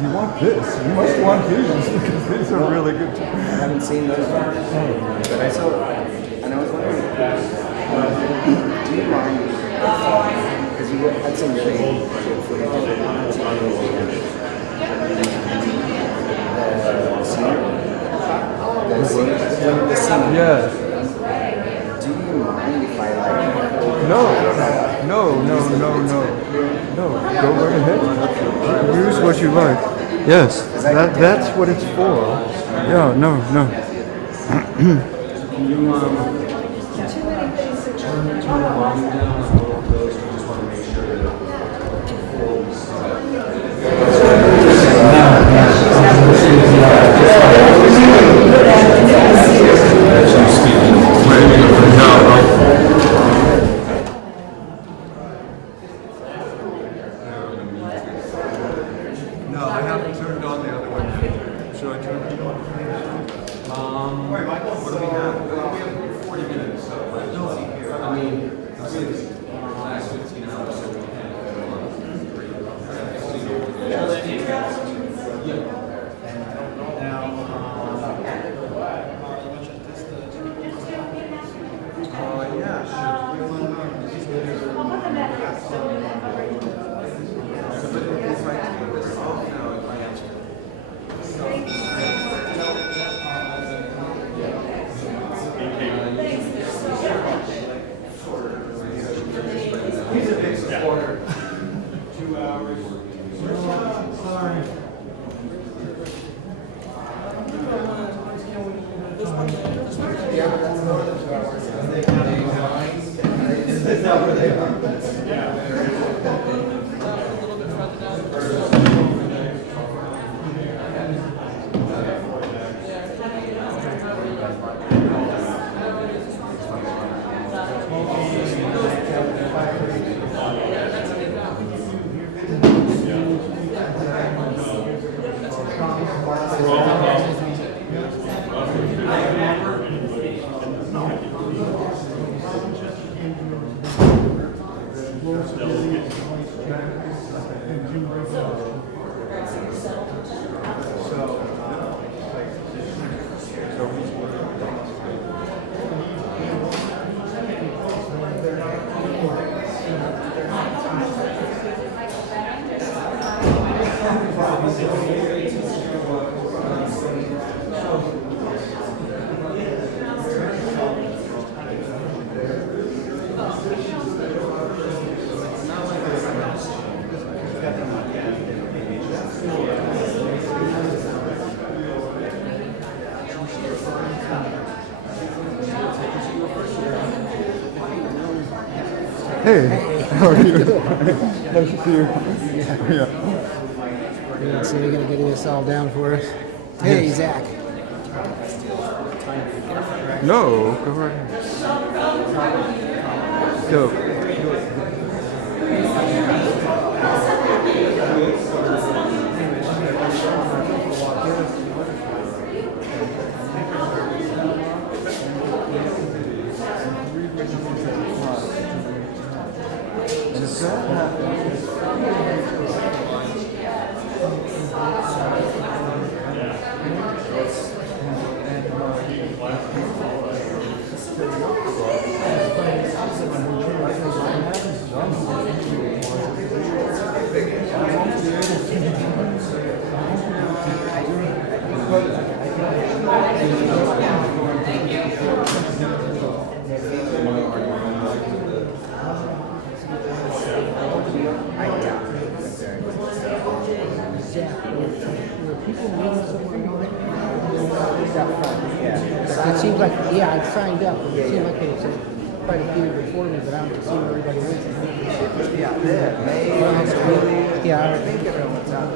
if you want this, you must want these because these are really good. I haven't seen those ones, but I saw, and I was wondering, do you mind, because you had some really good footage on TV, the scene. Yes. Do you mind if I No. Go right ahead. Use what you like. Yes, that's what it's for. Yeah, no. Can you turn the volume down on all of those? We just want to make sure that before we start. No, I haven't turned on the other one yet. Should I turn it on? Wait, Michael, what do we have? We have 40 minutes, so I mean, last 15 hours, so we can. He's a big supporter. 2 hours. Sorry. Yeah, but that's more than 2 hours. Is that where they are? Hey, how are you? Nice to see you. Yeah. So you're going to get this all down for us. Hey, Yes. Zach. No, go right ahead. So, It seems like, yeah, I signed up. It seemed like there was quite a few before me, but I haven't seen everybody wait. Yeah, Yeah, I think everyone's out.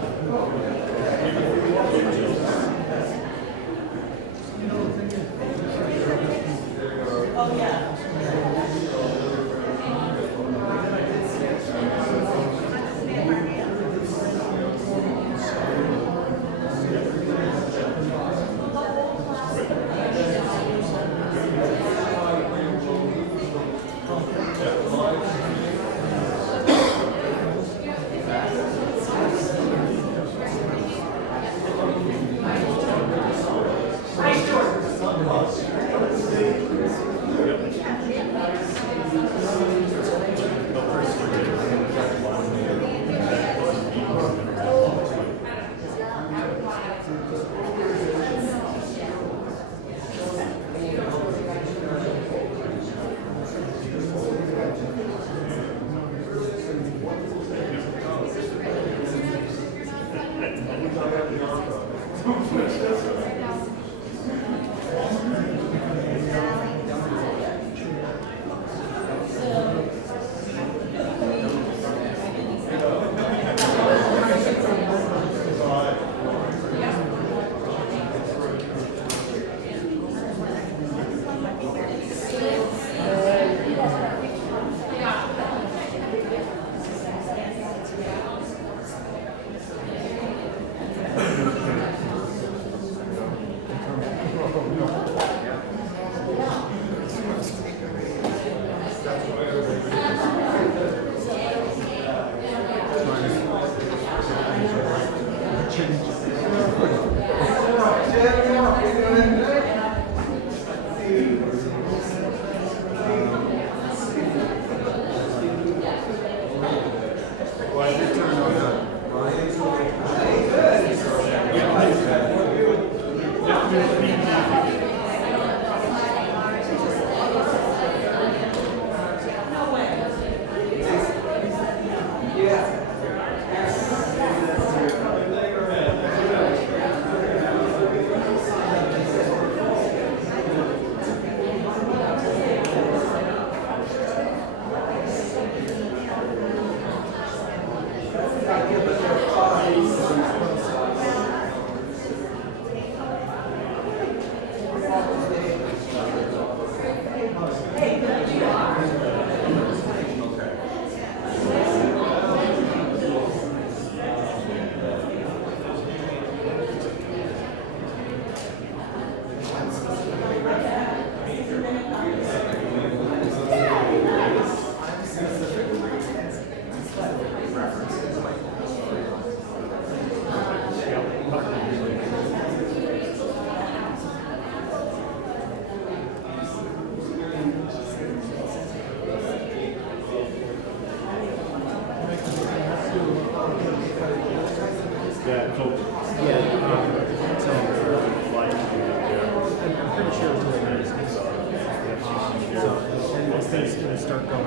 It's going to start going.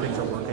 Things are working.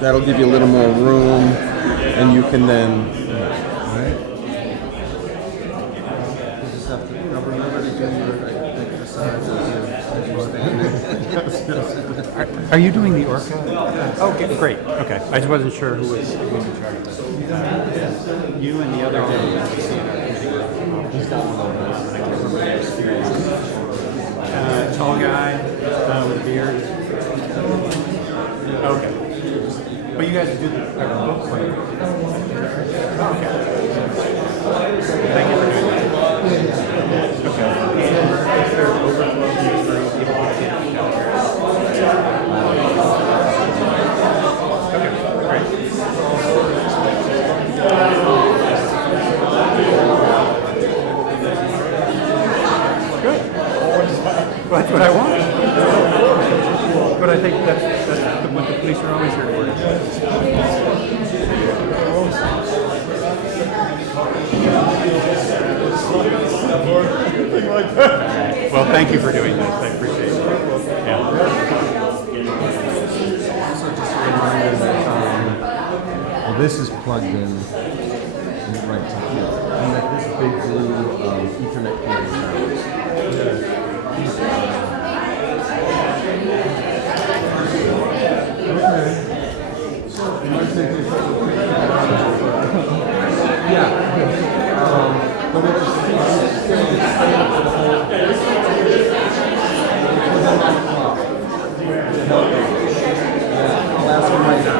That'll give you a little more room, and you can then. You just have to, remember to do your exercises as you stand. Are you doing the orca? Okay, great. Okay, I just wasn't sure who was in charge of this. You and the other day. He's got one of those, and I can't remember the experience. Tall guy with a beard. Okay. But you guys do the book club. Okay. Thank you for doing that. Okay. And if there's overflow through people who can't be sheltered. Okay, great. Good. Well, that's what I want. But I think that's what the police are always here for. Well, thank you for doing this. I appreciate it. Yeah. Also, just a reminder that well, this is plugged in right to here, and that this big blue Ethernet cable but it just keeps staying the same for the whole. I'll ask him right now.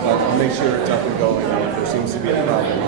But I'll make sure it's up and going, and if there seems to be a problem,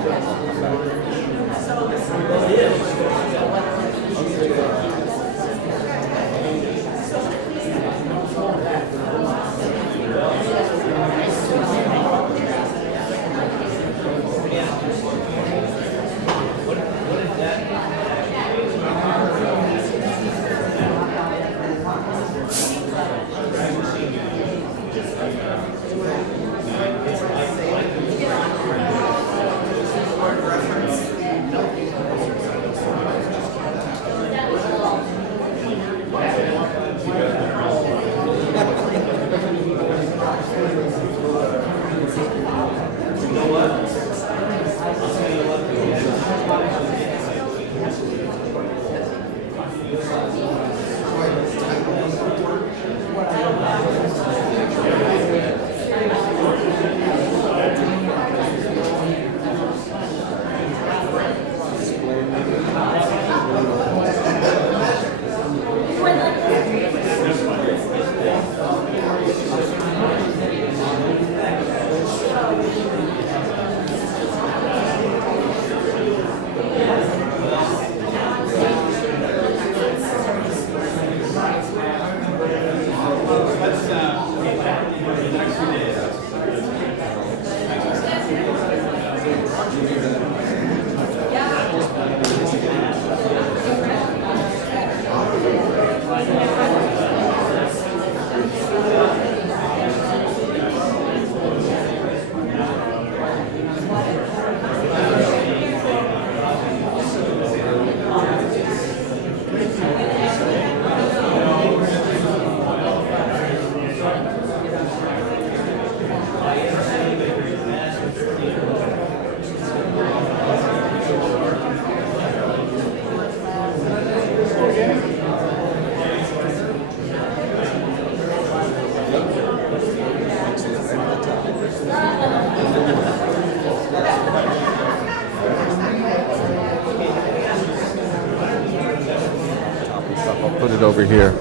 I'll come put it over here.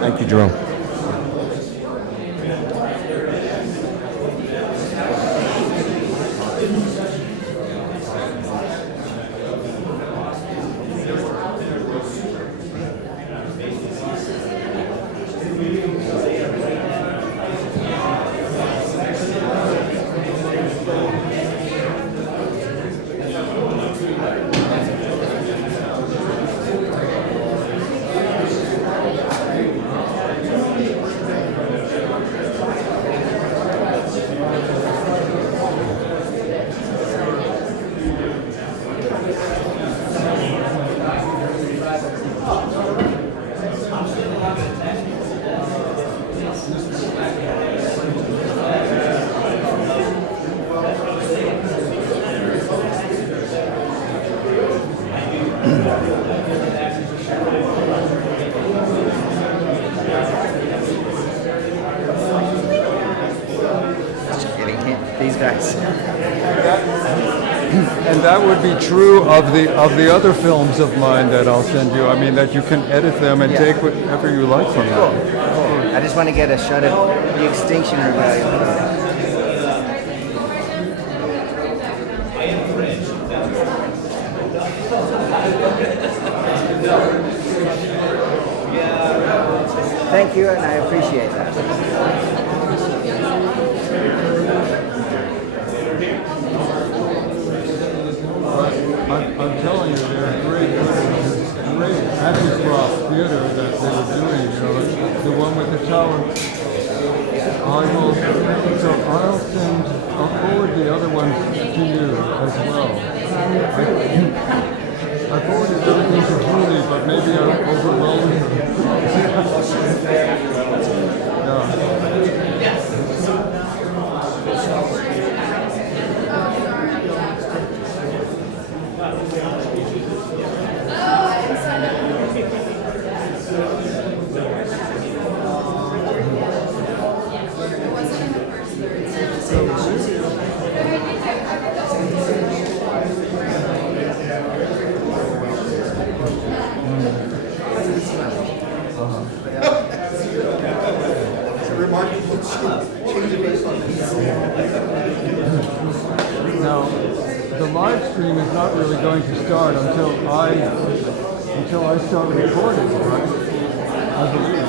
Thank you, Jerome. And that would be true of the other films of mine that I'll send you. I mean, that you can edit them and take whatever you like from them. Cool. I just want to get a shot of the Extinction Rebellion. Thank you, and I appreciate that. I'm telling you, they're great anti-prop theater that they were doing, you know, the one with the tower. I'll forward the other ones to you as well. I forwarded everything to Julie, but maybe I overwhelmed her. Now, the live stream is not really going to start until I start recording, right? I believe.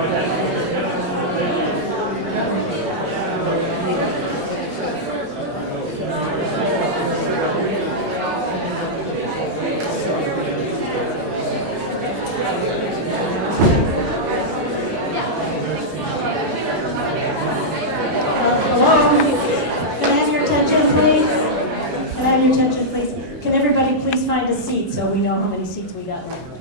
Hello? Can I have your attention, please? Can I have your attention, please? Can everybody please find a seat so we know how many seats we got left?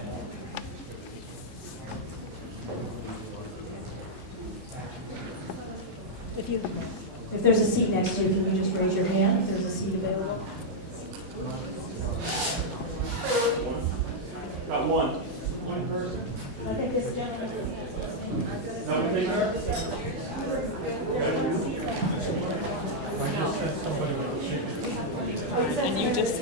If there's a seat next to you, can you just raise your hand if there's a seat available? Got one. I think this gentleman. And you just.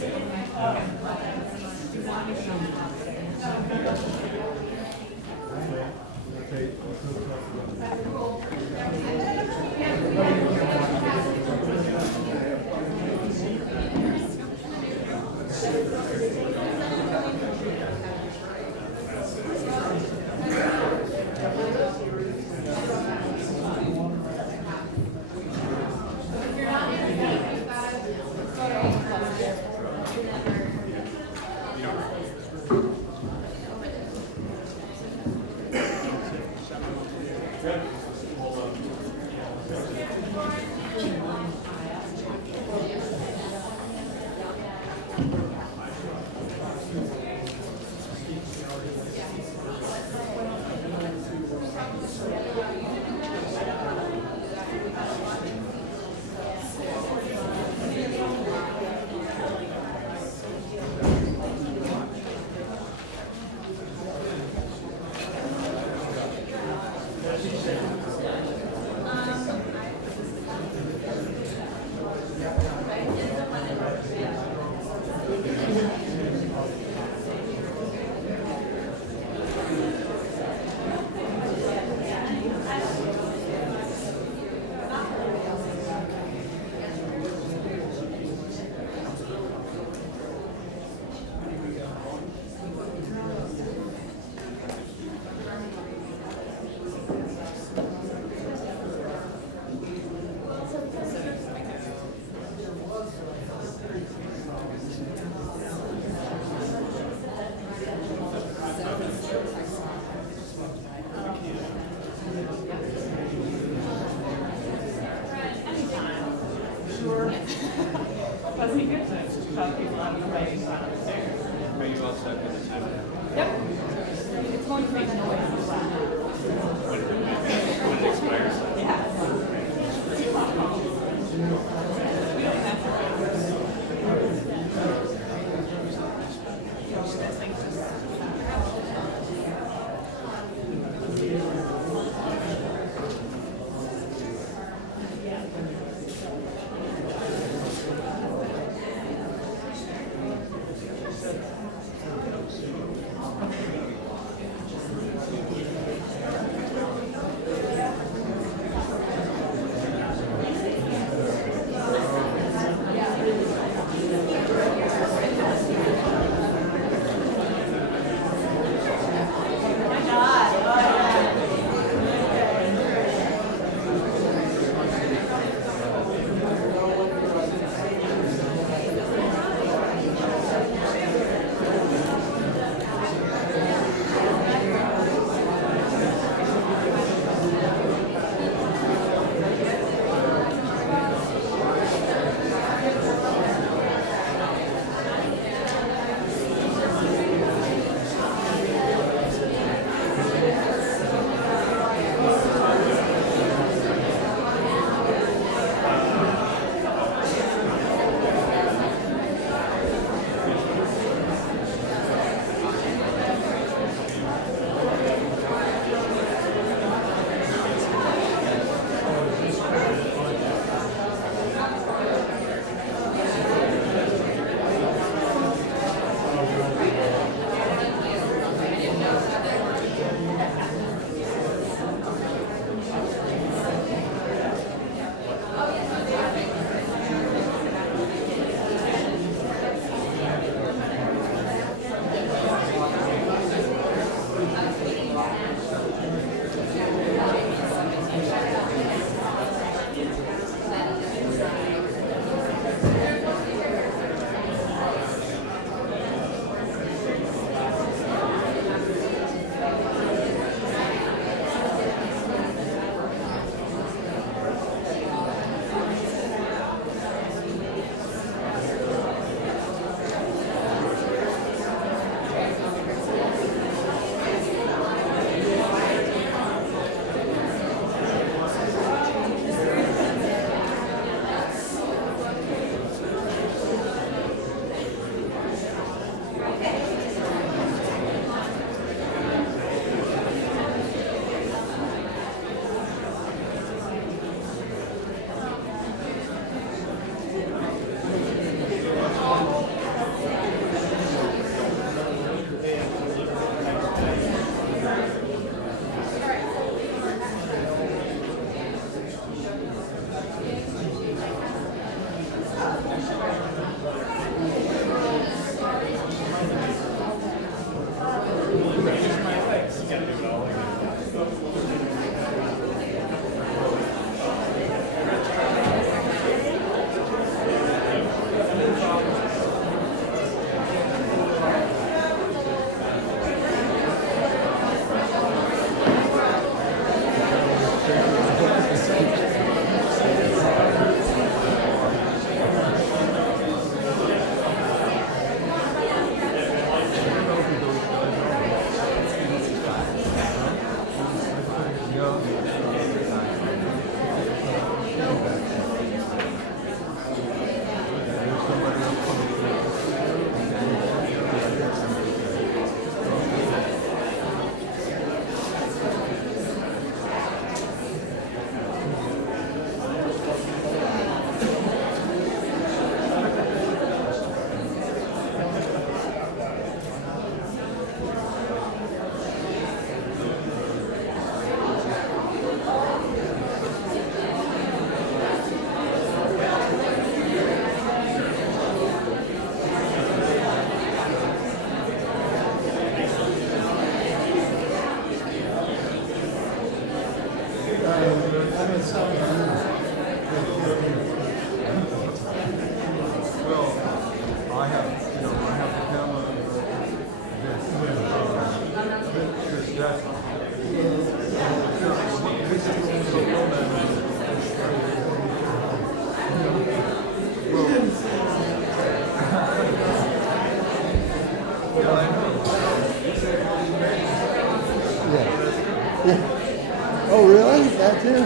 Oh, really? That too?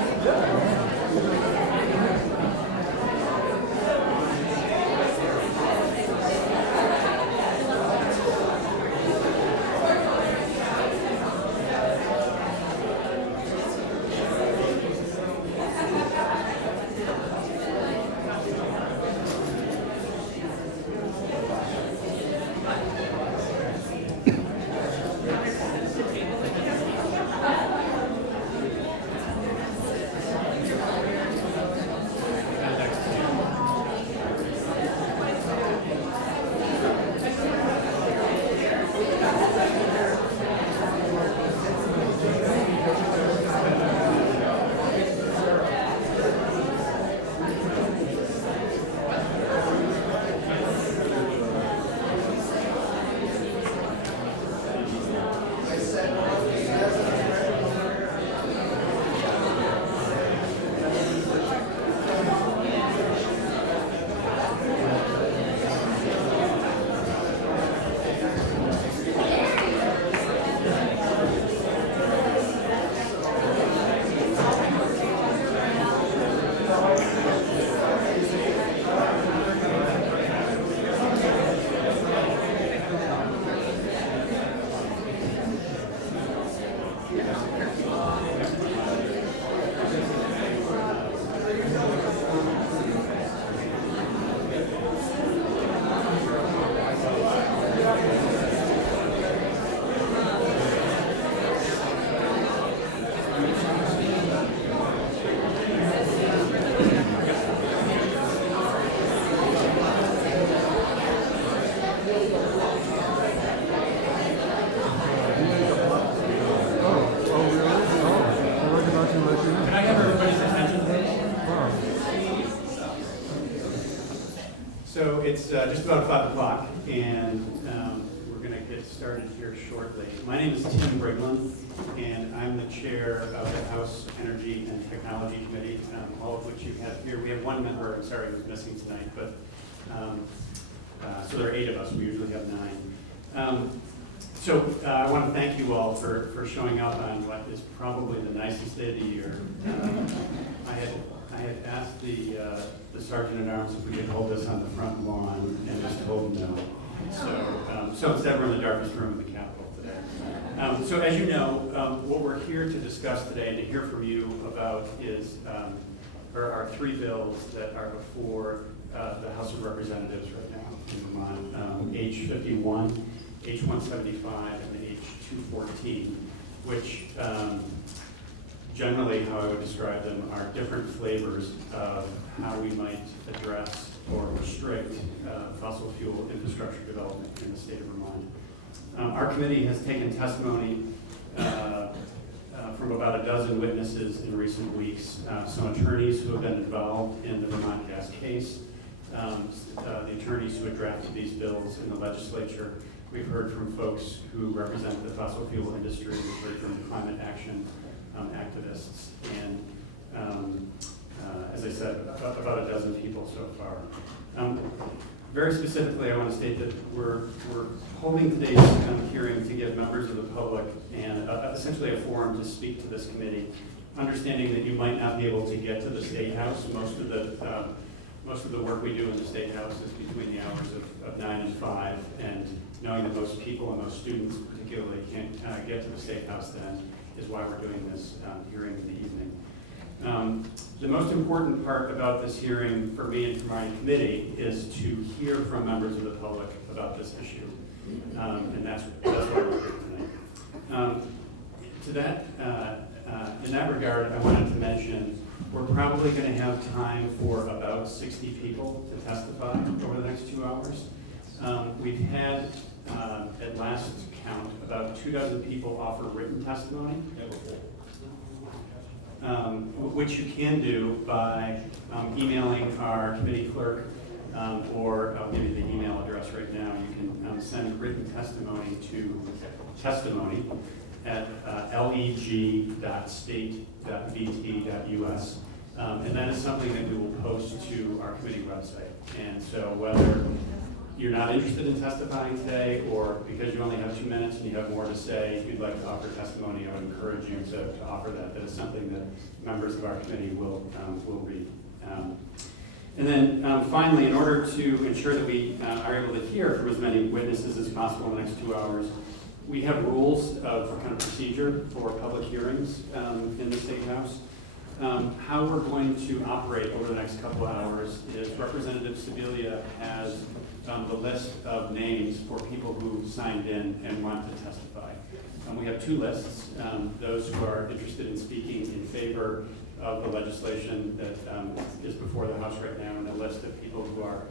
So it's just about 5 o'clock, and we're going to get started here shortly. My name is Tim Brigland, and I'm the chair of the House Energy and Technology Committee, all of which you have here. We have one member, I'm sorry, who's missing tonight, but so there are 8 of us. We usually have 9. So I want to thank you all for showing up on what is probably the nicest day of the year. I had asked the Sergeant at Arms if we could hold this on the front lawn, and was told no. So instead we're in the darkest room in the Capitol today. So as you know, what we're here to discuss today and to hear from you about is are 3 bills that are before the House of Representatives right now in Vermont, H51, H175, and H214, which generally how I would describe them are different flavors of how we might address or restrict fossil fuel infrastructure development in the state of Vermont. Our committee has taken testimony from about a dozen witnesses in recent weeks, some attorneys who have been involved in the Vermont gas case, the attorneys who had drafted these bills in the legislature. We've heard from folks who represent the fossil fuel industry. We've heard from climate action activists, and as I said, about a dozen people so far. Very specifically, I want to state that we're holding today's hearing to give members of the public and essentially a forum to speak to this committee, understanding that you might not be able to get to the State House. Most of the work we do in the State House is between the hours of 9 and 5, and knowing that most people and most students particularly can't get to the State House then is why we're doing this hearing in the evening. The most important part about this hearing for me and for my committee is to hear from members of the public about this issue. And that's why we're here tonight. In that regard, I wanted to mention we're probably going to have time for about 60 people to testify over the next 2 hours. We've had, at last count, about 24 people offer written testimony. Which you can do by emailing our committee clerk, or I'll give you the email address right now. You can send written testimony to testimony@leg.state.vt.us. And that is something that we will post to our committee website. And so whether you're not interested in testifying today, or because you only have 2 minutes and you have more to say, if you'd like to offer testimony, I would encourage you to offer that. That is something that members of our committee will read. And then finally, in order to ensure that we are able to hear from as many witnesses as possible in the next 2 hours, we have rules of kind of procedure for public hearings in the State House. How we're going to operate over the next couple of hours is Representative Sibilia has the list of names for people who signed in and want to testify. We have 2 lists, those who are interested in speaking in favor of the legislation that is before the House right now, and a list of people who are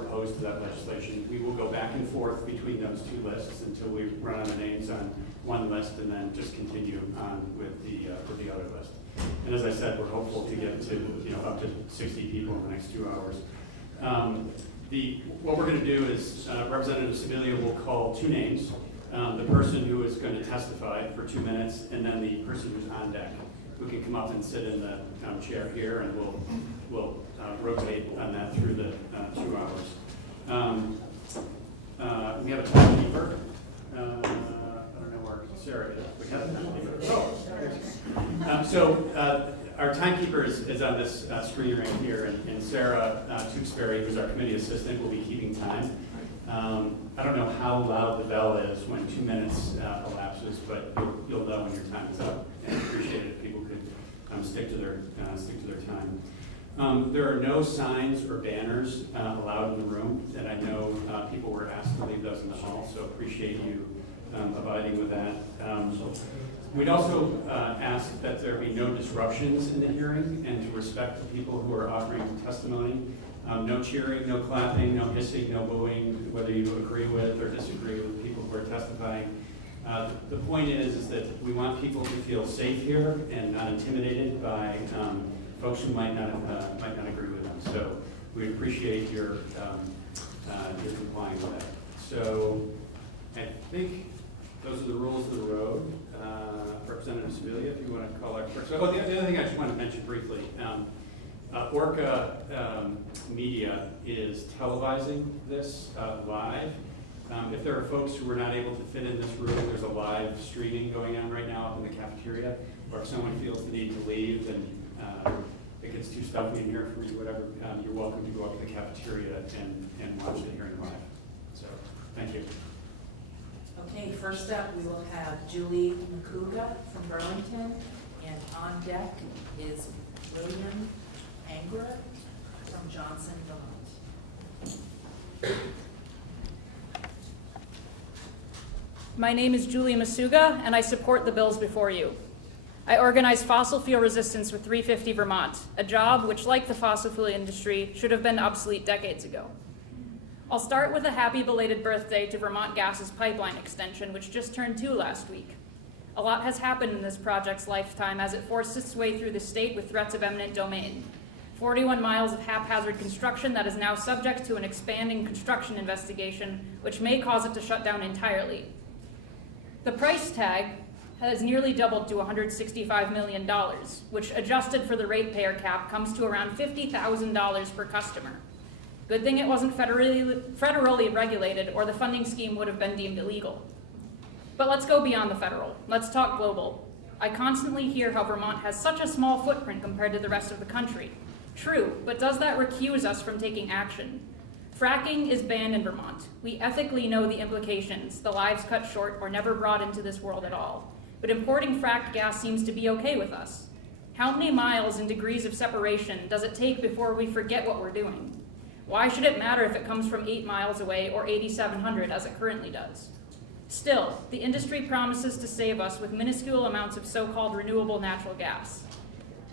opposed to that legislation. We will go back and forth between those 2 lists until we run out of names on one list, and then just continue on with the other list. And as I said, we're hopeful to get to up to 60 people in the next 2 hours. What we're going to do is Representative Sibilia will call 2 names, the person who is going to testify for 2 minutes, and then the person who's on deck, who can come up and sit in the chair here, and we'll rotate on that through the 2 hours. We have a timekeeper. I don't know where Sarah is. We have a timekeeper. Our timekeeper is on this screen right here, and Sarah Tewksbury, who's our committee assistant, will be keeping time. I don't know how loud the bell is when 2 minutes elapses, but you'll know when your time is up. And appreciate it if people could stick to their time. There are no signs or banners allowed in the room, and I know people were asked to leave those in the hall, so appreciate you abiding with that. We'd also ask that there be no disruptions in the hearing, and to respect the people who are offering testimony. No cheering, no clapping, no hissing, no booing, whether you agree with or disagree with people who are testifying. The point is that we want people to feel safe here and not intimidated by folks who might not agree with them. So we appreciate your complying with that. So I think those are the rules of the road. Representative Sibilia, if you want to call our clerk. So, the other thing I just want to mention briefly, Orca Media is televising this live. If there are folks who were not able to fit in this room, there's a live streaming going on right now up in the cafeteria, or if someone feels the need to leave and it gets too stuffy in here for you, whatever, you're welcome to go up to the cafeteria and watch the hearing live. So, thank you. Okay, first up, we will have Julie Makuga from Burlington, and on deck is William Angra from Johnson, Vermont. My name is Julie Masuga, and I support the bills before you. I organize fossil fuel resistance with 350 Vermont, a job which, like the fossil fuel industry, should have been obsolete decades ago. I'll start with a happy belated birthday to Vermont Gas's pipeline extension, which just turned 2 last week. A lot has happened in this project's lifetime as it forced its way through the state with threats of eminent domain. 41 miles of haphazard construction that is now subject to an expanding construction investigation, which may cause it to shut down entirely. The price tag has nearly doubled to $165 million, which, adjusted for the ratepayer cap, comes to around $50,000 per customer. Good thing it wasn't federally regulated, or the funding scheme would have been deemed illegal. But let's go beyond the federal. Let's talk global. I constantly hear how Vermont has such a small footprint compared to the rest of the country. True, but does that recuse us from taking action? Fracking is banned in Vermont. We ethically know the implications, the lives cut short or never brought into this world at all. But importing fracked gas seems to be okay with us. How many miles and degrees of separation does it take before we forget what we're doing? Why should it matter if it comes from 8 miles away or 8,700 as it currently does? Still, the industry promises to save us with minuscule amounts of so-called renewable natural gas.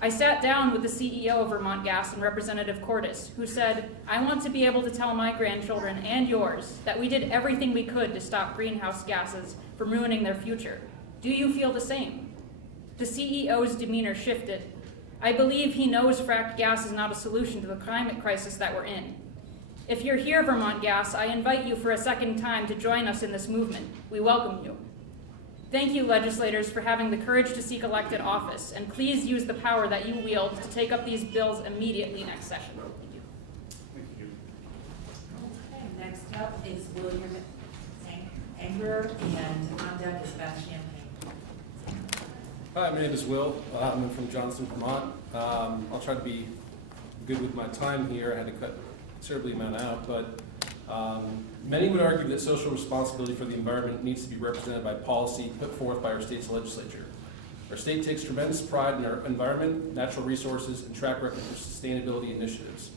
I sat down with the CEO of Vermont Gas and Representative Cordes, who said, "I want to be able to tell my grandchildren and yours that we did everything we could to stop greenhouse gases from ruining their future. Do you feel the same?" The CEO's demeanor shifted. I believe he knows fracked gas is not a solution to the climate crisis that we're in. If you're here, Vermont Gas, I invite you for a second time to join us in this movement. We welcome you. Thank you, legislators, for having the courage to seek elected office, and please use the power that you wield to take up these bills immediately next session. Thank you. Okay, next up is William Anger, and on deck is Beth Champagne. Hi, my name is Will. I'm from Johnston, Vermont. I'll try to be good with my time here. I had to cut a considerable amount out, but many would argue that social responsibility for the environment needs to be represented by policy put forth by our state's legislature. Our state takes tremendous pride in our environment, natural resources, and track record for sustainability initiatives.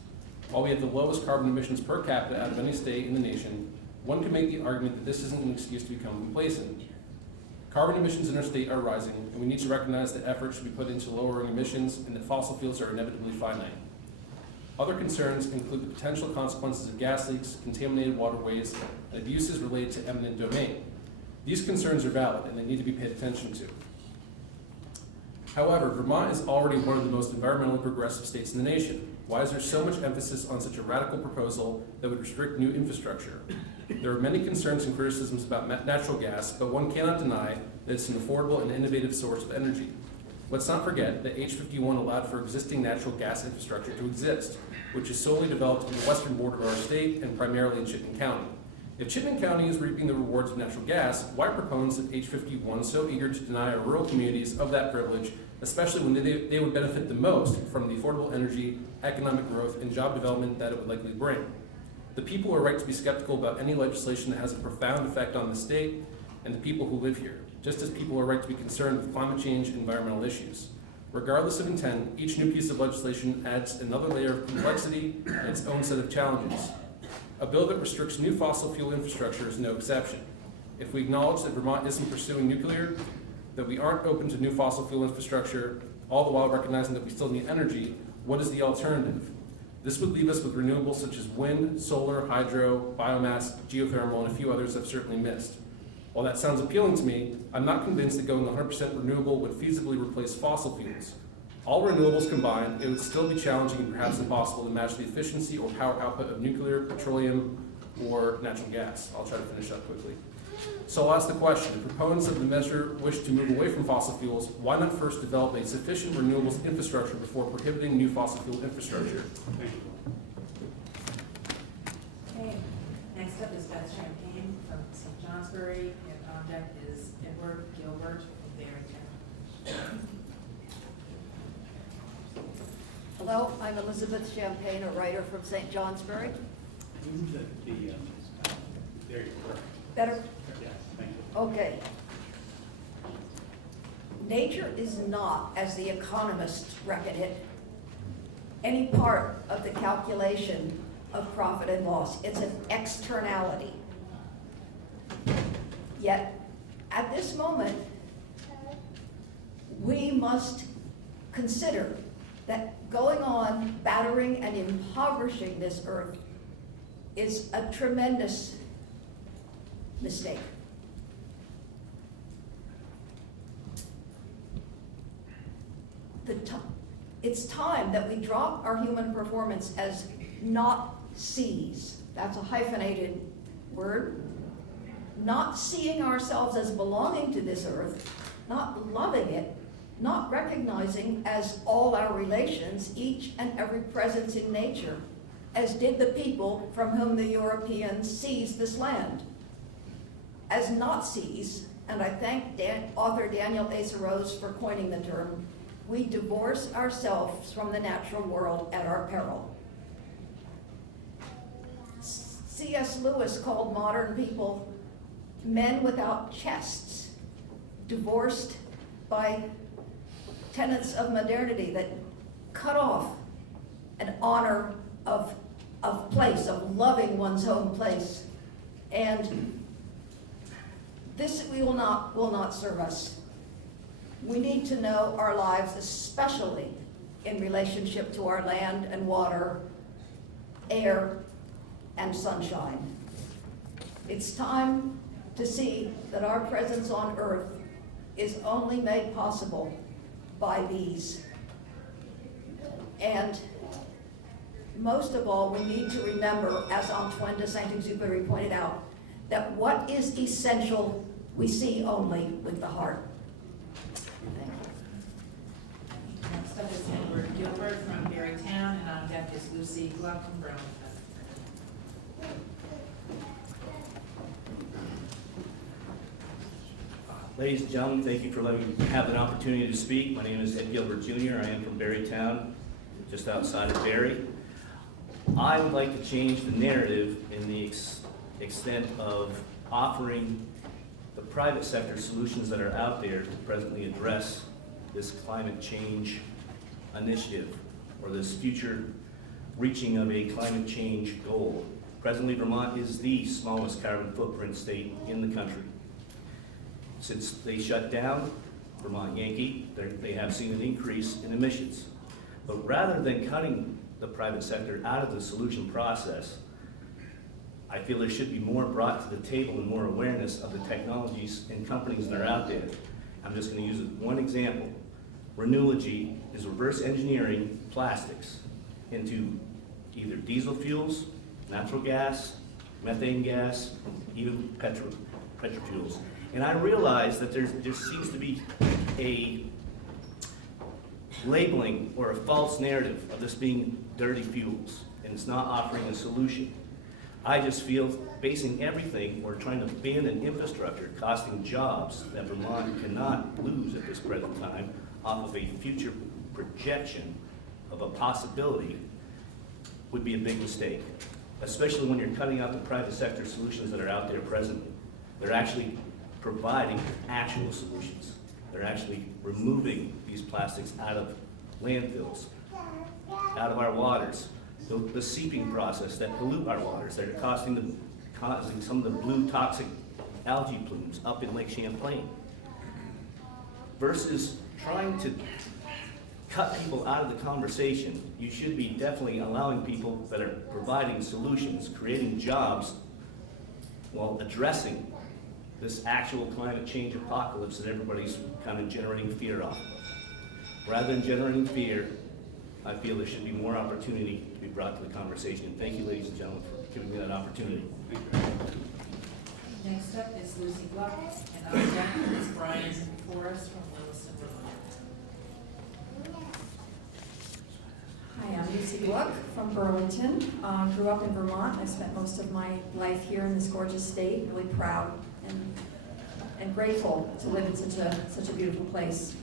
While we have the lowest carbon emissions per capita out of any state in the nation, one can make the argument that this isn't an excuse to become complacent. Carbon emissions in our state are rising, and we need to recognize that effort should be put into lowering emissions and that fossil fuels are inevitably finite. Other concerns include the potential consequences of gas leaks, contaminated waterways, and abuses related to eminent domain. These concerns are valid, and they need to be paid attention to. However, Vermont is already one of the most environmentally progressive states in the nation. Why is there so much emphasis on such a radical proposal that would restrict new infrastructure? There are many concerns and criticisms about natural gas, but one cannot deny that it's an affordable and innovative source of energy. Let's not forget that H51 allowed for existing natural gas infrastructure to exist, which is solely developed in the western border of our state and primarily in Chittenden County. If Chittenden County is reaping the rewards of natural gas, why are proponents of H51 so eager to deny our rural communities of that privilege, especially when they would benefit the most from the affordable energy, economic growth, and job development that it would likely bring? The people are right to be skeptical about any legislation that has a profound effect on the state and the people who live here, just as people are right to be concerned with climate change and environmental issues. Regardless of intent, each new piece of legislation adds another layer of complexity and its own set of challenges. A bill that restricts new fossil fuel infrastructure is no exception. If we acknowledge that Vermont isn't pursuing nuclear, that we aren't open to new fossil fuel infrastructure, all the while recognizing that we still need energy, what is the alternative? This would leave us with renewables such as wind, solar, hydro, biomass, geothermal, and a few others I've certainly missed. While that sounds appealing to me, I'm not convinced that going 100% renewable would feasibly replace fossil fuels. All renewables combined, it would still be challenging and perhaps impossible to match the efficiency or power output of nuclear, petroleum, or natural gas. I'll try to finish up quickly. So I'll ask the question, if proponents of the measure wish to move away from fossil fuels, why not first develop a sufficient renewables infrastructure before prohibiting new fossil fuel infrastructure? Okay, next up is Beth Champagne from St. Johnsbury, and on deck is Edward Gilbert from Barrington. Hello, I'm Elizabeth Champagne, a writer from St. Johnsbury. There you go. Better? Yeah, thank you. Okay. Nature is not, as the economists reckon it, any part of the calculation of profit and loss. It's an externality. Yet, at this moment, we must consider that going on battering and impoverishing this earth is a tremendous mistake. It's time that we drop our human performance as not sees. That's a hyphenated word. Not seeing ourselves as belonging to this earth, not loving it, not recognizing as all our relations, each and every presence in nature, as did the people from whom the Europeans seized this land. As Nazis, and I thank author Daniel Asa Rose for coining the term, we divorce ourselves from the natural world at our peril. C.S. Lewis called modern people men without chests, divorced by tenets of modernity that cut off an honor of place, of loving one's home place. And this will not serve us. We need to know our lives, especially in relationship to our land and water, air, and sunshine. It's time to see that our presence on Earth is only made possible by these. And most of all, we need to remember, as Antoine de Saint-Exupéry pointed out, that what is essential we see only with the heart. Thank you. Next up is Edward Gilbert from Berrytown, and on deck is Lucy Gluck from Burlington. Ladies and gentlemen, thank you for letting me have an opportunity to speak. My name is Ed Gilbert Jr. I am from Berrytown, just outside of Barry. I would like to change the narrative in the extent of offering the private sector solutions that are out there to presently address this climate change initiative or this future reaching of a climate change goal. Presently, Vermont is the smallest carbon footprint state in the country. Since they shut down Vermont Yankee, they have seen an increase in emissions. But rather than cutting the private sector out of the solution process, I feel there should be more brought to the table and more awareness of the technologies and companies that are out there. I'm just going to use one example. Renewigy is reverse engineering plastics into either diesel fuels, natural gas, methane gas, even petrofuels. And I realize that there seems to be a labeling or a false narrative of this being dirty fuels, and it's not offering a solution. I just feel basing everything or trying to ban an infrastructure costing jobs that Vermont cannot lose at this present time off of a future projection of a possibility would be a big mistake, especially when you're cutting out the private sector solutions that are out there presently. They're actually providing actual solutions. They're actually removing these plastics out of landfills, out of our waters. The seeping process that pollute our waters, that are causing some of the blue toxic algae plumes up in Lake Champlain. Versus trying to cut people out of the conversation, you should be definitely allowing people that are providing solutions, creating jobs, while addressing this actual climate change apocalypse that everybody's kind of generating fear of. Rather than generating fear, I feel there should be more opportunity to be brought to the conversation. And thank you, ladies and gentlemen, for giving me that opportunity. Next up is Lucy Gluck, and on deck is Brian Forrest from Williston, Vermont. Hi, I'm Lucy Gluck from Burlington. Grew up in Vermont. I spent most of my life here in this gorgeous state. Really proud and grateful to live in such a beautiful place.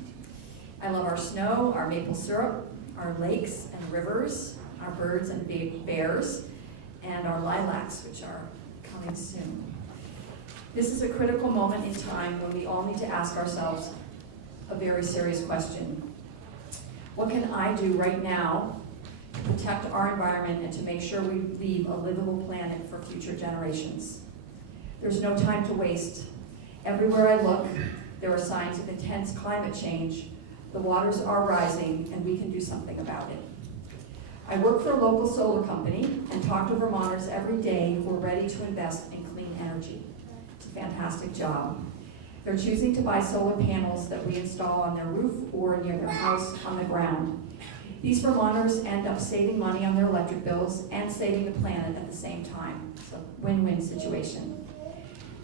I love our snow, our maple syrup, our lakes and rivers, our birds and bears, and our lilacs, which are coming soon. This is a critical moment in time when we all need to ask ourselves a very serious question. What can I do right now to protect our environment and to make sure we leave a livable planet for future generations? There's no time to waste. Everywhere I look, there are signs of intense climate change. The waters are rising, and we can do something about it. I work for a local solar company and talk to Vermonters every day who are ready to invest in clean energy. It's a fantastic job. They're choosing to buy solar panels that we install on their roof or near their house on the ground. These Vermonters end up saving money on their electric bills and saving the planet at the same time. It's a win-win situation.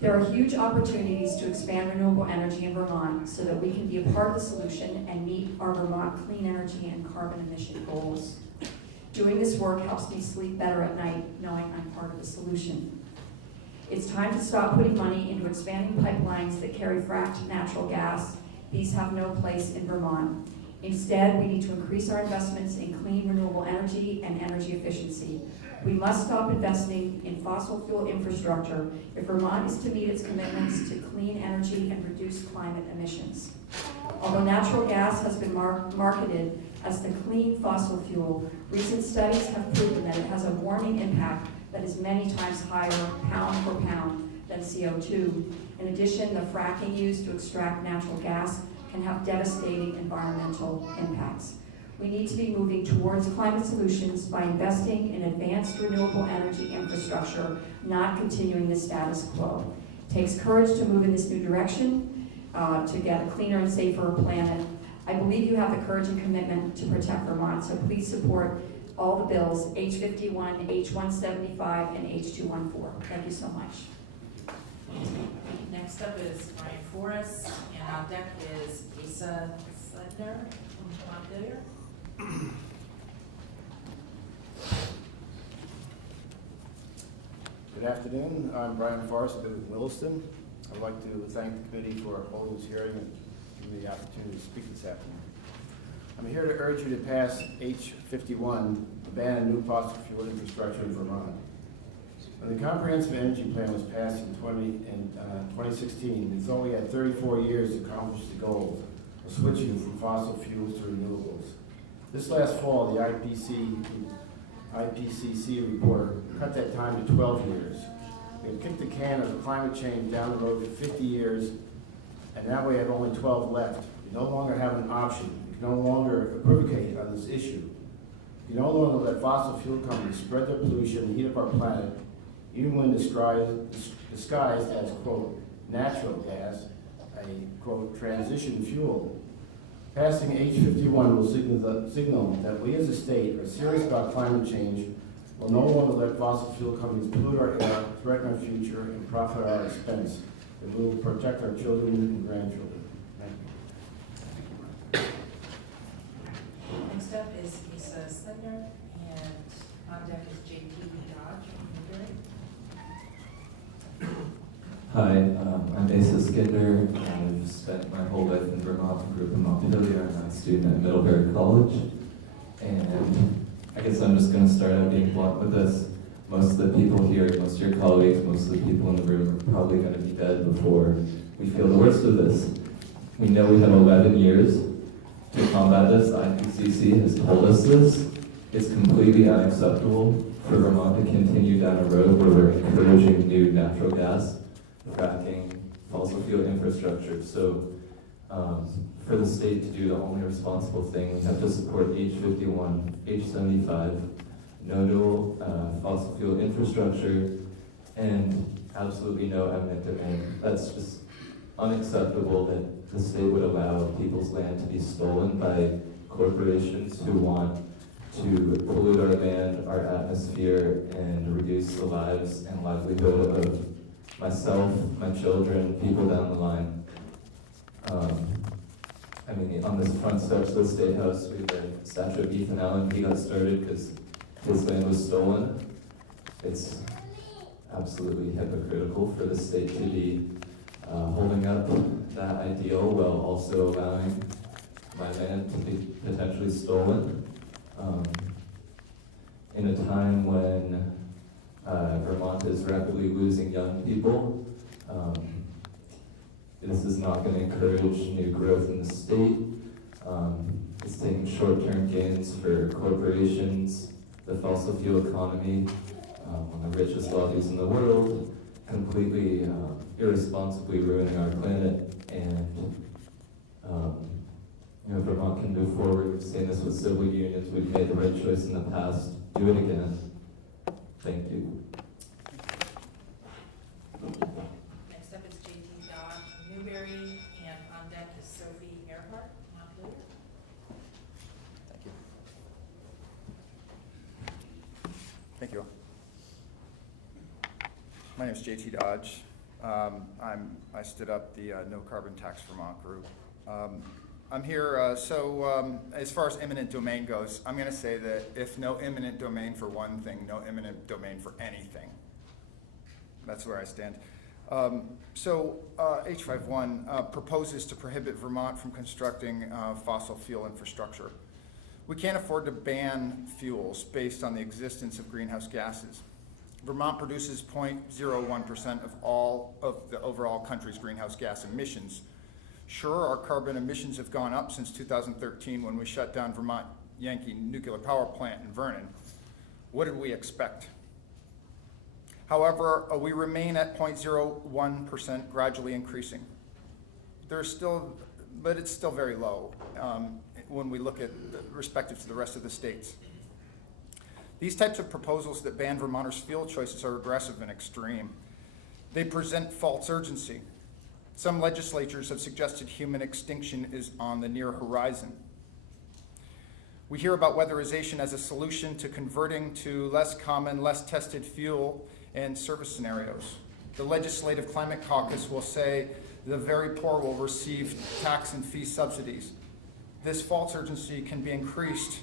There are huge opportunities to expand renewable energy in Vermont so that we can be a part of the solution and meet our Vermont clean energy and carbon emission goals. Doing this work helps me sleep better at night, knowing I'm part of the solution. It's time to stop putting money into expanding pipelines that carry fracked natural gas. These have no place in Vermont. Instead, we need to increase our investments in clean, renewable energy and energy efficiency. We must stop investing in fossil fuel infrastructure if Vermont is to meet its commitments to clean energy and reduce climate emissions. Although natural gas has been marketed as the clean fossil fuel, recent studies have proven that it has a warming impact that is many times higher pound for pound than CO2. In addition, the fracking used to extract natural gas can have devastating environmental impacts. We need to be moving towards climate solutions by investing in advanced renewable energy infrastructure, not continuing the status quo. It takes courage to move in this new direction, to get a cleaner and safer planet. I believe you have the courage and commitment to protect Vermont, so please support all the bills, H51, H175, and H214. Thank you so much. Next up is Brian Forrest, and on deck is Asa Sledner from Montpelier. Good afternoon. I'm Brian Forrest. I live in Williston. I'd like to thank the committee for holding this hearing and giving me the opportunity to speak this afternoon. I'm here to urge you to pass H51, to ban new fossil fuel infrastructure in Vermont. When the Comprehensive Energy Plan was passed in 2016, it's only had 34 years to accomplish the goal of switching from fossil fuels to renewables. This last fall, the IPCC report cut that time to 12 years. We have kicked the can of climate change down the road for 50 years, and now we have only 12 left. We no longer have an option. We can no longer equivocate on this issue. We can no longer let fossil fuel companies spread their pollution and heat up our planet, even when disguised as, quote, natural gas, a, quote, transition fuel. Passing H51 will signal that we as a state are serious about climate change, will no longer let fossil fuel companies pollute our air, threaten our future, and profit at our expense, and we will protect our children and grandchildren. Thank you. Next up is Asa Sledner, and on deck is JT Dodge from Newberry. Hi, I'm Asa Skinder. I've spent my whole life in Vermont. I grew up in Montpelier. I'm a student at Middlebury College. And I guess I'm just going to start out being blunt with this. Most of the people here, most of your colleagues, most of the people in the room are probably going to be dead before we feel the worst of this. We know we have 11 years to combat this. The IPCC has told us this. It's completely unacceptable for Vermont to continue down a road where we're encouraging new natural gas, fracking, fossil fuel infrastructure. So for the state to do the only responsible thing, we have to support H51, H75, no new fossil fuel infrastructure, and absolutely no eminent domain. That's just unacceptable that the state would allow people's land to be stolen by corporations who want to pollute our land, our atmosphere, and reduce the lives and livelihood of myself, my children, people down the line. I mean, on this front steps of the State House, we have a statue of Ethan Allen. He got started because his land was stolen. It's absolutely hypocritical for the state to be holding up that ideal while also allowing my land to be potentially stolen. In a time when Vermont is rapidly losing young people, this is not going to encourage new growth in the state. It's taking short-term gains for corporations, the fossil fuel economy, one of the richest lobbies in the world, completely irresponsibly ruining our planet. And Vermont can move forward. We've seen this with civil unions. We've made the right choice in the past. Do it again. Thank you. Next up is JT Dodge from Newberry, and on deck is Sophie Earhart, Montpelier. Thank you. My name is JT Dodge. I stood up the No Carbon Tax Vermont group. I'm here, as far as eminent domain goes, I'm going to say that if no eminent domain for one thing, no eminent domain for anything. That's where I stand. H51 proposes to prohibit Vermont from constructing fossil fuel infrastructure. We can't afford to ban fuels based on the existence of greenhouse gases. Vermont produces 0.01% of all of the overall country's greenhouse gas emissions. Sure, our carbon emissions have gone up since 2013 when we shut down Vermont Yankee nuclear power plant in Vernon. What did we expect? However, we remain at 0.01%, gradually increasing. But it's still very low when we look at respective to the rest of the states. These types of proposals that ban Vermonters' fuel choices are aggressive and extreme. They present false urgency. Some legislatures have suggested human extinction is on the near horizon. We hear about weatherization as a solution to converting to less common, less tested fuel and service scenarios. The Legislative Climate Caucus will say the very poor will receive tax and fee subsidies. This false urgency can be increased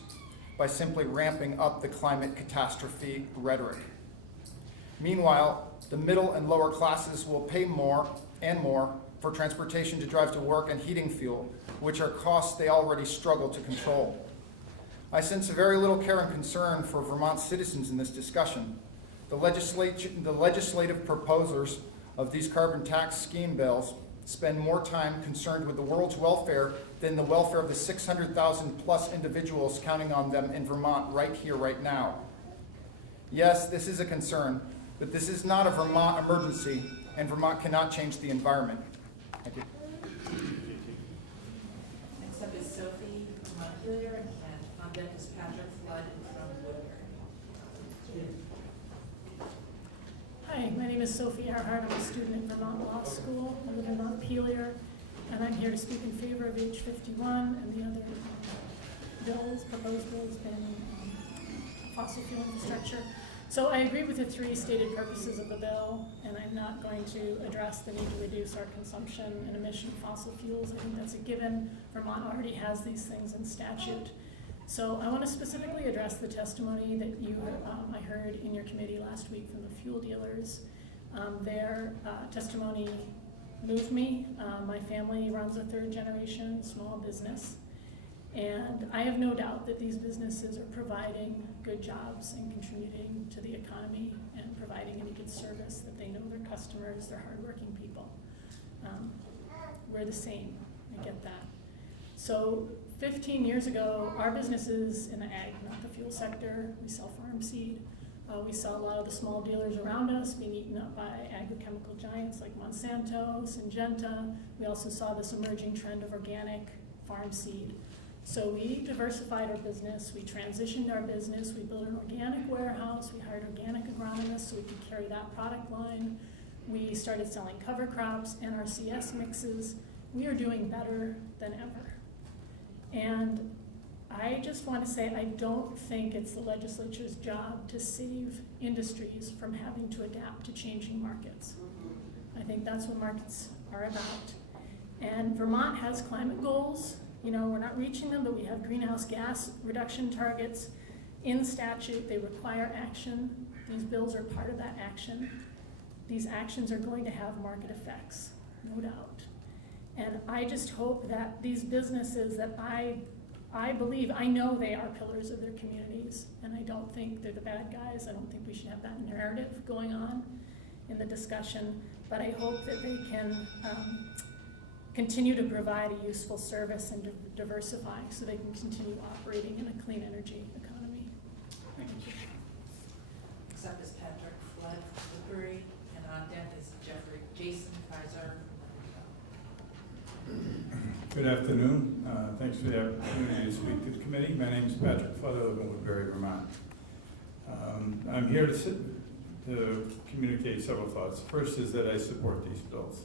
by simply ramping up the climate catastrophe rhetoric. Meanwhile, the middle and lower classes will pay more and more for transportation to drive to work and heating fuel, which are costs they already struggle to control. I sense very little care and concern for Vermont citizens in this discussion. The legislative proposers of these carbon tax scheme bills spend more time concerned with the world's welfare than the welfare of the 600,000 plus individuals counting on them in Vermont right here, right now. Yes, this is a concern, but this is not a Vermont emergency, and Vermont cannot change the environment. Thank you. Next up is Sophie from Montpelier, and on deck is Patrick Flood from Woodbury. Hi, my name is Sophie Earhart. I'm a student at Vermont Law School. I live in Montpelier, and I'm here to speak in favor of H51 and the other proposed bills banning fossil fuel infrastructure. So I agree with the three stated purposes of the bill, and I'm not going to address the need to reduce our consumption and emission of fossil fuels. I think that's a given. Vermont already has these things in statute. So I want to specifically address the testimony that I heard in your committee last week from the fuel dealers. Their testimony moved me. My family runs a third-generation small business, and I have no doubt that these businesses are providing good jobs and contributing to the economy and providing any good service, that they know their customers, they're hardworking people. We're the same, I get that. So 15 years ago, our business is in the ag, not the fuel sector. We sell farm seed. We saw a lot of the small dealers around us being eaten up by agrochemical giants like Monsanto, Syngenta. We also saw this emerging trend of organic farm seed. So we diversified our business, we transitioned our business, we built an organic warehouse, we hired organic agronomists so we could carry that product line. We started selling cover crops and our CS mixes. We are doing better than ever. And I just want to say I don't think it's the legislature's job to save industries from having to adapt to changing markets. I think that's what markets are about. And Vermont has climate goals. You know, we're not reaching them, but we have greenhouse gas reduction targets in statute. They require action. These bills are part of that action. These actions are going to have market effects, no doubt. And I just hope that these businesses that I believe, I know they are pillars of their communities, and I don't think they're the bad guys. I don't think we should have that narrative going on in the discussion, but I hope that they can continue to provide a useful service and diversify so they can continue operating in a clean energy economy. Thank you. Next up is Patrick Flood from Woodbury, and on deck is Jason Kaiser. Good afternoon. Thanks for the opportunity to speak to the committee. My name is Patrick Flood. I live in Woodbury, Vermont. I'm here to communicate several thoughts. First is that I support these bills.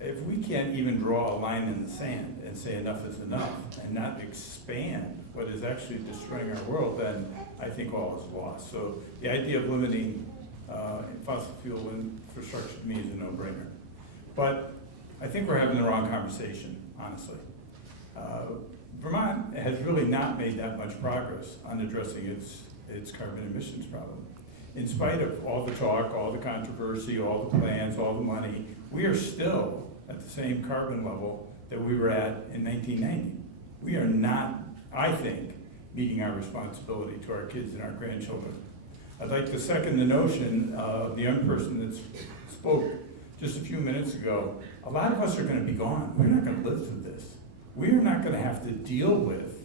If we can't even draw a line in the sand and say enough is enough and not expand what is actually destroying our world, then I think all is lost. So the idea of limiting fossil fuel infrastructure to me is a no-brainer. But I think we're having the wrong conversation, honestly. Vermont has really not made that much progress on addressing its carbon emissions problem. In spite of all the talk, all the controversy, all the plans, all the money, we are still at the same carbon level that we were at in 1990. We are not, I think, meeting our responsibility to our kids and our grandchildren. I'd like to second the notion of the young person that spoke just a few minutes ago. A lot of us are going to be gone. We're not going to live through this. We are not going to have to deal with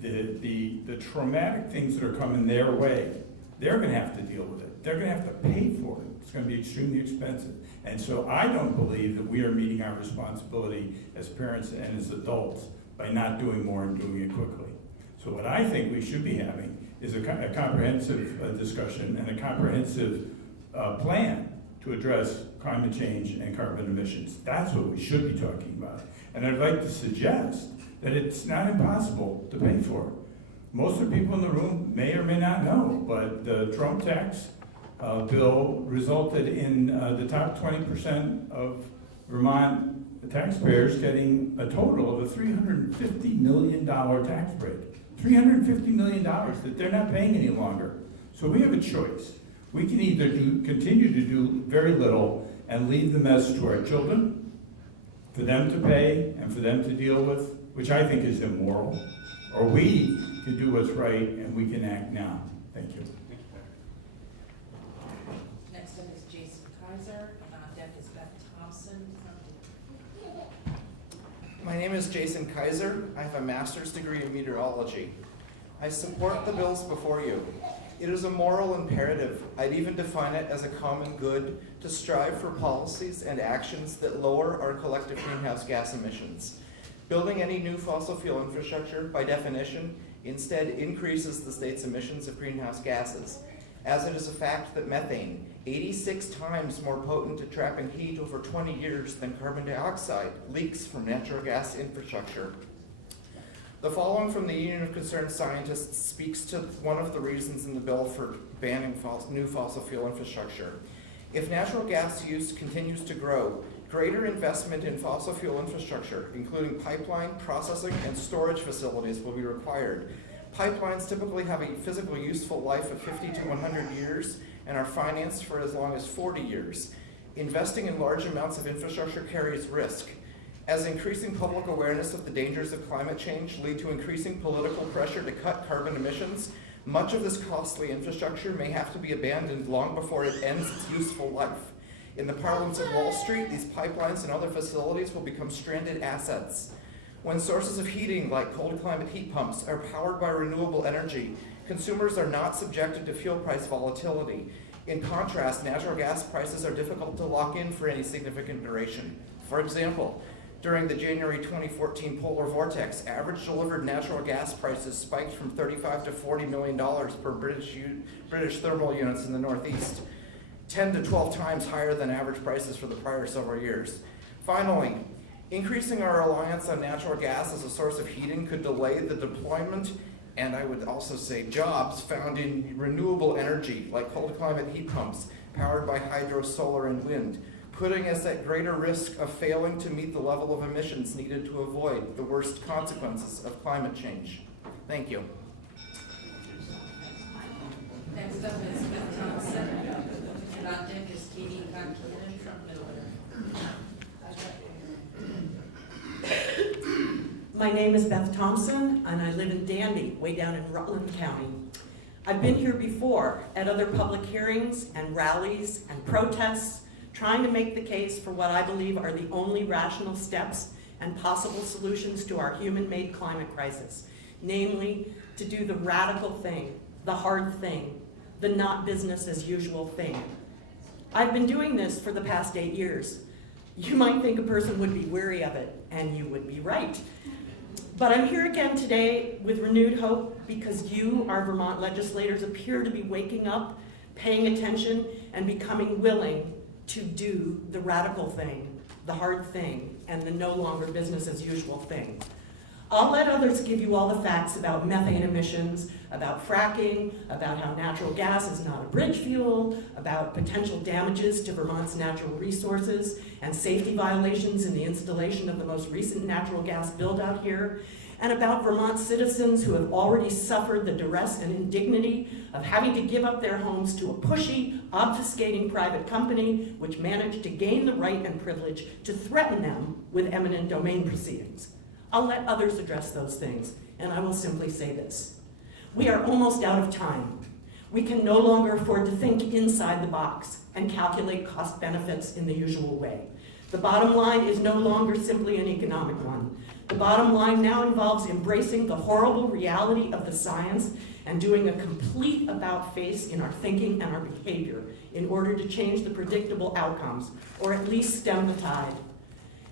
the traumatic things that are coming their way. They're going to have to deal with it. They're going to have to pay for it. It's going to be extremely expensive. And so I don't believe that we are meeting our responsibility as parents and as adults by not doing more and doing it quickly. So what I think we should be having is a comprehensive discussion and a comprehensive plan to address climate change and carbon emissions. That's what we should be talking about. And I'd like to suggest that it's not impossible to pay for. Most of the people in the room may or may not know, but the Trump tax bill resulted in the top 20% of Vermont taxpayers getting a total of a $350 million tax break. $350 million that they're not paying any longer. So we have a choice. We can either continue to do very little and leave the mess to our children, for them to pay and for them to deal with, which I think is immoral, or we can do what's right and we can act now. Thank you. Next up is Jason Kaiser, and on deck is Beth Thompson. My name is Jason Kaiser. I have a master's degree in meteorology. I support the bills before you. It is a moral imperative, I'd even define it as a common good, to strive for policies and actions that lower our collective greenhouse gas emissions. Building any new fossil fuel infrastructure, by definition, instead increases the state's emissions of greenhouse gases, as it is a fact that methane, 86 times more potent at trapping heat over 20 years than carbon dioxide, leaks from natural gas infrastructure. The following from the Union of Concerned Scientists speaks to one of the reasons in the bill for banning new fossil fuel infrastructure. If natural gas use continues to grow, greater investment in fossil fuel infrastructure, including pipeline, processing, and storage facilities, will be required. Pipelines typically have a physical useful life of 50 to 100 years and are financed for as long as 40 years. Investing in large amounts of infrastructure carries risk. As increasing public awareness of the dangers of climate change lead to increasing political pressure to cut carbon emissions, much of this costly infrastructure may have to be abandoned long before it ends its useful life. In the parlance of Wall Street, these pipelines and other facilities will become stranded assets. When sources of heating, like cold climate heat pumps, are powered by renewable energy, consumers are not subjected to fuel price volatility. In contrast, natural gas prices are difficult to lock in for any significant duration. For example, during the January 2014 polar vortex, average delivered natural gas prices spiked from $35 to $40 million per British thermal units in the Northeast, 10 to 12 times higher than average prices for the prior several years. Finally, increasing our reliance on natural gas as a source of heating could delay the deployment, and I would also say jobs, found in renewable energy like cold climate heat pumps powered by hydro, solar, and wind, putting us at greater risk of failing to meet the level of emissions needed to avoid the worst consequences of climate change. Thank you. Next up is Beth Thompson, and on deck is Katie Conklin from Middlebury. My name is Beth Thompson, and I live in Danby, way down in Rutland County. I've been here before at other public hearings and rallies and protests, trying to make the case for what I believe are the only rational steps and possible solutions to our human-made climate crisis, namely to do the radical thing, the hard thing, the not business as usual thing. I've been doing this for the past 8 years. You might think a person would be weary of it, and you would be right. But I'm here again today with renewed hope because you, our Vermont legislators, appear to be waking up, paying attention, and becoming willing to do the radical thing, the hard thing, and the no longer business as usual thing. I'll let others give you all the facts about methane emissions, about fracking, about how natural gas is not a bridge fuel, about potential damages to Vermont's natural resources and safety violations in the installation of the most recent natural gas build-out here, and about Vermont citizens who have already suffered the duress and indignity of having to give up their homes to a pushy, obfuscating private company which managed to gain the right and privilege to threaten them with eminent domain proceedings. I'll let others address those things, and I will simply say this. We are almost out of time. We can no longer afford to think inside the box and calculate cost benefits in the usual way. The bottom line is no longer simply an economic one. The bottom line now involves embracing the horrible reality of the science and doing a complete about-face in our thinking and our behavior in order to change the predictable outcomes, or at least stem the tide.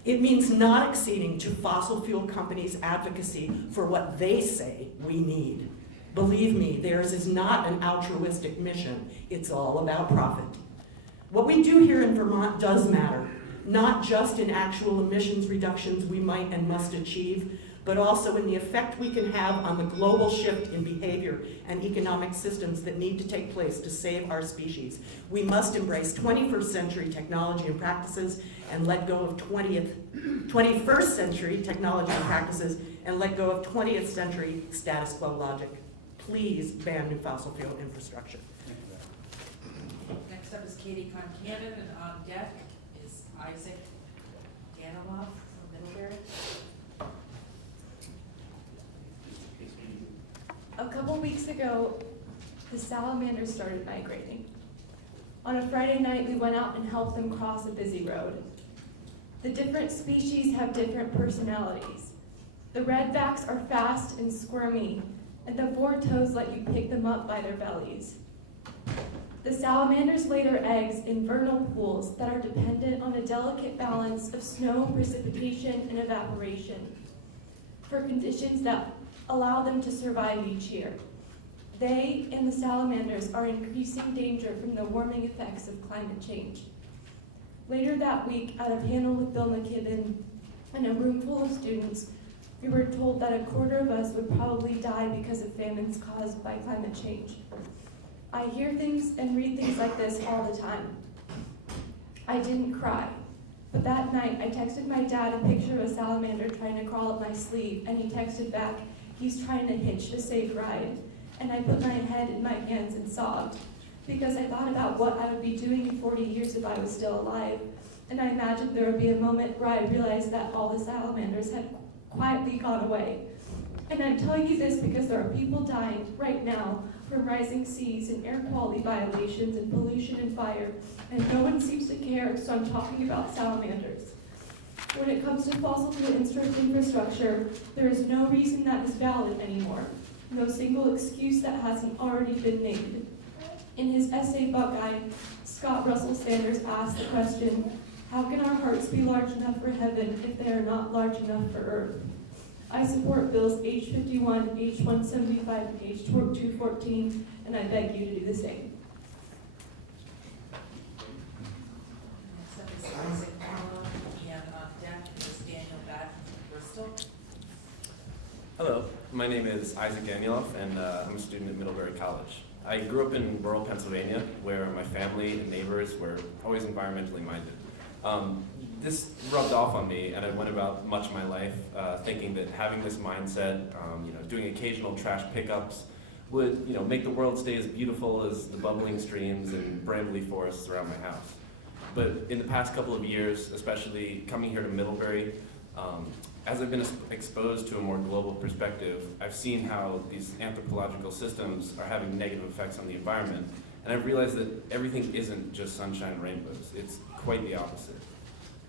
It means not acceding to fossil fuel companies' advocacy for what they say we need. Believe me, theirs is not an altruistic mission. It's all about profit. What we do here in Vermont does matter, not just in actual emissions reductions we might and must achieve, but also in the effect we can have on the global shift in behavior and economic systems that need to take place to save our species. We must embrace 21st century technology and practices and let go of 21st century technology and practices and let go of 20th century status quo logic. Please ban new fossil fuel infrastructure. Next up is Katie Concanon, and on deck is Isaac Daniloff from Middlebury. A couple weeks ago, the salamanders started migrating. On a Friday night, we went out and helped them cross a busy road. The different species have different personalities. The redbacks are fast and squirmy, and the four-toes let you pick them up by their bellies. The salamanders lay their eggs in vernal pools that are dependent on a delicate balance of snow, precipitation, and evaporation for conditions that allow them to survive each year. They and the salamanders are in increasing danger from the warming effects of climate change. Later that week, at a panel with Bill McKibben and a room full of students, we were told that a quarter of us would probably die because of famines caused by climate change. I hear things and read things like this all the time. I didn't cry, but that night I texted my dad a picture of a salamander trying to crawl up my sleeve, and he texted back, "He's trying to hitch a safe ride." And I put my head in my hands and sobbed, because I thought about what I would be doing in 40 years if I was still alive. And I imagined there would be a moment where I realized that all the salamanders had quietly gone away. And I'm telling you this because there are people dying right now from rising seas and air quality violations and pollution and fire, and no one seems to care, so I'm talking about salamanders. When it comes to fossil fuel infrastructure, there is no reason that is valid anymore. No single excuse that hasn't already been named. In his essay Buckeye, Scott Russell Sanders asked the question, how can our hearts be large enough for heaven if they are not large enough for earth? I support bills H51, H175, and H214, and I beg you to do the same. Next up is Isaac Daniloff, and on deck is Daniel Batt from Bristol. Hello, my name is Isaac Daniloff, and I'm a student at Middlebury College. I grew up in rural Pennsylvania, where my family and neighbors were always environmentally minded. This rubbed off on me, and I went about much of my life thinking that having this mindset, doing occasional trash pickups, would make the world stay as beautiful as the bubbling streams and brambly forests around my house. But in the past couple of years, especially coming here to Middlebury, as I've been exposed to a more global perspective, I've seen how these anthropological systems are having negative effects on the environment, and I've realized that everything isn't just sunshine and rainbows. It's quite the opposite.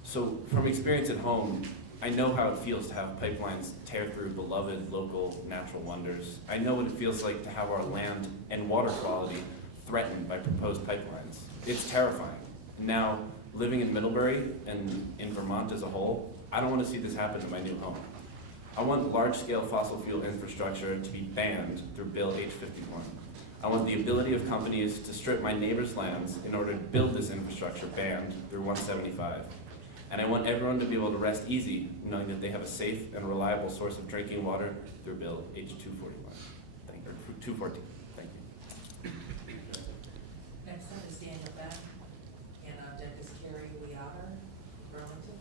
So from experience at home, I know how it feels to have pipelines tear through beloved local natural wonders. I know what it feels like to have our land and water quality threatened by proposed pipelines. It's terrifying. Now, living in Middlebury and in Vermont as a whole, I don't want to see this happen in my new home. I want large-scale fossil fuel infrastructure to be banned through Bill H51. I want the ability of companies to strip my neighbors' lands in order to build this infrastructure banned through 175. And I want everyone to be able to rest easy knowing that they have a safe and reliable source of drinking water through Bill H-241. Or 214. Thank you. Next up is Daniel Beck, and on deck is Carrie Leotter, Burlington.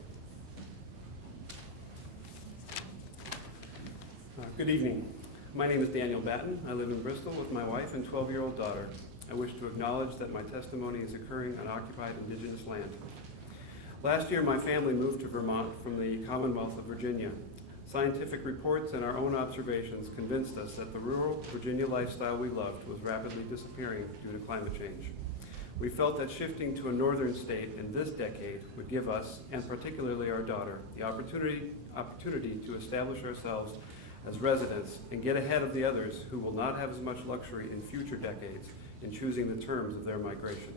Good evening. My name is Daniel Batten. I live in Bristol with my wife and 12-year-old daughter. I wish to acknowledge that my testimony is occurring on occupied indigenous land. Last year, my family moved to Vermont from the Commonwealth of Virginia. Scientific reports and our own observations convinced us that the rural Virginia lifestyle we loved was rapidly disappearing due to climate change. We felt that shifting to a northern state in this decade would give us, and particularly our daughter, the opportunity to establish ourselves as residents and get ahead of the others who will not have as much luxury in future decades in choosing the terms of their migration.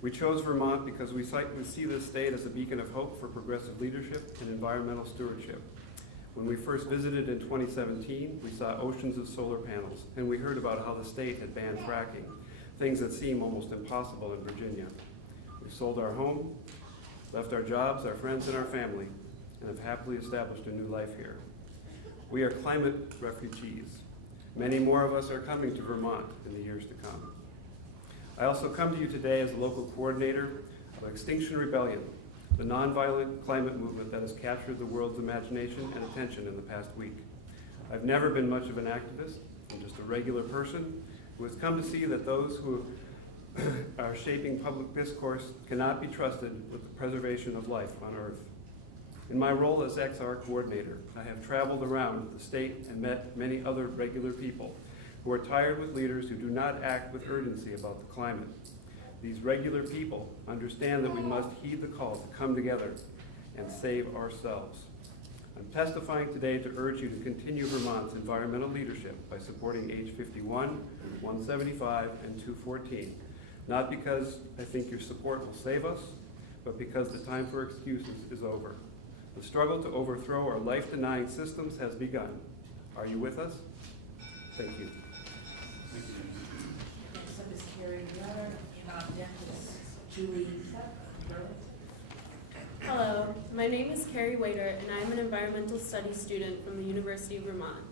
We chose Vermont because we see this state as a beacon of hope for progressive leadership and environmental stewardship. When we first visited in 2017, we saw oceans of solar panels, and we heard about how the state had banned fracking, things that seem almost impossible in Virginia. We sold our home, left our jobs, our friends, and our family, and have happily established a new life here. We are climate refugees. Many more of us are coming to Vermont in the years to come. I also come to you today as the local coordinator of Extinction Rebellion, the nonviolent climate movement that has captured the world's imagination and attention in the past week. I've never been much of an activist. I'm just a regular person who has come to see that those who are shaping public discourse cannot be trusted with the preservation of life on Earth. In my role as XR coordinator, I have traveled around the state and met many other regular people who are tired with leaders who do not act with urgency about the climate. These regular people understand that we must heed the call to come together and save ourselves. I'm testifying today to urge you to continue Vermont's environmental leadership by supporting H51, 175, and 214, not because I think your support will save us, but because the time for excuses is over. The struggle to overthrow our life-denying systems has begun. Are you with us? Thank you. Next up is Carrie Leotter, and on deck is Julie Burlington. Hello, my name is Carrie Waiter, and I'm an environmental studies student from the University of Vermont.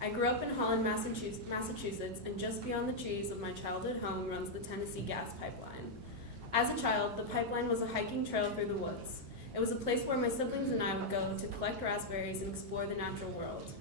I grew up in Holland, Massachusetts, and just beyond the trees of my childhood home runs the Tennessee gas pipeline. As a child, the pipeline was a hiking trail through the woods. It was a place where my siblings and I would go to collect raspberries and explore the natural world.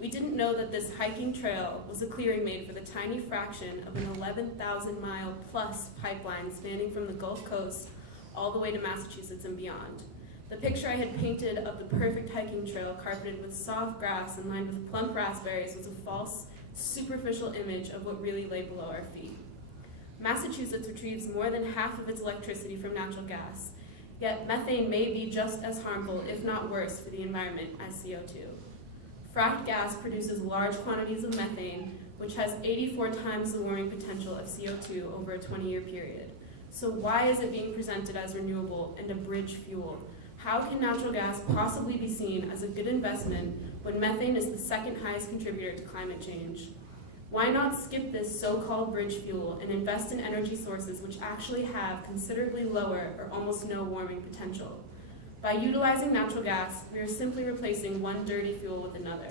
We didn't know that this hiking trail was a clearing made for the tiny fraction of an 11,000-mile plus pipeline spanning from the Gulf Coast all the way to Massachusetts and beyond. The picture I had painted of the perfect hiking trail carpeted with soft grass and lined with plump raspberries was a false, superficial image of what really lay below our feet. Massachusetts retrieves more than half of its electricity from natural gas, yet methane may be just as harmful, if not worse, for the environment as CO2. Fracked gas produces large quantities of methane, which has 84 times the warming potential of CO2 over a 20-year period. So why is it being presented as renewable and a bridge fuel? How can natural gas possibly be seen as a good investment when methane is the second highest contributor to climate change? Why not skip this so-called bridge fuel and invest in energy sources which actually have considerably lower or almost no warming potential? By utilizing natural gas, we are simply replacing one dirty fuel with another.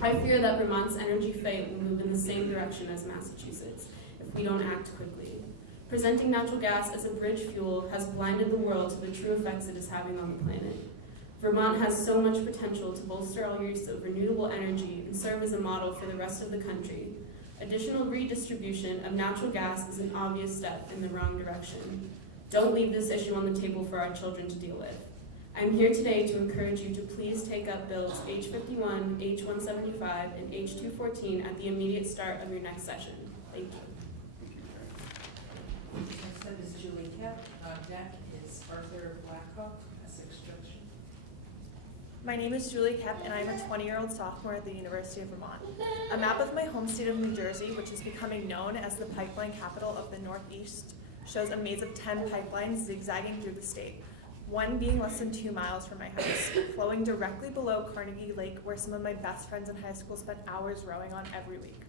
I fear that Vermont's energy fate will move in the same direction as Massachusetts if we don't act quickly. Presenting natural gas as a bridge fuel has blinded the world to the true effects it is having on the planet. Vermont has so much potential to bolster our use of renewable energy and serve as a model for the rest of the country. Additional redistribution of natural gas is an obvious step in the wrong direction. Don't leave this issue on the table for our children to deal with. I'm here today to encourage you to please take up bills H51, H175, and H214 at the immediate start of your next session. Thank you. Next up is Julie Kep, and on deck is Arthur Blackhawk, Essex Junction. My name is Julie Kep, and I'm a 20-year-old sophomore at the University of Vermont. A map of my home state of New Jersey, which is becoming known as the pipeline capital of the Northeast, shows a maze of 10 pipelines zigzagging through the state, one being less than 2 miles from my house, flowing directly below Carnegie Lake, where some of my best friends in high school spent hours rowing on every week.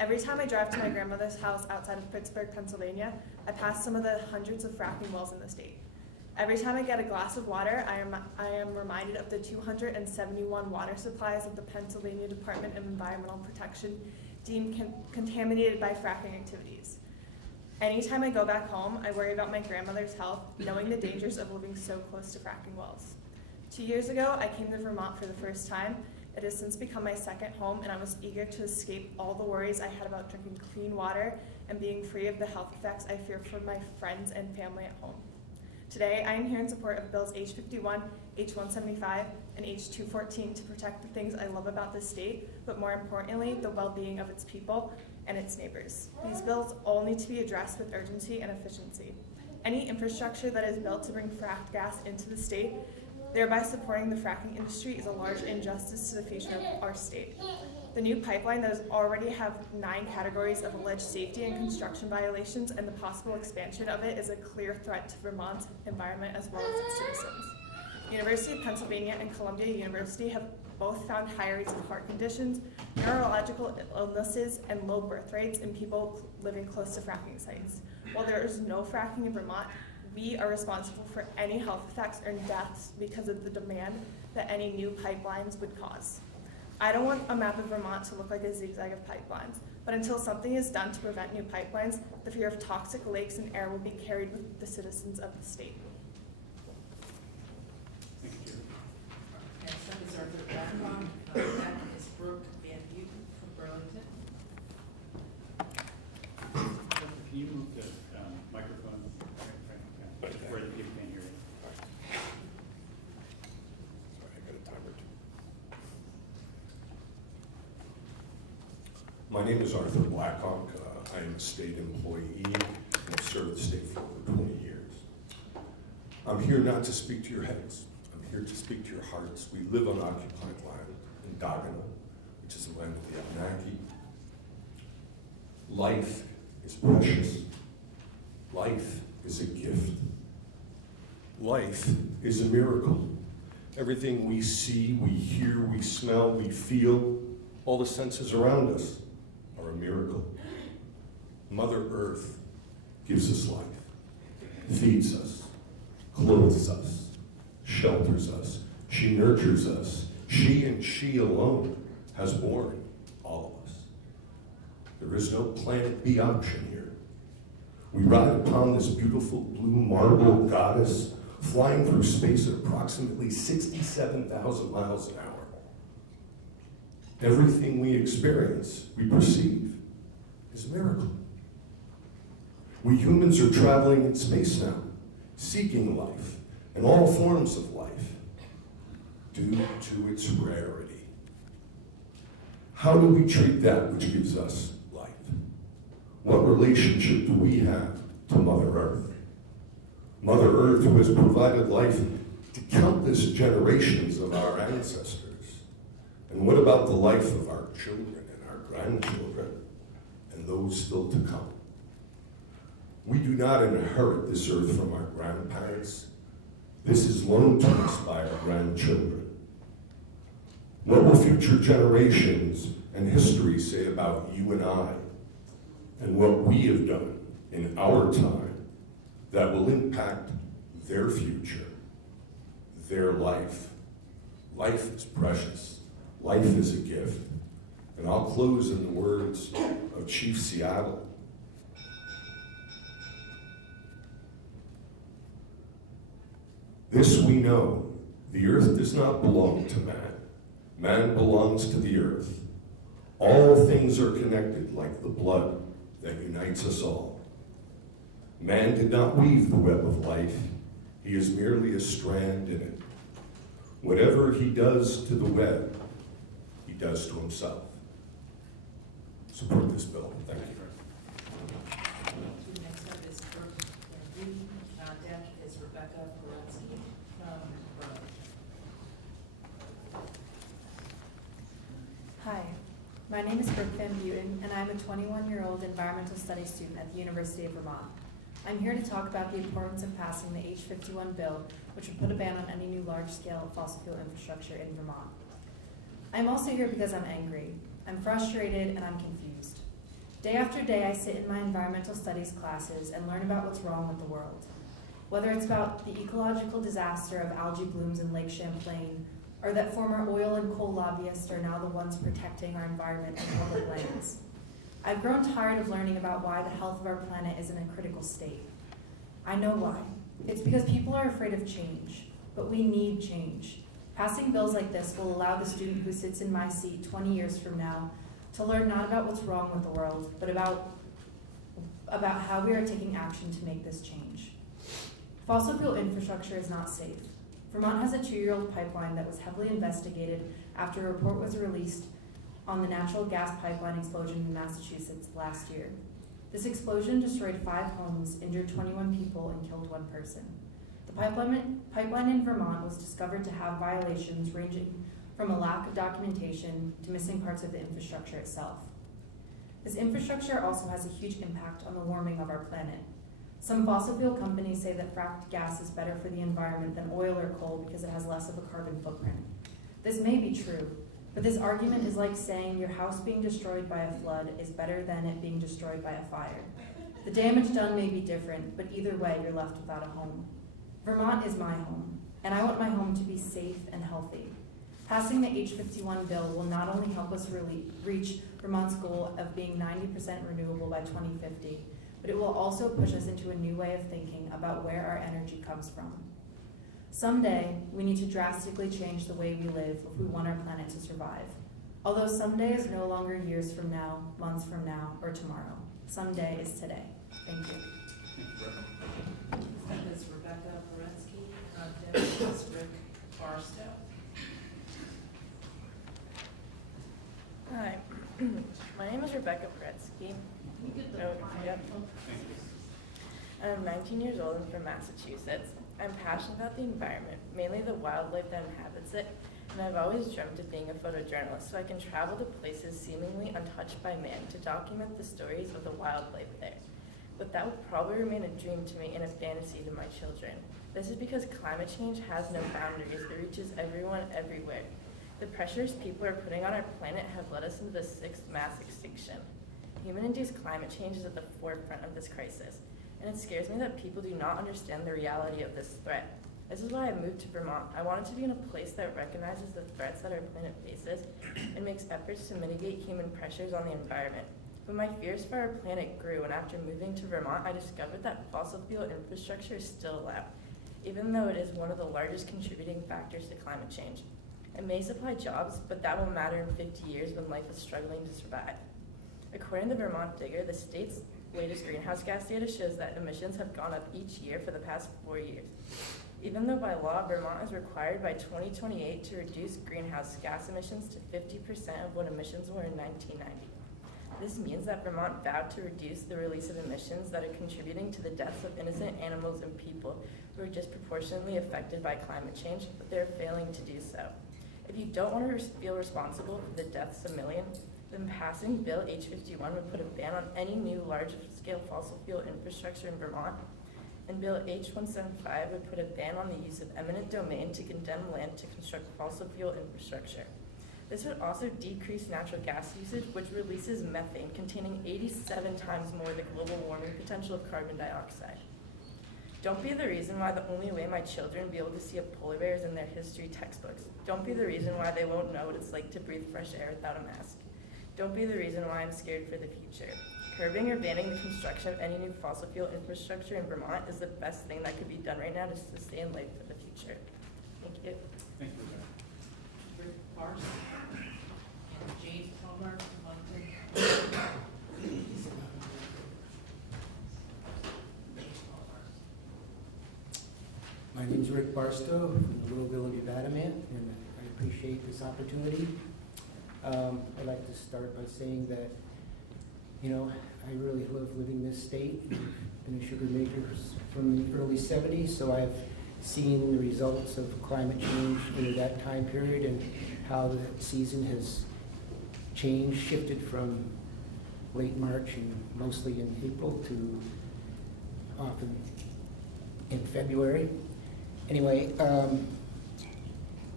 Every time I drive to my grandmother's house outside of Pittsburgh, Pennsylvania, I pass some of the hundreds of fracking wells in the state. Every time I get a glass of water, I am reminded of the 271 water supplies that the Pennsylvania Department of Environmental Protection deemed contaminated by fracking activities. Anytime I go back home, I worry about my grandmother's health, knowing the dangers of living so close to fracking wells. 2 years ago, I came to Vermont for the first time. It has since become my second home, and I was eager to escape all the worries I had about drinking clean water and being free of the health effects I fear for my friends and family at home. Today, I am here in support of Bills H51, H175, and H214 to protect the things I love about this state, but more importantly, the well-being of its people and its neighbors. These bills all need to be addressed with urgency and efficiency. Any infrastructure that is built to bring fracked gas into the state, thereby supporting the fracking industry, is a large injustice to the future of our state. The new pipeline does already have 9 categories of alleged safety and construction violations, and the possible expansion of it is a clear threat to Vermont's environment as well as its citizens. University of Pennsylvania and Columbia University have both found higher rates of heart conditions, neurological illnesses, and low birth rates in people living close to fracking sites. While there is no fracking in Vermont, we are responsible for any health effects or deaths because of the demand that any new pipelines would cause. I don't want a map of Vermont to look like a zigzag of pipelines, but until something is done to prevent new pipelines, the fear of toxic lakes and air will be carried with the citizens of the state. Next up is Arthur Blackhawk. That is Brooke Van Buren from Burlington. Can you move the microphone where the people can hear you? Sorry, I got a timer too. My name is Arthur Blackhawk. I am a state employee and have served the state for over 20 years. I'm here not to speak to your heads. I'm here to speak to your hearts. We live on occupied land in Dagenham, which is the land of the Abenaki. Life is precious. Life is a gift. Life is a miracle. Everything we see, we hear, we smell, we feel, all the senses around us are a miracle. Mother Earth gives us life, feeds us, clothes us, shelters us. She nurtures us. She and she alone has born all of us. There is no planet B option here. We ride upon this beautiful blue marble goddess flying through space at approximately 67,000 miles an hour. Everything we experience, we perceive, is a miracle. We humans are traveling in space now, seeking life and all forms of life due to its rarity. How do we treat that which gives us life? What relationship do we have to Mother Earth? Mother Earth, who has provided life to countless generations of our ancestors. And what about the life of our children and our grandchildren and those still to come? We do not inherit this earth from our grandparents. This is loaned to us by our grandchildren. What will future generations and history say about you and I and what we have done in our time that will impact their future, their life? Life is precious. Life is a gift. And I'll close in the words of Chief Seattle. This we know, the earth does not belong to man. Man belongs to the earth. All things are connected like the blood that unites us all. Man did not weave the web of life. He is merely a strand in it. Whatever he does to the web, he does to himself. Support this bill. Thank you. Next up is Brooke Van Buren. On deck is Rebecca Polensky from Burlington. Hi, my name is Brooke Van Buren, and I'm a 21-year-old environmental studies student at the University of Vermont. I'm here to talk about the importance of passing the H51 bill, which would put a ban on any new large-scale fossil fuel infrastructure in Vermont. I'm also here because I'm angry, I'm frustrated, and I'm confused. Day after day, I sit in my environmental studies classes and learn about what's wrong with the world. Whether it's about the ecological disaster of algae blooms in Lake Champlain, or that former oil and coal lobbyists are now the ones protecting our environment and public lands. I've grown tired of learning about why the health of our planet is in a critical state. I know why. It's because people are afraid of change, but we need change. Passing bills like this will allow the student who sits in my seat 20 years from now to learn not about what's wrong with the world, but about how we are taking action to make this change. Fossil fuel infrastructure is not safe. Vermont has a 2-year-old pipeline that was heavily investigated after a report was released on the natural gas pipeline explosion in Massachusetts last year. This explosion destroyed 5 homes, injured 21 people, and killed 1 person. The pipeline in Vermont was discovered to have violations ranging from a lack of documentation to missing parts of the infrastructure itself. This infrastructure also has a huge impact on the warming of our planet. Some fossil fuel companies say that fracked gas is better for the environment than oil or coal because it has less of a carbon footprint. This may be true, but this argument is like saying your house being destroyed by a flood is better than it being destroyed by a fire. The damage done may be different, but either way, you're left without a home. Vermont is my home, and I want my home to be safe and healthy. Passing the H51 bill will not only help us reach Vermont's goal of being 90% renewable by 2050, but it will also push us into a new way of thinking about where our energy comes from. Someday, we need to drastically change the way we live if we want our planet to survive. Although someday is no longer years from now, months from now, or tomorrow. Someday is today. Thank you. That is Rebecca Beretsky. Next is Rick Barstow. Hi, my name is Rebecca Beretsky. I'm 19 years old and from Massachusetts. I'm passionate about the environment, mainly the wildlife that inhabits it, and I've always dreamt of being a photojournalist so I can travel to places seemingly untouched by man to document the stories of the wildlife there. But that would probably remain a dream to me and a fantasy to my children. This is because climate change has no boundaries. It reaches everyone everywhere. The pressures people are putting on our planet have led us into the 6th mass extinction. Human-induced climate change is at the forefront of this crisis, and it scares me that people do not understand the reality of this threat. This is why I moved to Vermont. I wanted to be in a place that recognizes the threats that our planet faces and makes efforts to mitigate human pressures on the environment. But my fears for our planet grew, and after moving to Vermont, I discovered that fossil fuel infrastructure is still allowed, even though it is one of the largest contributing factors to climate change. It may supply jobs, but that will matter in 50 years when life is struggling to survive. According to Vermont Digger, the state's latest greenhouse gas data shows that emissions have gone up each year for the past 4 years. Even though by law, Vermont is required by 2028 to reduce greenhouse gas emissions to 50% of what emissions were in 1990. This means that Vermont vowed to reduce the release of emissions that are contributing to the deaths of innocent animals and people who are disproportionately affected by climate change, but they're failing to do so. If you don't want to feel responsible for the deaths of a million, then passing Bill H51 would put a ban on any new large-scale fossil fuel infrastructure in Vermont, and Bill H175 would put a ban on the use of eminent domain to condemn land to construct fossil fuel infrastructure. This would also decrease natural gas usage, which releases methane, containing 87 times more the global warming potential of carbon dioxide. Don't be the reason why the only way my children will be able to see a polar bear is in their history textbooks. Don't be the reason why they won't know what it's like to breathe fresh air without a mask. Don't be the reason why I'm scared for the future. Curbing or banning the construction of any new fossil fuel infrastructure in Vermont is the best thing that could be done right now to sustain life for the future. Thank you. Thank you. Rick Barstow. And Jane Comer from Montpelier. My name is Rick Barstow from the little village of Adamant, and I appreciate this opportunity. I'd like to start by saying that, you know, I really love living in this state. I've been a sugar major from the early 70s, so I've seen the results of climate change in that time period and how the season has changed, shifted from late March and mostly in April to often in February. Anyway,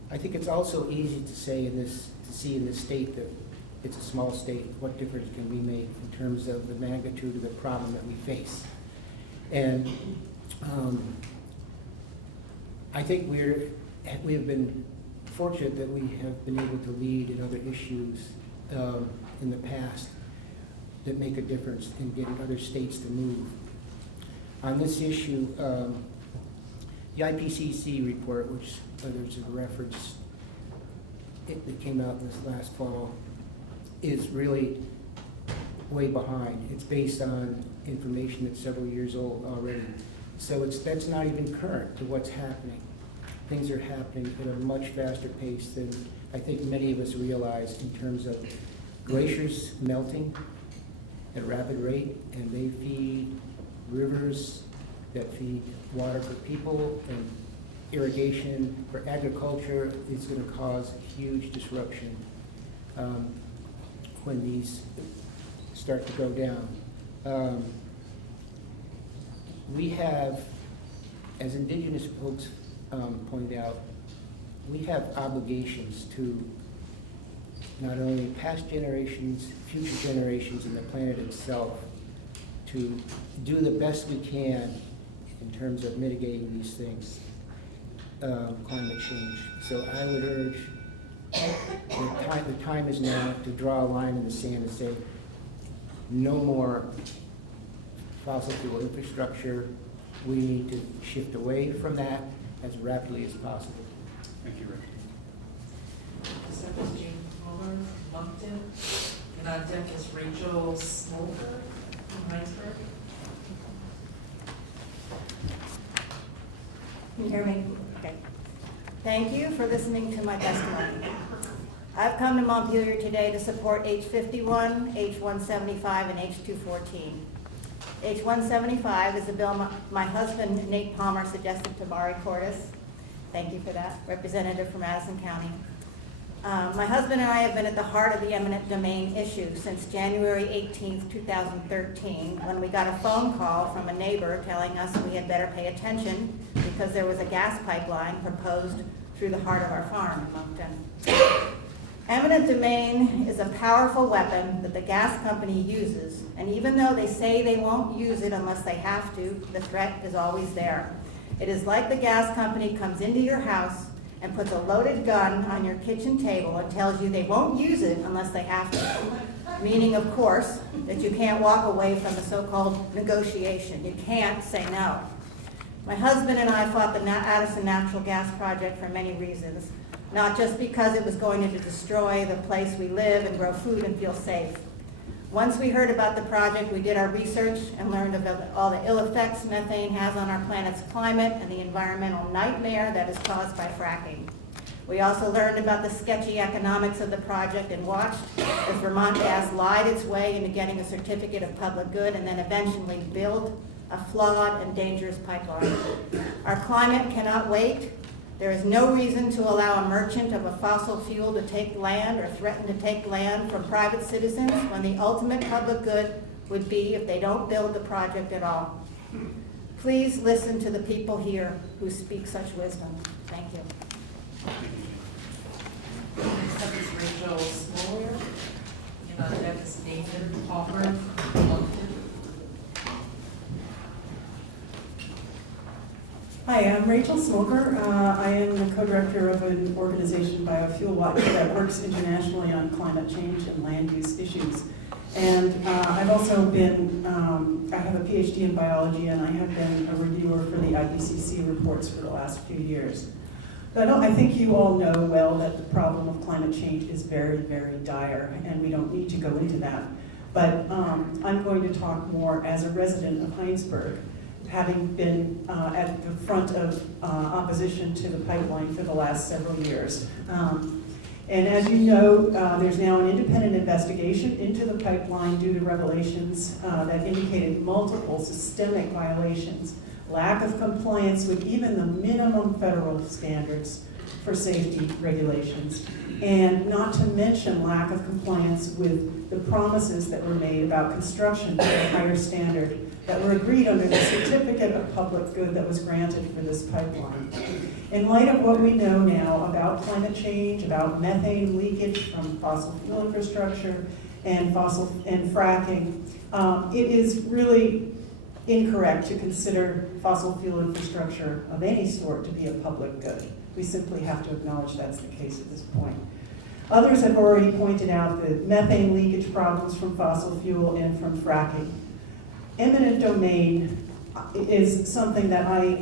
I think it's also easy to say in this, to see in this state that it's a small state. What difference can we make in terms of the magnitude of the problem that we face? And I think we have been fortunate that we have been able to lead in other issues in the past that make a difference in getting other states to move. On this issue, the IPCC report, which others have referenced, that came out this last fall, is really way behind. It's based on information that's several years old already. So that's not even current to what's happening. Things are happening at a much faster pace than I think many of us realize in terms of glaciers melting at a rapid rate, and they feed rivers that feed water for people, and irrigation for agriculture is going to cause huge disruption when these start to go down. We have, as Indigenous folks pointed out, we have obligations to not only past generations, future generations, and the planet itself to do the best we can in terms of mitigating these things, climate change. So I would urge, the time is now to draw a line in the sand and say, no more fossil fuel infrastructure. We need to shift away from that as rapidly as possible. Thank you, Rick. Next up is Jane Muller, Moncton, and on deck is Rachel Smolker from Heinsberg. Can you hear me? Okay. Thank you for listening to my testimony. I've come to Montpelier today to support H51, H175, and H214. H175 is a bill my husband, Nate Palmer, suggested to Barry Cordes. Thank you for that, representative from Madison County. My husband and I have been at the heart of the eminent domain issue since January 18th, 2013, when we got a phone call from a neighbor telling us we had better pay attention because there was a gas pipeline proposed through the heart of our farm in Moncton. Eminent domain is a powerful weapon that the gas company uses, and even though they say they won't use it unless they have to, the threat is always there. It is like the gas company comes into your house and puts a loaded gun on your kitchen table and tells you they won't use it unless they have to. Meaning, of course, that you can't walk away from the so-called negotiation. You can't say no. My husband and I fought the Addison Natural Gas Project for many reasons, not just because it was going to destroy the place we live and grow food and feel safe. Once we heard about the project, we did our research and learned about all the ill effects methane has on our planet's climate and the environmental nightmare that is caused by fracking. We also learned about the sketchy economics of the project and watched as Vermont Gas lied its way into getting a certificate of public good and then eventually built a flawed and dangerous pipeline. Our climate cannot wait. There is no reason to allow a merchant of a fossil fuel to take land or threaten to take land from private citizens when the ultimate public good would be if they don't build the project at all. Please listen to the people here who speak such wisdom. Thank you. Next up is Rachel Smoller, and on deck is Nathan Palmer from Moncton. Hi, I'm Rachel Smoker. I am the co-director of an organization, Biofuel Watch, that works internationally on climate change and land use issues. And I've also been, I have a PhD in biology, and I have been a reviewer for the IPCC reports for the last few years. But I think you all know well that the problem of climate change is very, very dire, and we don't need to go into that. But I'm going to talk more as a resident of Heinsberg, having been at the front of opposition to the pipeline for the last several years. And as you know, there's now an independent investigation into the pipeline due to revelations that indicated multiple systemic violations, lack of compliance with even the minimum federal standards for safety regulations, and not to mention lack of compliance with the promises that were made about construction to a higher standard that were agreed under the certificate of public good that was granted for this pipeline. In light of what we know now about climate change, about methane leakage from fossil fuel infrastructure and fracking, it is really incorrect to consider fossil fuel infrastructure of any sort to be a public good. We simply have to acknowledge that's the case at this point. Others have already pointed out the methane leakage problems from fossil fuel and from fracking. Eminent domain is something that I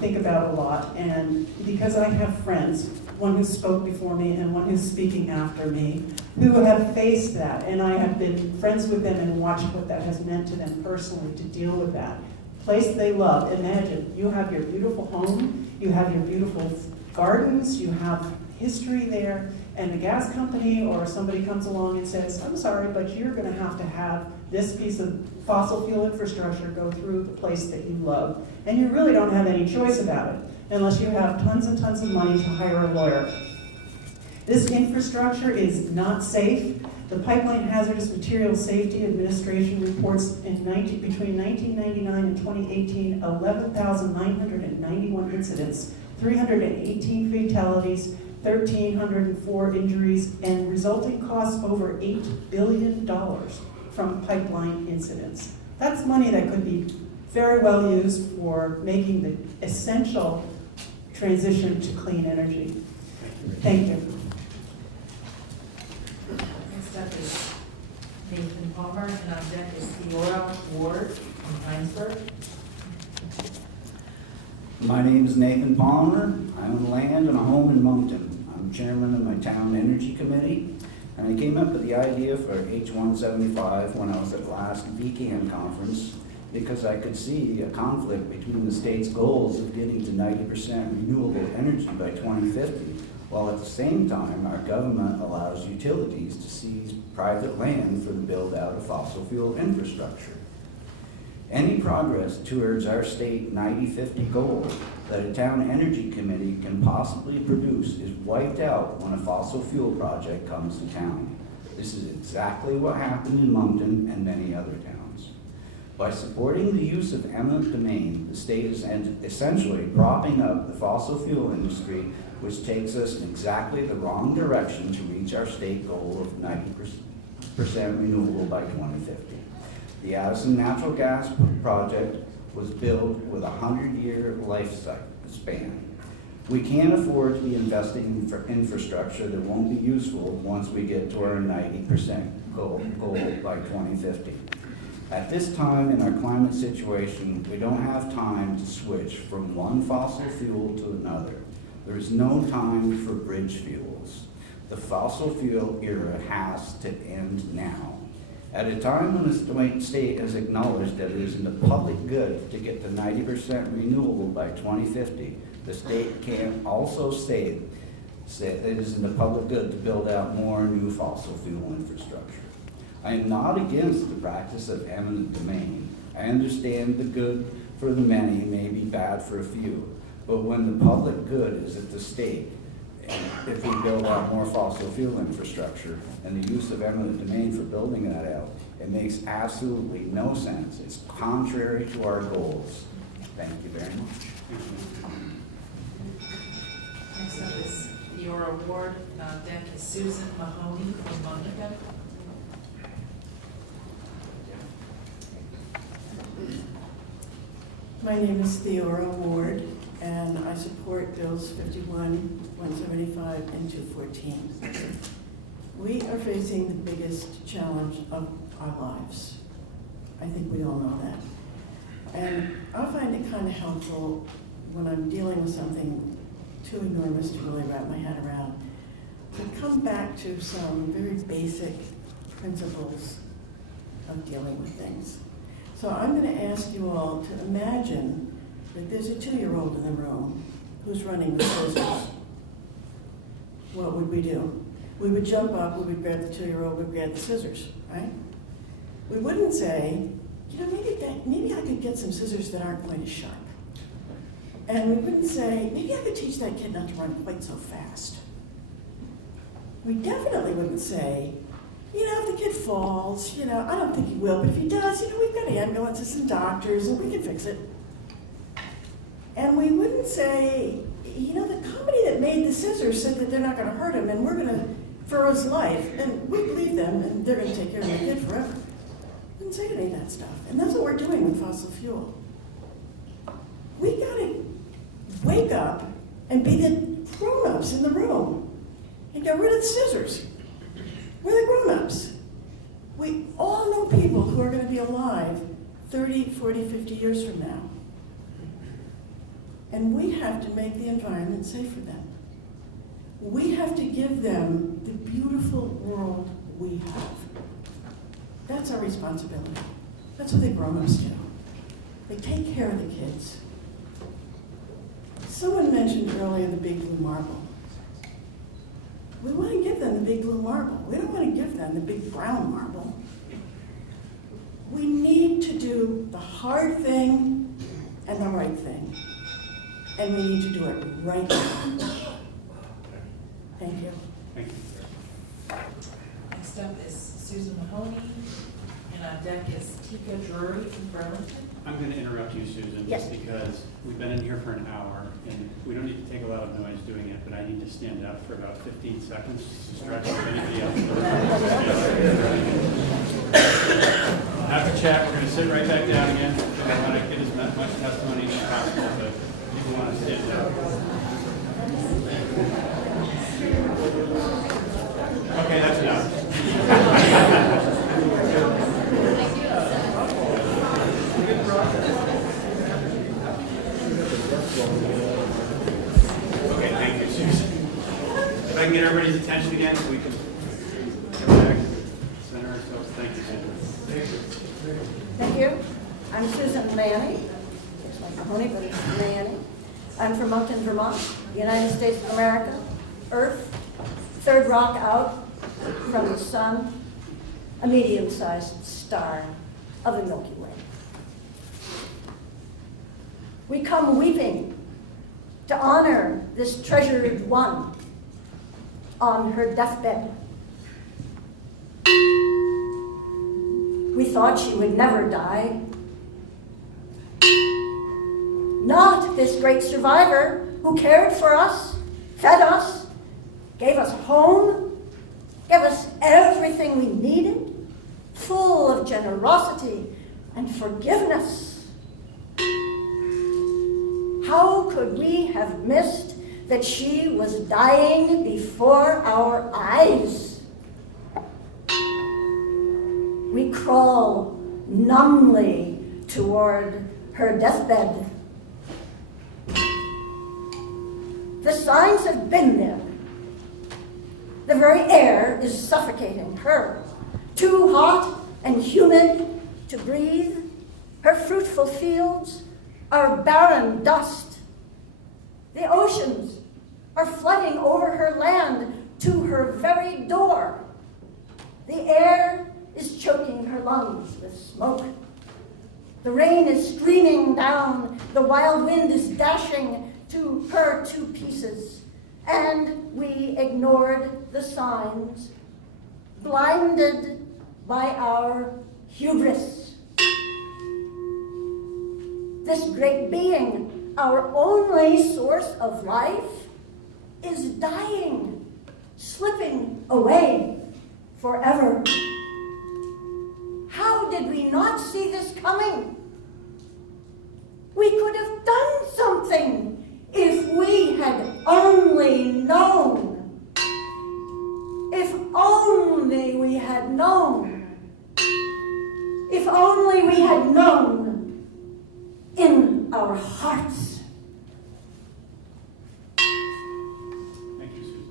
think about a lot, and because I have friends, one who spoke before me and one who's speaking after me, who have faced that, and I have been friends with them and watched what that has meant to them personally to deal with that. Place they love. Imagine, you have your beautiful home, you have your beautiful gardens, you have history there, and the gas company or somebody comes along and says, I'm sorry, but you're going to have this piece of fossil fuel infrastructure go through the place that you love. And you really don't have any choice about it unless you have tons and tons of money to hire a lawyer. This infrastructure is not safe. The Pipeline Hazardous Materials Safety Administration reports between 1999 and 2018, 11,991 incidents, 318 fatalities, 1,304 injuries, and resulting costs over $8 billion from pipeline incidents. That's money that could be very well used for making the essential transition to clean energy. Thank you. Next up is Nathan Palmer, and on deck is Theora Ward from Heinsberg. My name is Nathan Palmer. I own land and a home in Moncton. I'm chairman of my town energy committee, and I came up with the idea for H175 when I was at last VCAN conference because I could see a conflict between the state's goals of getting to 90% renewable energy by 2050, while at the same time our government allows utilities to seize private land for the build out of fossil fuel infrastructure. Any progress towards our state 90-50 goal that a town energy committee can possibly produce is wiped out when a fossil fuel project comes to town. This is exactly what happened in Moncton and many other towns. By supporting the use of eminent domain, the state is essentially propping up the fossil fuel industry, which takes us in exactly the wrong direction to reach our state goal of 90% renewable by 2050. The Addison Natural Gas Project was built with a 100-year lifespan. We can't afford to be investing in infrastructure that won't be useful once we get to our 90% goal by 2050. At this time in our climate situation, we don't have time to switch from one fossil fuel to another. There is no time for bridge fuels. The fossil fuel era has to end now. At a time when the state has acknowledged that it is in the public good to get to 90% renewable by 2050, the state can also say that it is in the public good to build out more new fossil fuel infrastructure. I am not against the practice of eminent domain. I understand the good for the many may be bad for a few, but when the public good is at the stake, if we build out more fossil fuel infrastructure and the use of eminent domain for building that out, it makes absolutely no sense. It's contrary to our goals. Thank you very much. Next up is Theora Ward, and on deck is Susan Mahoney from Monica. My name is Theora Ward, and I support Bills 51, 175, and 214. We are facing the biggest challenge of our lives. I think we all know that. And I find it kind of helpful when I'm dealing with something too enormous to really wrap my head around, to come back to some very basic principles of dealing with things. So I'm going to ask you all to imagine that there's a 2-year-old in the room who's running with scissors. What would we do? We would jump up, we would grab the 2-year-old, we would grab the scissors, right? We wouldn't say, you know, maybe I could get some scissors that aren't quite as sharp. And we wouldn't say, maybe I could teach that kid not to run quite so fast. We definitely wouldn't say, you know, if the kid falls, you know, I don't think he will, but if he does, you know, we've got ambulances and doctors and we can fix it. And we wouldn't say, you know, the company that made the scissors said that they're not going to hurt him and we're going to, for his life, and we believe them and they're going to take care of the kid forever. Didn't say any of that stuff. And that's what we're doing with fossil fuel. We gotta wake up and be the grown-ups in the room and get rid of the scissors. We're the grown-ups. We all know people who are gonna be alive 30, 40, 50 years from now. And we have to make the environment safe for them. We have to give them the beautiful world we have. That's our responsibility. That's what the grown-ups do. They take care of the kids. Someone mentioned earlier the big blue marble. We want to give them the big blue marble. We don't want to give them the big brown marble. We need to do the hard thing and the right thing. And we need to do it right now. Thank you. Thank you. Next up is Susan Mahoney, and on deck is Tika Drury from Burlington. I'm going to interrupt you, Susan, Yes. just because we've been in here for an hour, and we don't need to take a lot of noise doing it, but I need to stand up for about 15 seconds to stretch if anybody else. After chat, we're going to sit right back down again. I want to get as much testimony as possible, but people want to stand up. Okay, that's enough. Okay, thank you, Susan. If I can get everybody's attention again so we can get back, center ourselves. Thank you, Susan. Thank you. I'm Susan Manny. It's like Mahoney, but it's Manny. I'm from Montpelier, Vermont, United States of America, Earth, third rock out from the sun, a medium-sized star of the Milky Way. We come weeping to honor this treasured one on her deathbed. We thought she would never die. Not this great survivor who cared for us, fed us, gave us a home, gave us everything we needed, full of generosity and forgiveness. How could we have missed that she was dying before our eyes? We crawl numbly toward her deathbed. The signs have been there. The very air is suffocating her. Too hot and humid to breathe. Her fruitful fields are barren dust. The oceans are flooding over her land to her very door. The air is choking her lungs with smoke. The rain is streaming down. The wild wind is dashing to her two pieces. And we ignored the signs, blinded by our hubris. This great being, our only source of life, is dying, slipping away forever. How did we not see this coming? We could have done something if we had only known. If only we had known. If only we had known in our hearts. Thank you, Susan.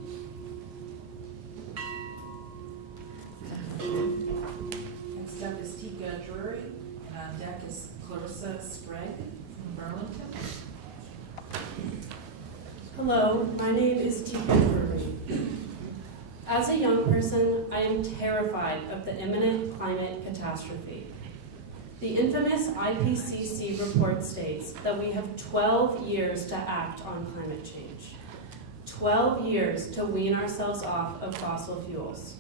Next up is Tika Drury, and on deck is Clarissa Sprague from Burlington. Hello, my name is Tika Drury. As a young person, I am terrified of the imminent climate catastrophe. The infamous IPCC report states that we have 12 years to act on climate change. 12 years to wean ourselves off of fossil fuels.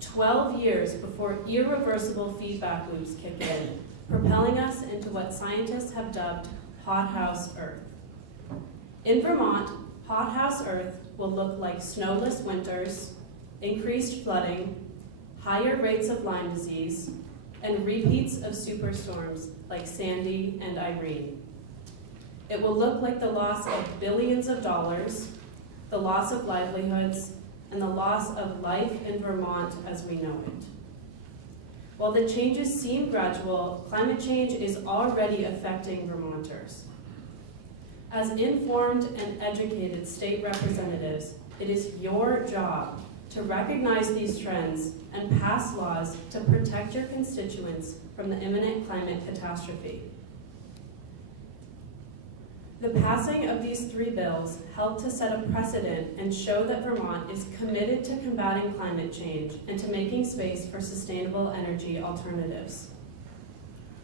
12 years before irreversible feedback loops kick in, propelling us into what scientists have dubbed hothouse Earth. In Vermont, hothouse Earth will look like snowless winters, increased flooding, higher rates of Lyme disease, and repeats of superstorms like Sandy and Irene. It will look like the loss of billions of dollars, the loss of livelihoods, and the loss of life in Vermont as we know it. While the changes seem gradual, climate change is already affecting Vermonters. As informed and educated state representatives, it is your job to recognize these trends and pass laws to protect your constituents from the imminent climate catastrophe. The passing of these 3 bills helped to set a precedent and show that Vermont is committed to combating climate change and to making space for sustainable energy alternatives.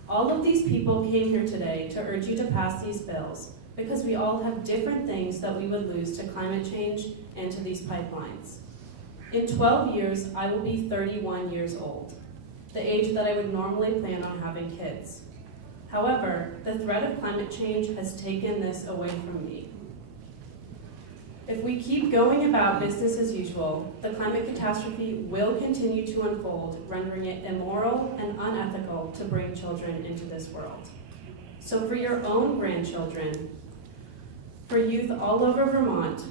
All of these people came here today to urge you to pass these bills because we all have different things that we would lose to climate change and to these pipelines. In 12 years, I will be 31 years old, the age that I would normally plan on having kids. However, the threat of climate change has taken this away from me. If we keep going about business as usual, the climate catastrophe will continue to unfold, rendering it immoral and unethical to bring children into this world. So for your own grandchildren, for youth all over Vermont,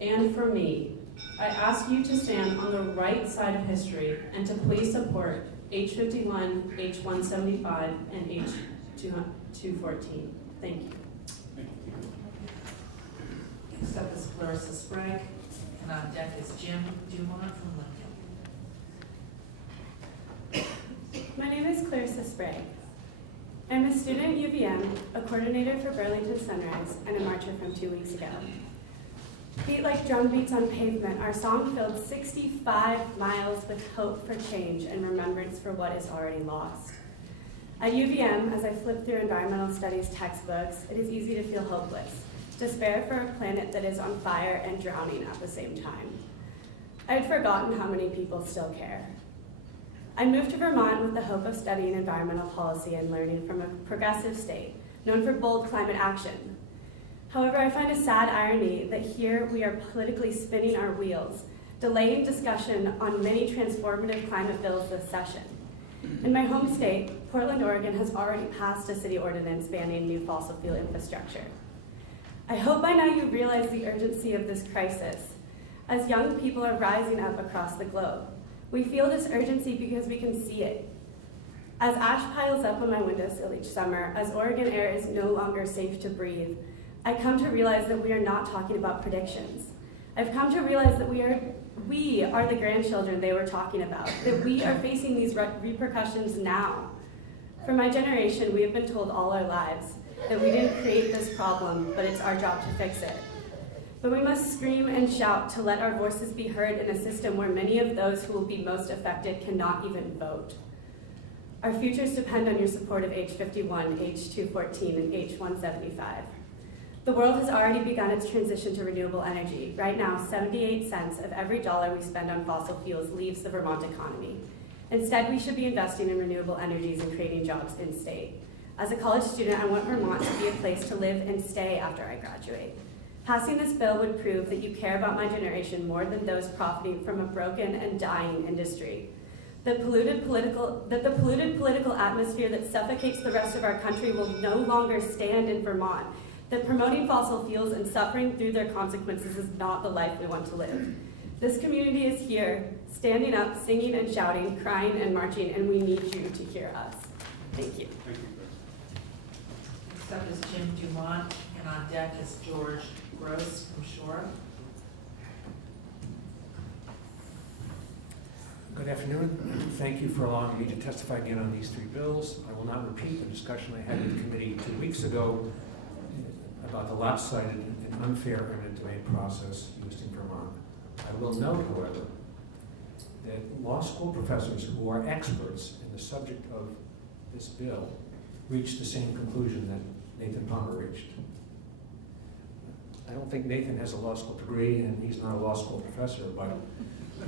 and for me, I ask you to stand on the right side of history and to please support H51, H175, and H214. Thank you. Next up is Clarissa Sprague, and on deck is Jim Dumont from Lincoln. My name is Clarissa Sprague. I'm a student at UVM, a coordinator for Burlington Sunrise, and a marcher from 2 weeks ago. Beat like drum beats on pavement, our song filled 65 miles with hope for change and remembrance for what is already lost. At UVM, as I flip through environmental studies textbooks, it is easy to feel hopeless, despair for a planet that is on fire and drowning at the same time. I had forgotten how many people still care. I moved to Vermont with the hope of studying environmental policy and learning from a progressive state, known for bold climate action. However, I find a sad irony that here we are politically spinning our wheels, delaying discussion on many transformative climate bills this session. In my home state, Portland, Oregon has already passed a city ordinance banning new fossil fuel infrastructure. I hope by now you realize the urgency of this crisis, as young people are rising up across the globe. We feel this urgency because we can see it. As ash piles up on my windowsill each summer, as Oregon air is no longer safe to breathe, I come to realize that we are not talking about predictions. I've come to realize that we are the grandchildren they were talking about, that we are facing these repercussions now. For my generation, we have been told all our lives that we didn't create this problem, but it's our job to fix it. But we must scream and shout to let our voices be heard in a system where many of those who will be most affected cannot even vote. Our futures depend on your support of H51, H214, and H175. The world has already begun its transition to renewable energy. Right now, 78 cents of every dollar we spend on fossil fuels leaves the Vermont economy. Instead, we should be investing in renewable energies and creating jobs in state. As a college student, I want Vermont to be a place to live and stay after I graduate. Passing this bill would prove that you care about my generation more than those profiting from a broken and dying industry. The polluted political atmosphere that suffocates the rest of our country will no longer stand in Vermont. That promoting fossil fuels and suffering through their consequences is not the life we want to live. This community is here, standing up, singing and shouting, crying and marching, and we need you to hear us. Thank you. Thank you, Chris. Next up is Jim Dumont, and on deck is George Gross from Shore. Good afternoon. Thank you for allowing me to testify again on these 3 bills. I will not repeat the discussion I had with the committee 2 weeks ago about the lopsided and unfair eminent domain process used in Vermont. I will note, however, that law school professors who are experts in the subject of this bill reached the same conclusion that Nathan Palmer reached. I don't think Nathan has a law school degree and he's not a law school professor, but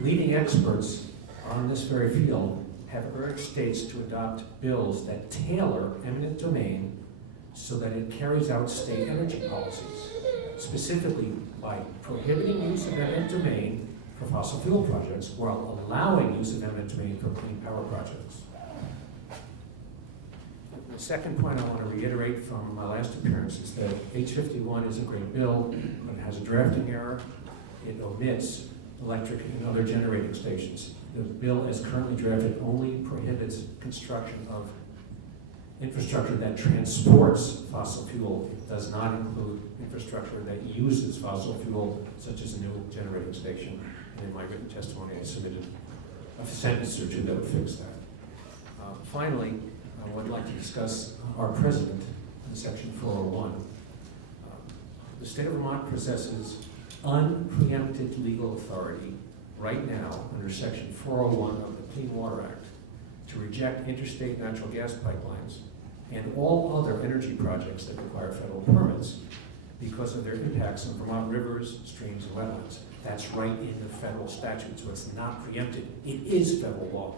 leading experts on this very field have urged states to adopt bills that tailor eminent domain so that it carries out state energy policies, specifically by prohibiting use of eminent domain for fossil fuel projects while allowing use of eminent domain for clean power projects. The second point I want to reiterate from my last appearance is that H51 is a great bill, but it has a drafting error. It omits electric and other generating stations. The bill as currently drafted only prohibits construction of infrastructure that transports fossil fuel. It does not include infrastructure that uses fossil fuel, such as a new generating station. And in my written testimony, I submitted a sentence or two that would fix that. Finally, I would like to discuss our president in section 401. The state of Vermont possesses unpreempted legal authority right now under section 401 of the Clean Water Act to reject interstate natural gas pipelines and all other energy projects that require federal permits because of their impacts on Vermont rivers, streams, and wetlands. That's right in the federal statute, so it's not preempted. It is federal law.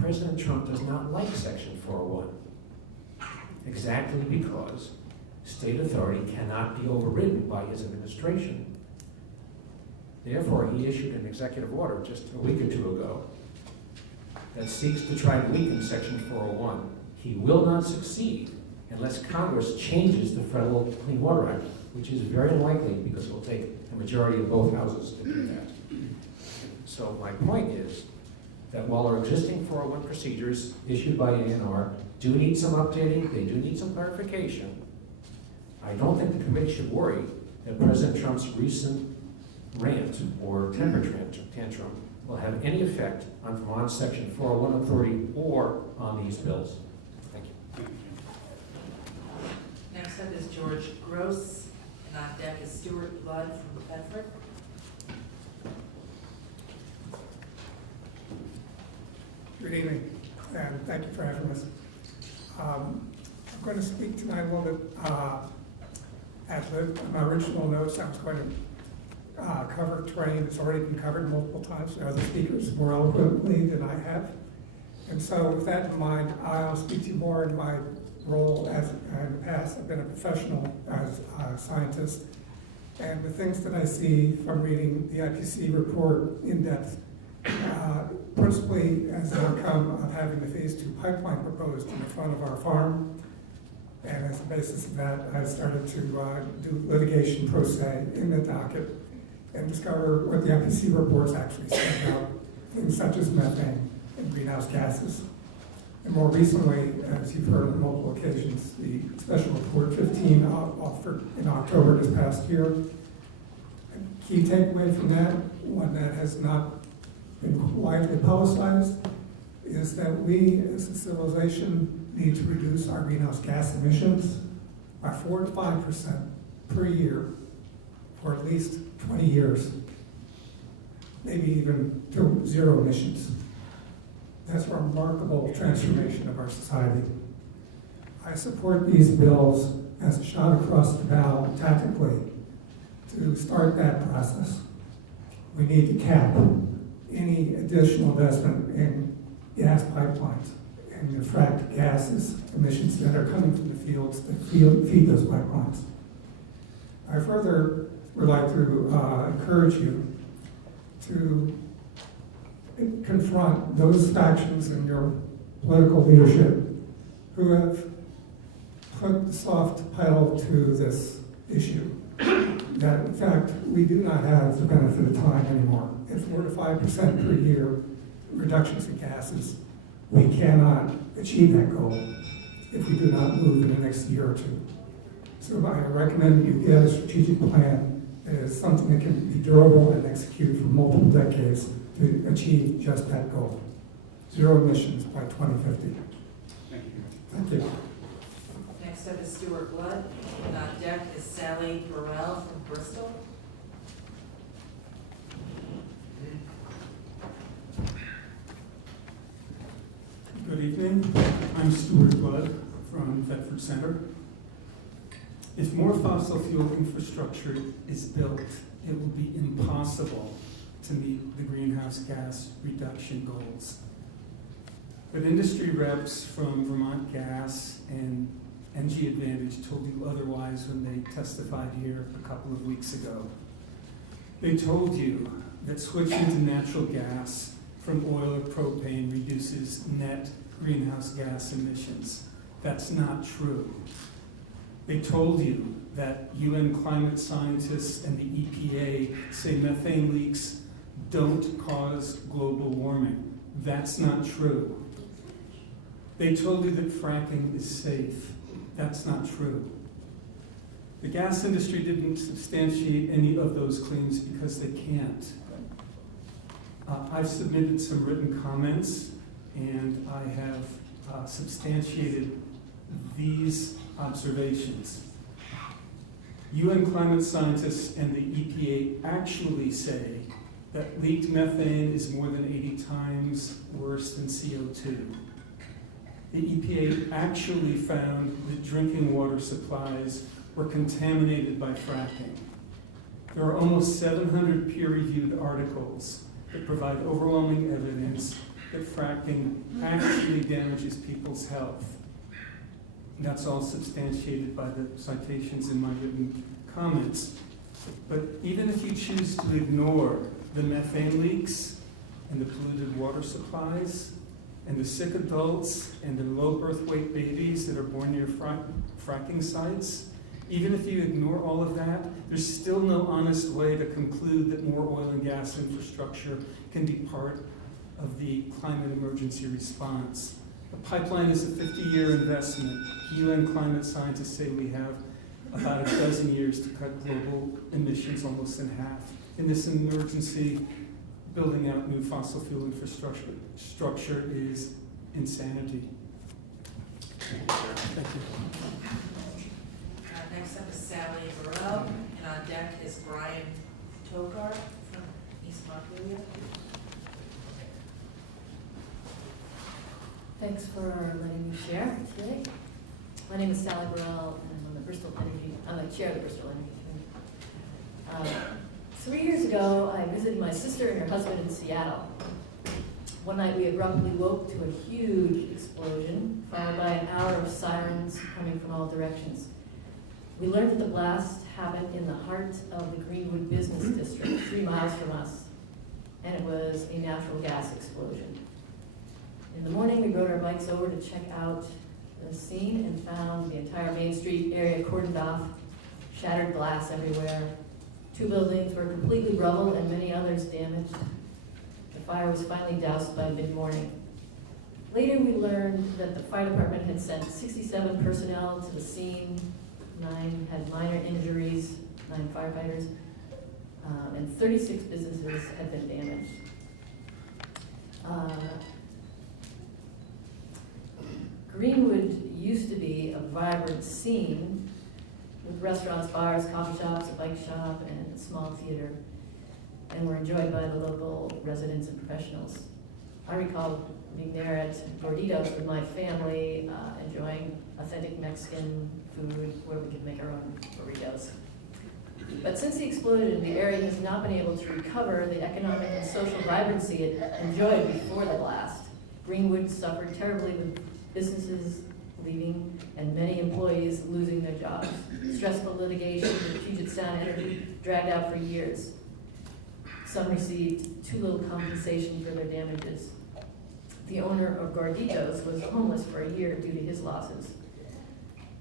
President Trump does not like section 401, exactly because state authority cannot be overridden by his administration. Therefore, he issued an executive order just a week or two ago that seeks to try to weaken section 401. He will not succeed unless Congress changes the Federal Clean Water Act, which is very unlikely because it will take a majority of both houses to do that. So my point is that while our existing 401 procedures issued by ANR do need some updating, they do need some clarification, I don't think the committee should worry that President Trump's recent rant or temper tantrum will have any effect on Vermont's section 401 authority or on these bills. Thank you. Next up is George Gross, and on deck is Stuart Blood from Bedford. Good evening, and thank you for having us. I'm going to speak tonight a little bit my original notes. I was going to cover terrain that's already been covered multiple times by other speakers more eloquently than I have. And so with that in mind, I'll speak to you more in my role as in the past. I've been a professional as a scientist, and the things that I see from reading the IPC report in depth, principally as an outcome of having the phase 2 pipeline proposed in the front of our farm. And as a basis of that, I started to do litigation pro se in the docket and discover what the IPC reports actually say about things such as methane and greenhouse gases. And more recently, as you've heard on multiple occasions, the Special Report 15 offered in October this past year. A key takeaway from that, one that has not been widely publicized, is that we as a civilization need to reduce our greenhouse gas emissions by 4 to 5% per year for at least 20 years, maybe even to zero emissions. That's a remarkable transformation of our society. I support these bills as a shot across the bow tactically to start that process. We need to cap any additional investment in gas pipelines and the fracked gases emissions that are coming from the fields that feed those pipelines. I further would like to encourage you to confront those factions in your political leadership who have put the soft pedal to this issue. That in fact, we do not have the benefit of time anymore. At 4 to 5% per year reductions in gases, we cannot achieve that goal if we do not move in the next year or two. So I recommend you get a strategic plan that is something that can be durable and executed for multiple decades to achieve just that goal. Zero emissions by 2050. Thank you. Thank you. Next up is Stuart Blood, and on deck is Sally Burrell from Bristol. Good evening. I'm Stuart Blood from Bedford Center. If more fossil fuel infrastructure is built, it will be impossible to meet the greenhouse gas reduction goals. But industry reps from Vermont Gas and NG Advantage told you otherwise when they testified here a couple of weeks ago. They told you that switching to natural gas from oil or propane reduces net greenhouse gas emissions. That's not true. They told you that UN climate scientists and the EPA say methane leaks don't cause global warming. That's not true. They told you that fracking is safe. That's not true. The gas industry didn't substantiate any of those claims because they can't. I've submitted some written comments, and I have substantiated these observations. UN climate scientists and the EPA actually say that leaked methane is more than 80 times worse than CO2. The EPA actually found that drinking water supplies were contaminated by fracking. There are almost 700 peer-reviewed articles that provide overwhelming evidence that fracking actually damages people's health. And that's all substantiated by the citations in my written comments. But even if you choose to ignore the methane leaks and the polluted water supplies and the sick adults and the low birth weight babies that are born near fracking sites, even if you ignore all of that, there's still no honest way to conclude that more oil and gas infrastructure can be part of the climate emergency response. The pipeline is a 50-year investment. UN climate scientists say we have about a dozen years to cut global emissions almost in half. In this emergency, building out new fossil fuel infrastructure is insanity. Thank you. Next up is Sally Burrell, and on deck is Brian Togar from East Montpelier. Thanks for letting me share today. My name is Sally Burrell, and I'm the chair of the Bristol Energy Committee. 3 years ago, I visited my sister and her husband in Seattle. One night, we abruptly woke to a huge explosion, followed by an hour of sirens coming from all directions. We learned that the blast happened in the heart of the Greenwood Business District, 3 miles from us, and it was a natural gas explosion. In the morning, we rode our bikes over to check out the scene and found the entire Main Street area cordoned off, shattered glass everywhere. 2 buildings were completely rubble and many others damaged. The fire was finally doused by mid-morning. Later, we learned that the fire department had sent 67 personnel to the scene. 9 had minor injuries, 9 firefighters, and 36 businesses had been damaged. Greenwood used to be a vibrant scene with restaurants, bars, coffee shops, a bike shop, and a small theater, and were enjoyed by the local residents and professionals. I recall being there at Gorditos with my family, enjoying authentic Mexican food where we could make our own burritos. But since the explosion, the area has not been able to recover the economic and social vibrancy it enjoyed before the blast. Greenwood suffered terribly with businesses leaving and many employees losing their jobs. Stressful litigation with Puget Sound Energy dragged out for years. Some received too little compensation for their damages. The owner of Gorditos was homeless for a year due to his losses.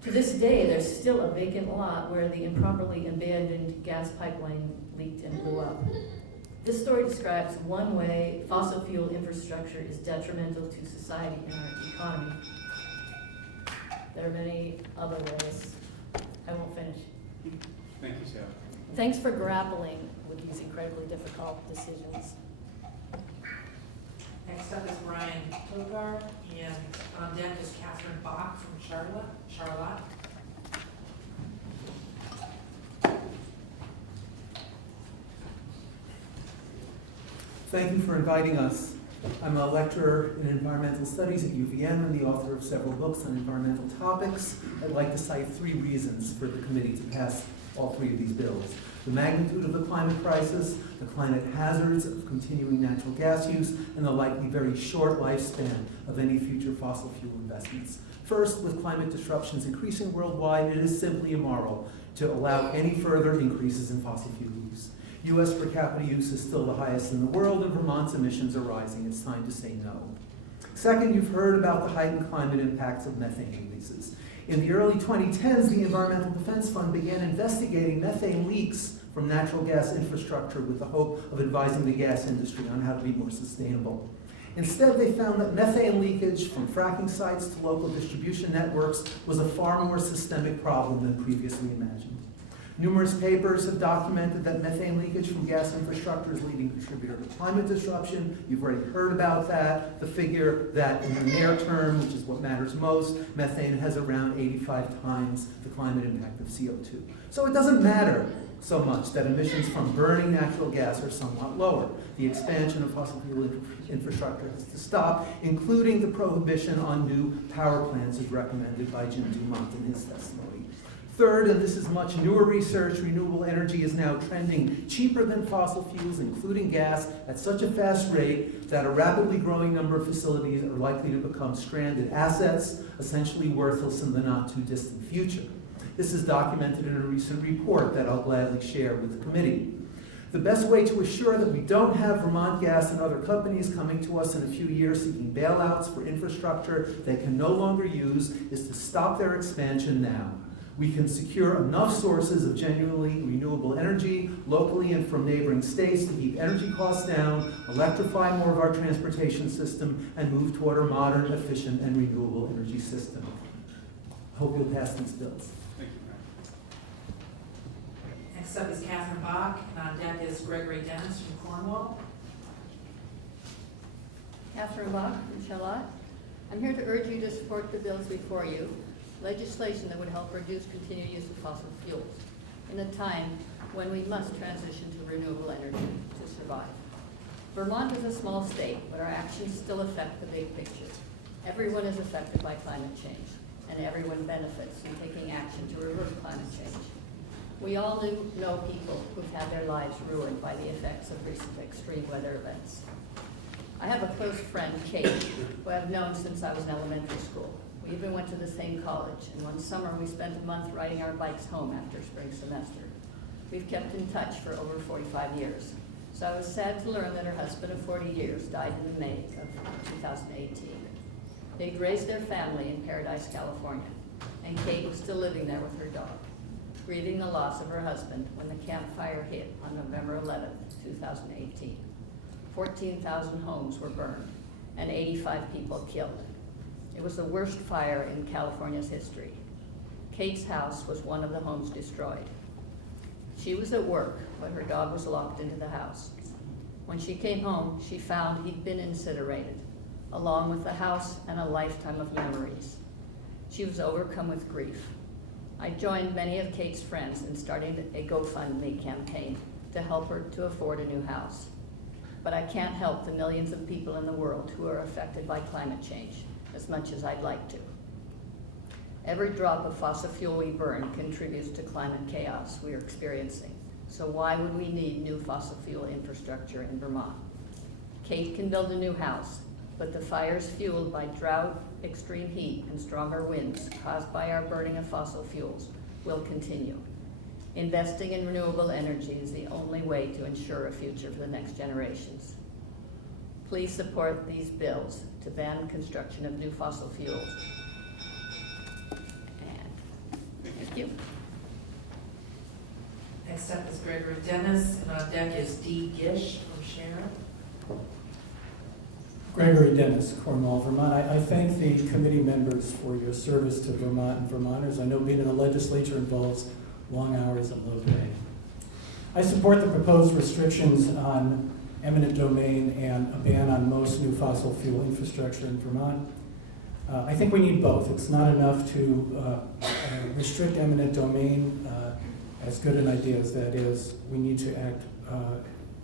To this day, there's still a vacant lot where the improperly abandoned gas pipeline leaked and blew up. This story describes one way fossil fuel infrastructure is detrimental to society and our economy. There are many other ways. I won't finish. Thank you, Sarah. Thanks for grappling with these incredibly difficult decisions. Next up is Brian Togar, and on deck is Catherine Bach from Charlotte. Thank you for inviting us. I'm a lecturer in environmental studies at UVM and the author of several books on environmental topics. I'd like to cite 3 reasons for the committee to pass all 3 of these bills. The magnitude of the climate crisis, the climate hazards of continuing natural gas use, and the likely very short lifespan of any future fossil fuel investments. First, with climate disruptions increasing worldwide, it is simply immoral to allow any further increases in fossil fuel use. U.S. per capita use is still the highest in the world, and Vermont's emissions are rising. It's time to say no. Second, you've heard about the heightened climate impacts of methane releases. In the early 2010s, the Environmental Defense Fund began investigating methane leaks from natural gas infrastructure with the hope of advising the gas industry on how to be more sustainable. Instead, they found that methane leakage from fracking sites to local distribution networks was a far more systemic problem than previously imagined. Numerous papers have documented that methane leakage from gas infrastructure is a leading contributor to climate disruption. You've already heard about that. The figure that in the near term, which is what matters most, methane has around 85 times the climate impact of CO2. So it doesn't matter so much that emissions from burning natural gas are somewhat lower. The expansion of fossil fuel infrastructure has to stop, including the prohibition on new power plants as recommended by Jim Dumont in his testimony. Third, and this is much newer research, renewable energy is now trending cheaper than fossil fuels, including gas, at such a fast rate that a rapidly growing number of facilities are likely to become stranded assets, essentially worthless in the not too distant future. This is documented in a recent report that I'll gladly share with the committee. The best way to assure that we don't have Vermont Gas and other companies coming to us in a few years seeking bailouts for infrastructure they can no longer use is to stop their expansion now. We can secure enough sources of genuinely renewable energy locally and from neighboring states to keep energy costs down, electrify more of our transportation system, and move toward a modern, efficient, and renewable energy system. I hope you'll pass these bills. Next up is Catherine Bach, and on deck is Gregory Dennis from Cornwall. Catherine Bach from Charlotte. I'm here to urge you to support the bills before you, legislation that would help reduce continued use of fossil fuels in a time when we must transition to renewable energy to survive. Vermont is a small state, but our actions still affect the big picture. Everyone is affected by climate change, and everyone benefits from taking action to reverse climate change. We all know people who've had their lives ruined by the effects of recent extreme weather events. I have a close friend, Kate, who I've known since I was in elementary school. We even went to the same college, and one summer we spent a month riding our bikes home after spring semester. We've kept in touch for over 45 years. So I was sad to learn that her husband of 40 years died in May of 2018. They'd raised their family in Paradise, California, and Kate was still living there with her dog, grieving the loss of her husband when the campfire hit on November 11, 2018. 14,000 homes were burned and 85 people killed. It was the worst fire in California's history. Kate's house was one of the homes destroyed. She was at work, but her dog was locked into the house. When she came home, she found he'd been incinerated, along with the house and a lifetime of memories. She was overcome with grief. I joined many of Kate's friends in starting a GoFundMe campaign to help her to afford a new house. But I can't help the millions of people in the world who are affected by climate change as much as I'd like to. Every drop of fossil fuel we burn contributes to climate chaos we are experiencing. So why would we need new fossil fuel infrastructure in Vermont? Kate can build a new house, but the fires fueled by drought, extreme heat, and stronger winds caused by our burning of fossil fuels will continue. Investing in renewable energy is the only way to ensure a future for the next generations. Please support these bills to ban construction of new fossil fuels. And thank you. Next up is Gregory Dennis, and on deck is Dee Gish from Sharon. Gregory Dennis, Cornwall, Vermont. I thank the committee members for your service to Vermont and Vermonters. I know being in the legislature involves long hours and low pay. I support the proposed restrictions on eminent domain and a ban on most new fossil fuel infrastructure in Vermont. I think we need both. It's not enough to restrict eminent domain, as good an idea as that is. We need to act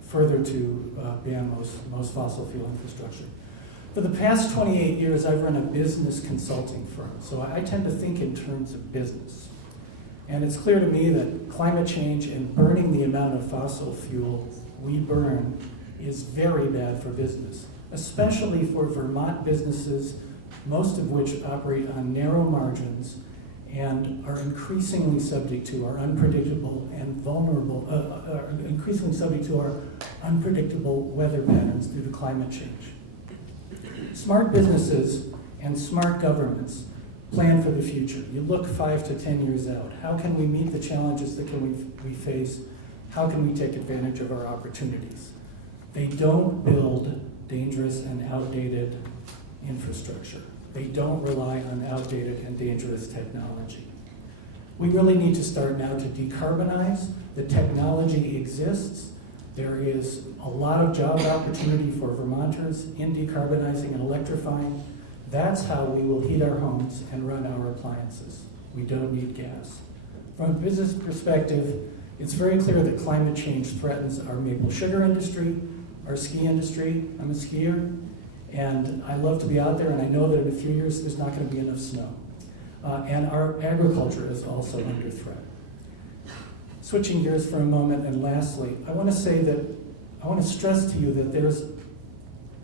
further to ban most fossil fuel infrastructure. For the past 28 years, I've run a business consulting firm, so I tend to think in terms of business. And it's clear to me that climate change and burning the amount of fossil fuel we burn is very bad for business, especially for Vermont businesses, most of which operate on narrow margins and are increasingly subject to our unpredictable and vulnerable, increasingly subject to our unpredictable weather patterns due to climate change. Smart businesses and smart governments plan for the future. You look 5 to 10 years out. How can we meet the challenges that we face? How can we take advantage of our opportunities? They don't build dangerous and outdated infrastructure. They don't rely on outdated and dangerous technology. We really need to start now to decarbonize. The technology exists. There is a lot of job opportunity for Vermonters in decarbonizing and electrifying. That's how we will heat our homes and run our appliances. We don't need gas. From a business perspective, it's very clear that climate change threatens our maple sugar industry, our ski industry. I'm a skier, and I love to be out there, and I know that in a few years there's not going to be enough snow. And our agriculture is also under threat. Switching gears for a moment, and lastly, I want to stress to you that there's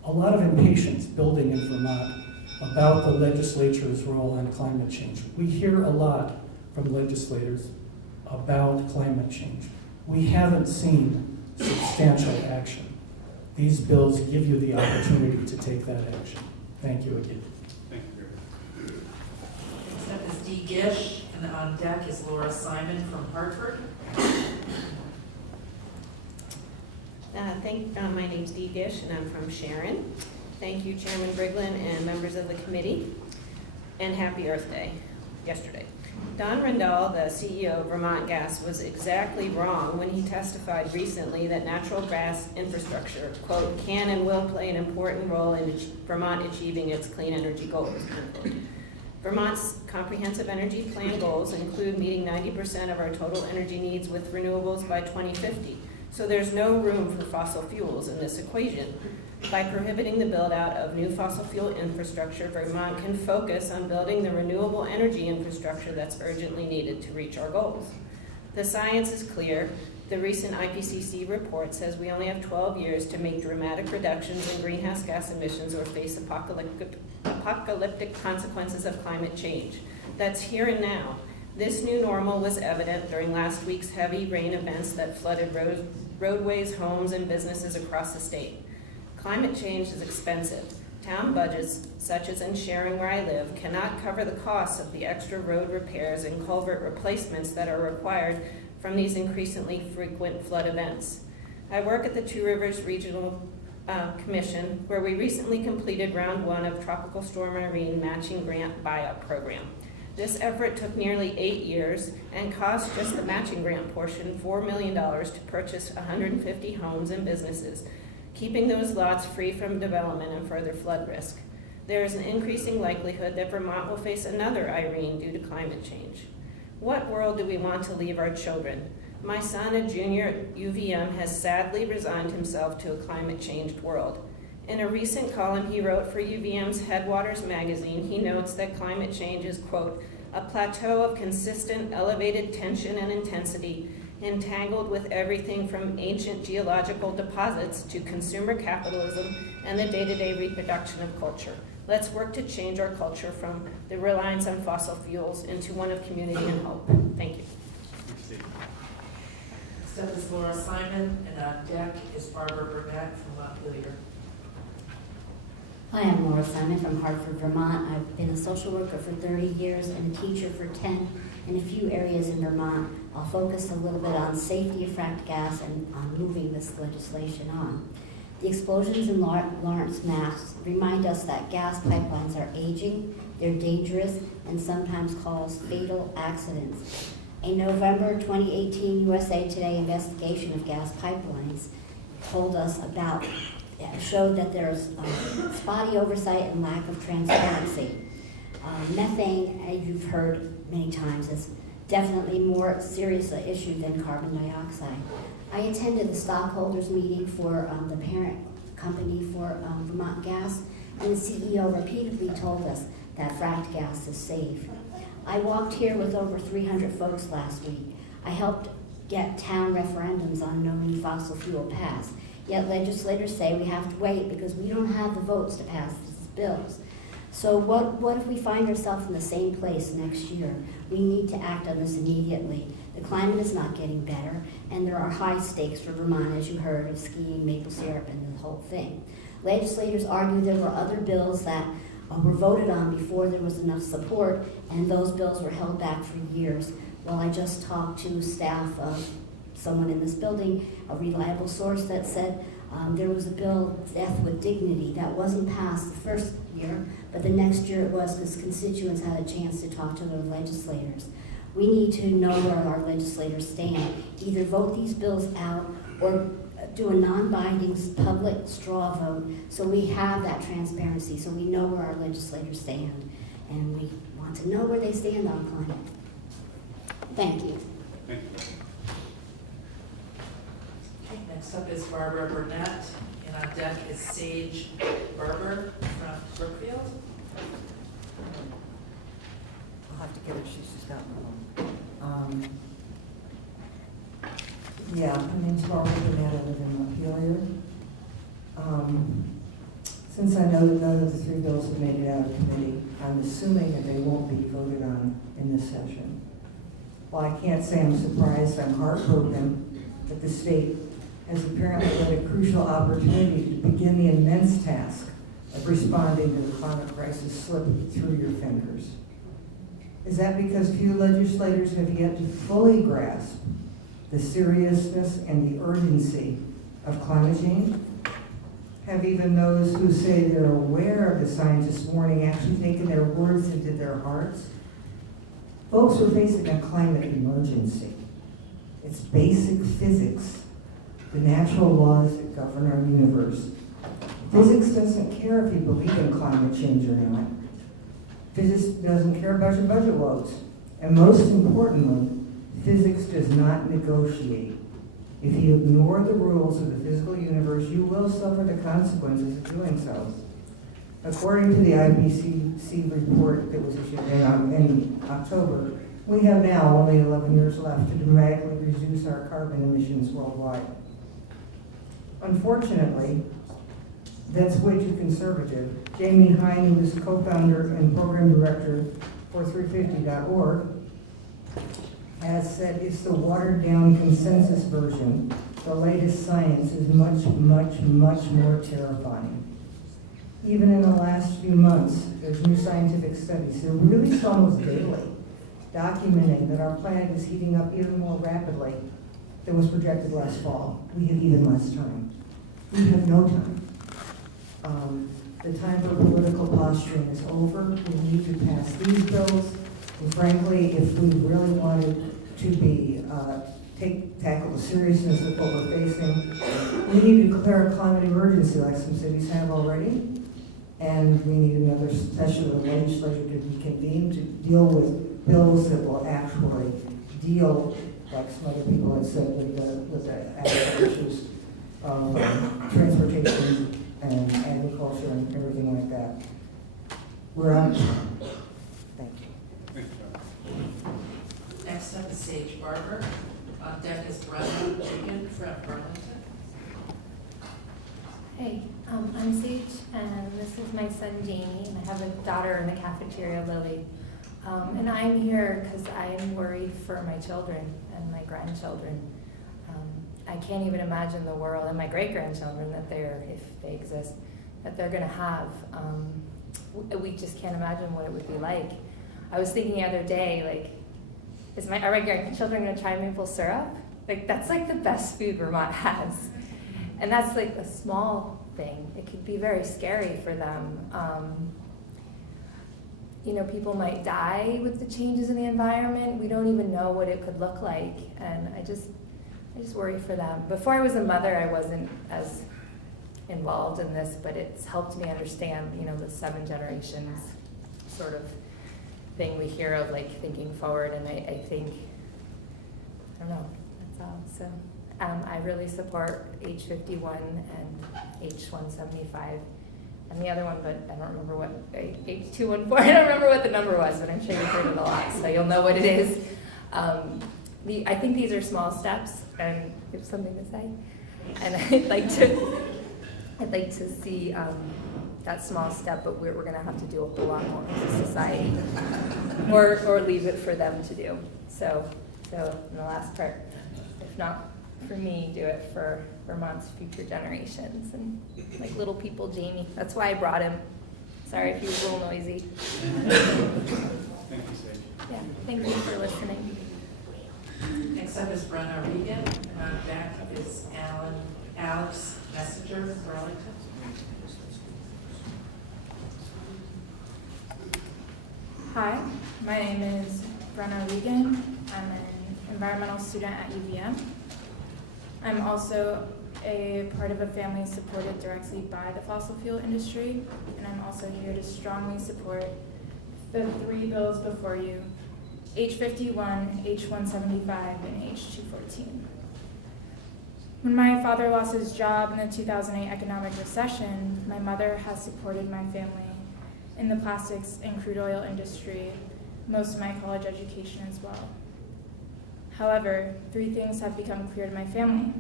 a lot of impatience building in Vermont about the legislature's role on climate change. We hear a lot from legislators about climate change. We haven't seen substantial action. These bills give you the opportunity to take that action. Thank you again. Thank you. Next up is Dee Gish, and on deck is Laura Simon from Hartford. My name's Dee Gish, and I'm from Sharon. Thank you, Chairman Briglin and members of the committee, and happy Earth Day yesterday. Don Rendall, the CEO of Vermont Gas, was exactly wrong when he testified recently that natural gas infrastructure, quote, can and will play an important role in Vermont achieving its clean energy goals, unquote. Vermont's comprehensive energy plan goals include meeting 90% of our total energy needs with renewables by 2050. So there's no room for fossil fuels in this equation. By prohibiting the build-out of new fossil fuel infrastructure, Vermont can focus on building the renewable energy infrastructure that's urgently needed to reach our goals. The science is clear. The recent IPCC report says we only have 12 years to make dramatic reductions in greenhouse gas emissions or face apocalyptic consequences of climate change. That's here and now. This new normal was evident during last week's heavy rain events that flooded roadways, homes, and businesses across the state. Climate change is expensive. Town budgets, such as in Sharon where I live, cannot cover the costs of the extra road repairs and culvert replacements that are required from these increasingly frequent flood events. I work at the Two Rivers Regional Commission, where we recently completed round 1 of Tropical Storm Irene Matching Grant Buyout Program. This effort took nearly 8 years and cost just the matching grant portion $4 million to purchase 150 homes and businesses, keeping those lots free from development and further flood risk. There is an increasing likelihood that Vermont will face another Irene due to climate change. What world do we want to leave our children? My son, a junior at UVM, has sadly resigned himself to a climate-changed world. In a recent column he wrote for UVM's Headwaters magazine, he notes that climate change is, quote, a plateau of consistent elevated tension and intensity, entangled with everything from ancient geological deposits to consumer capitalism and the day-to-day reproduction of culture. Let's work to change our culture from the reliance on fossil fuels into one of community and hope. Thank you. Next up is Laura Simon, and on deck is Barbara Burnett from Montpelier. Hi, I'm Laura Simon from Hartford, Vermont. I've been a social worker for 30 years and a teacher for 10 in a few areas in Vermont. I'll focus a little bit on safety of fracked gas and on moving this legislation on. The explosions in Lawrence, Mass. remind us that gas pipelines are aging, they're dangerous, and sometimes cause fatal accidents. A November 2018 USA Today investigation of gas pipelines showed that there's spotty oversight and lack of transparency. Methane, as you've heard many times, is definitely more serious an issue than carbon dioxide. I attended the stockholders meeting for the parent company for Vermont Gas, and the CEO repeatedly told us that fracked gas is safe. I walked here with over 300 folks last week. I helped get town referendums on no new fossil fuel passed. Yet legislators say we have to wait because we don't have the votes to pass these bills. So what if we find ourselves in the same place next year? We need to act on this immediately. The climate is not getting better, and there are high stakes for Vermont, as you heard, of skiing, maple syrup, and the whole thing. Legislators argue there were other bills that were voted on before there was enough support, and those bills were held back for years. Well, I just talked to staff of someone in this building, a reliable source, that said there was a bill, Death with Dignity, that wasn't passed the first year, but the next year it was because constituents had a chance to talk to their legislators. We need to know where our legislators stand. Either vote these bills out or do a non-binding public straw vote so we have that transparency, so we know where our legislators stand. And we want to know where they stand on climate. Thank you. Thank you. Okay, next up is Barbara Burnett, and on deck is Sage Barber from Brookfield. I'll have to get her, she's just out in the hall. Yeah, my name's Barbara Burnett, I live in Montpelier. Since I know that none of the three bills have made it out of committee, I'm assuming that they won't be voted on in this session. While I can't say I'm surprised, I'm heartbroken that the state has apparently had a crucial opportunity to begin the immense task of responding to the climate crisis slip through your fingers. Is that because few legislators have yet to fully grasp the seriousness and the urgency of climate change? Have even those who say they're aware of the scientists' warning actually taken their words into their hearts? Folks, we're facing a climate emergency. It's basic physics, the natural laws that govern our universe. Physics doesn't care if you believe in climate change or not. Physics doesn't care about your budget woes. And most importantly, physics does not negotiate. If you ignore the rules of the physical universe, you will suffer the consequences of doing so. According to the IPCC report that was issued in October, we have now only 11 years left to dramatically reduce our carbon emissions worldwide. Unfortunately, that's way too conservative. Jamie Hine, who is co-founder and program director for 350.org, has said it's the watered-down consensus version. The latest science is much, much, much more terrifying. Even in the last few months, there's new scientific studies, they're released almost daily, documenting that our planet is heating up even more rapidly than was projected last fall. We have even less time. We have no time. The time for political posturing is over. We need to pass these bills. And frankly, if we really wanted to be tackle the seriousness of what we're facing, we need to declare a climate emergency like some cities have already. And we need another session of the legislature to be convened to deal with bills that will actually deal, like some other people have said, with the actual issues of transportation and agriculture and everything like that. We're on. Thank you. Next up is Sage Barber. On deck is Brenda Jenkins from Burlington. Hey, I'm Sage, and this is my son Jamie, and I have a daughter in the cafeteria, Lily. And I'm here because I am worried for my children and my grandchildren. I can't even imagine the world, and my great-grandchildren, that they're, if they exist, that they're going to have. We just can't imagine what it would be like. I was thinking the other day, like, are my grandchildren going to try maple syrup? Like, that's like the best food Vermont has. And that's like a small thing. It could be very scary for them. You know, people might die with the changes in the environment. We don't even know what it could look like. And I just worry for them. Before I was a mother, I wasn't as involved in this, but it's helped me understand, you know, the 7 generations sort of thing we hear of, like thinking forward. And I think, I don't know, that's all. So I really support H51 and H175 and the other one, but I don't remember what, H214, I don't remember what the number was, but I'm sure you've heard it a lot, so you'll know what it is. I think these are small steps, and you have something to say? And I'd like to see that small step, but we're going to have to do a whole lot more as a society, or leave it for them to do. So in the last part, if not, for me, do it for Vermont's future generations and like little people, Jamie. That's why I brought him. Sorry if he was a little noisy. Thank you, Sage. Yeah, thank you for listening. Next up is Brenna Regan, and on deck is Alex Messenger from Burlington. Hi, my name is Brenna Regan. I'm an environmental student at UVM. I'm also a part of a family supported directly by the fossil fuel industry, and I'm also here to strongly support the 3 bills before you, H51, H175, and H214. When my father lost his job in the 2008 economic recession, my mother has supported my family in the plastics and crude oil industry, most of my college education as well. However, 3 things have become clear to my family.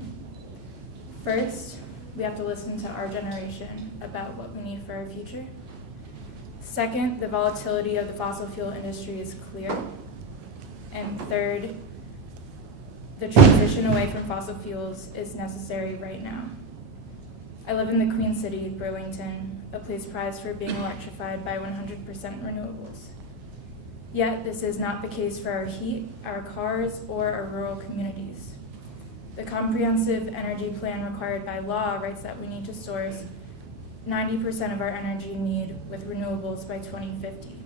First, we have to listen to our generation about what we need for our future. Second, the volatility of the fossil fuel industry is clear. And third, the transition away from fossil fuels is necessary right now. I live in the Queen City, Burlington, a place prized for being electrified by 100% renewables. Yet, this is not the case for our heat, our cars, or our rural communities. The comprehensive energy plan required by law writes that we need to source 90% of our energy need with renewables by 2050.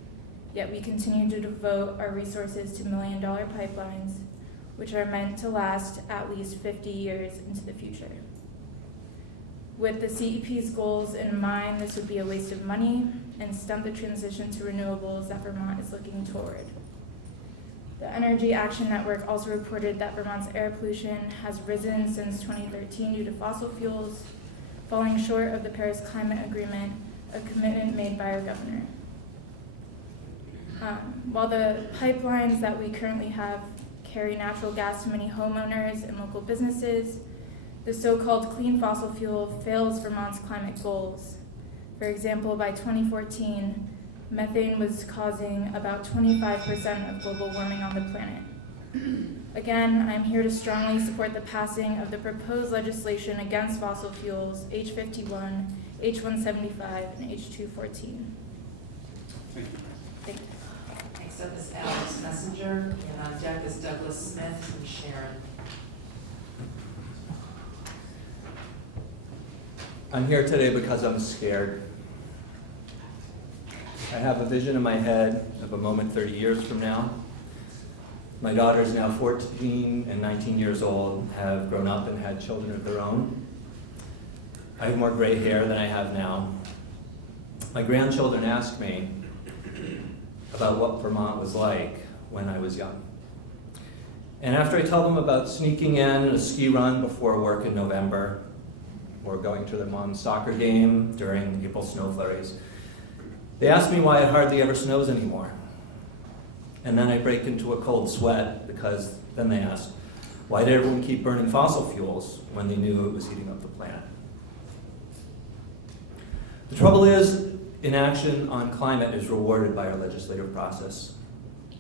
Yet we continue to devote our resources to million-dollar pipelines, which are meant to last at least 50 years into the future. With the CEP's goals in mind, this would be a waste of money and stunt the transition to renewables that Vermont is looking toward. The Energy Action Network also reported that Vermont's air pollution has risen since 2013 due to fossil fuels, falling short of the Paris Climate Agreement, a commitment made by our governor. While the pipelines that we currently have carry natural gas to many homeowners and local businesses, the so-called clean fossil fuel fails Vermont's climate goals. For example, by 2014, methane was causing about 25% of global warming on the planet. Again, I'm here to strongly support the passing of the proposed legislation against fossil fuels, H51, H175, and H214. Thank you. Thank you. Next up is Alex Messenger, and on deck is Douglas Smith and Sharon. I'm here today because I'm scared. I have a vision in my head of a moment 30 years from now. My daughters, now 14 and 19 years old, have grown up and had children of their own. I have more gray hair than I have now. My grandchildren ask me about what Vermont was like when I was young. And after I tell them about sneaking in a ski run before work in November, or going to their mom's soccer game during April snow flurries, they ask me why it hardly ever snows anymore. And then I break into a cold sweat because then they ask, why did everyone keep burning fossil fuels when they knew it was heating up the planet? The trouble is, inaction on climate is rewarded by our legislative process,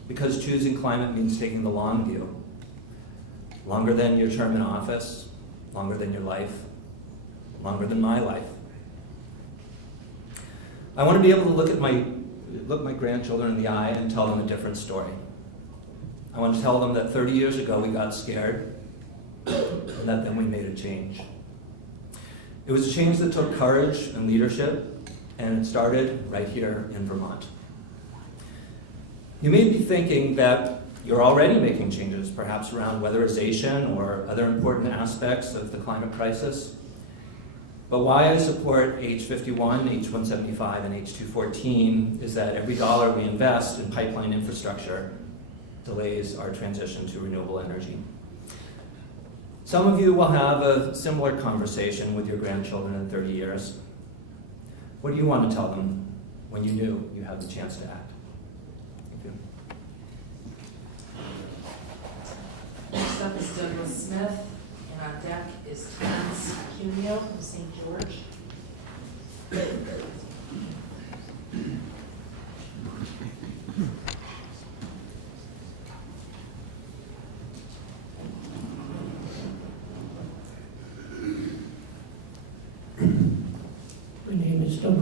because choosing climate means taking the long view. Longer than your term in office, longer than your life, longer than my life. I want to be able to look my grandchildren in the eye and tell them a different story. I want to tell them that 30 years ago we got scared, and that then we made a change. It was a change that took courage and leadership, and it started right here in Vermont. You may be thinking that you're already making changes, perhaps around weatherization or other important aspects of the climate crisis. But why I support H51, H175, and H214 is that every dollar we invest in pipeline infrastructure delays our transition to renewable energy. Some of you will have a similar conversation with your grandchildren in 30 years. What do you want to tell them when you knew you had the chance to act? Thank you. Next up is Douglas Smith, and on deck is Terrence Cuneo from St. George.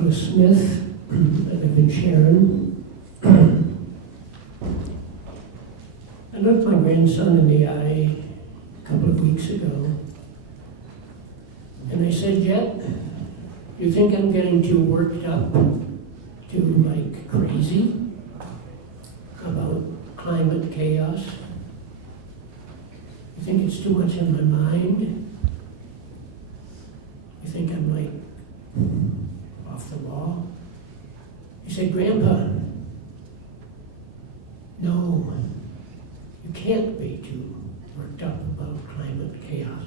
Douglas Smith. I live in Sharon. I looked my grandson in the eye a couple of weeks ago, and I said, Jet, you think I'm getting too worked up, too like crazy about climate chaos? You think it's too much in my mind? You think I'm like off the wall? He said, Grandpa, no, you can't be too worked up about climate chaos.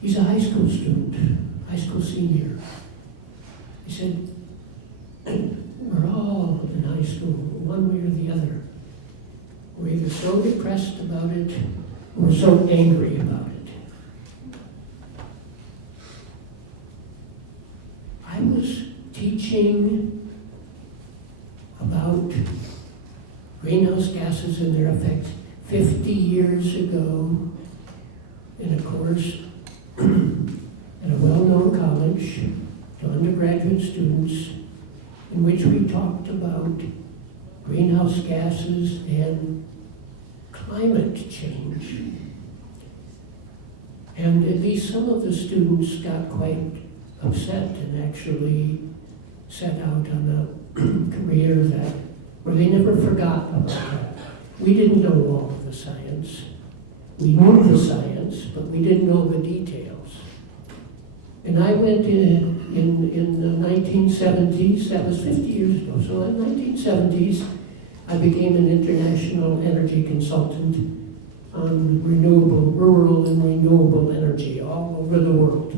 He's a high school student, high school senior. He said, we're all in high school, one way or the other. We're either so depressed about it, or we're so angry about it. I was teaching about greenhouse gases and their effects 50 years ago in a course at a well-known college to undergraduate students in which we talked about greenhouse gases and climate change. And at least some of the students got quite upset and actually set out on a career where they never forgot about that. We didn't know all of the science. We knew the science, but we didn't know the details. And I went in the 1970s, that was 50 years ago, so in the 1970s, I became an international energy consultant on rural and renewable energy all over the world.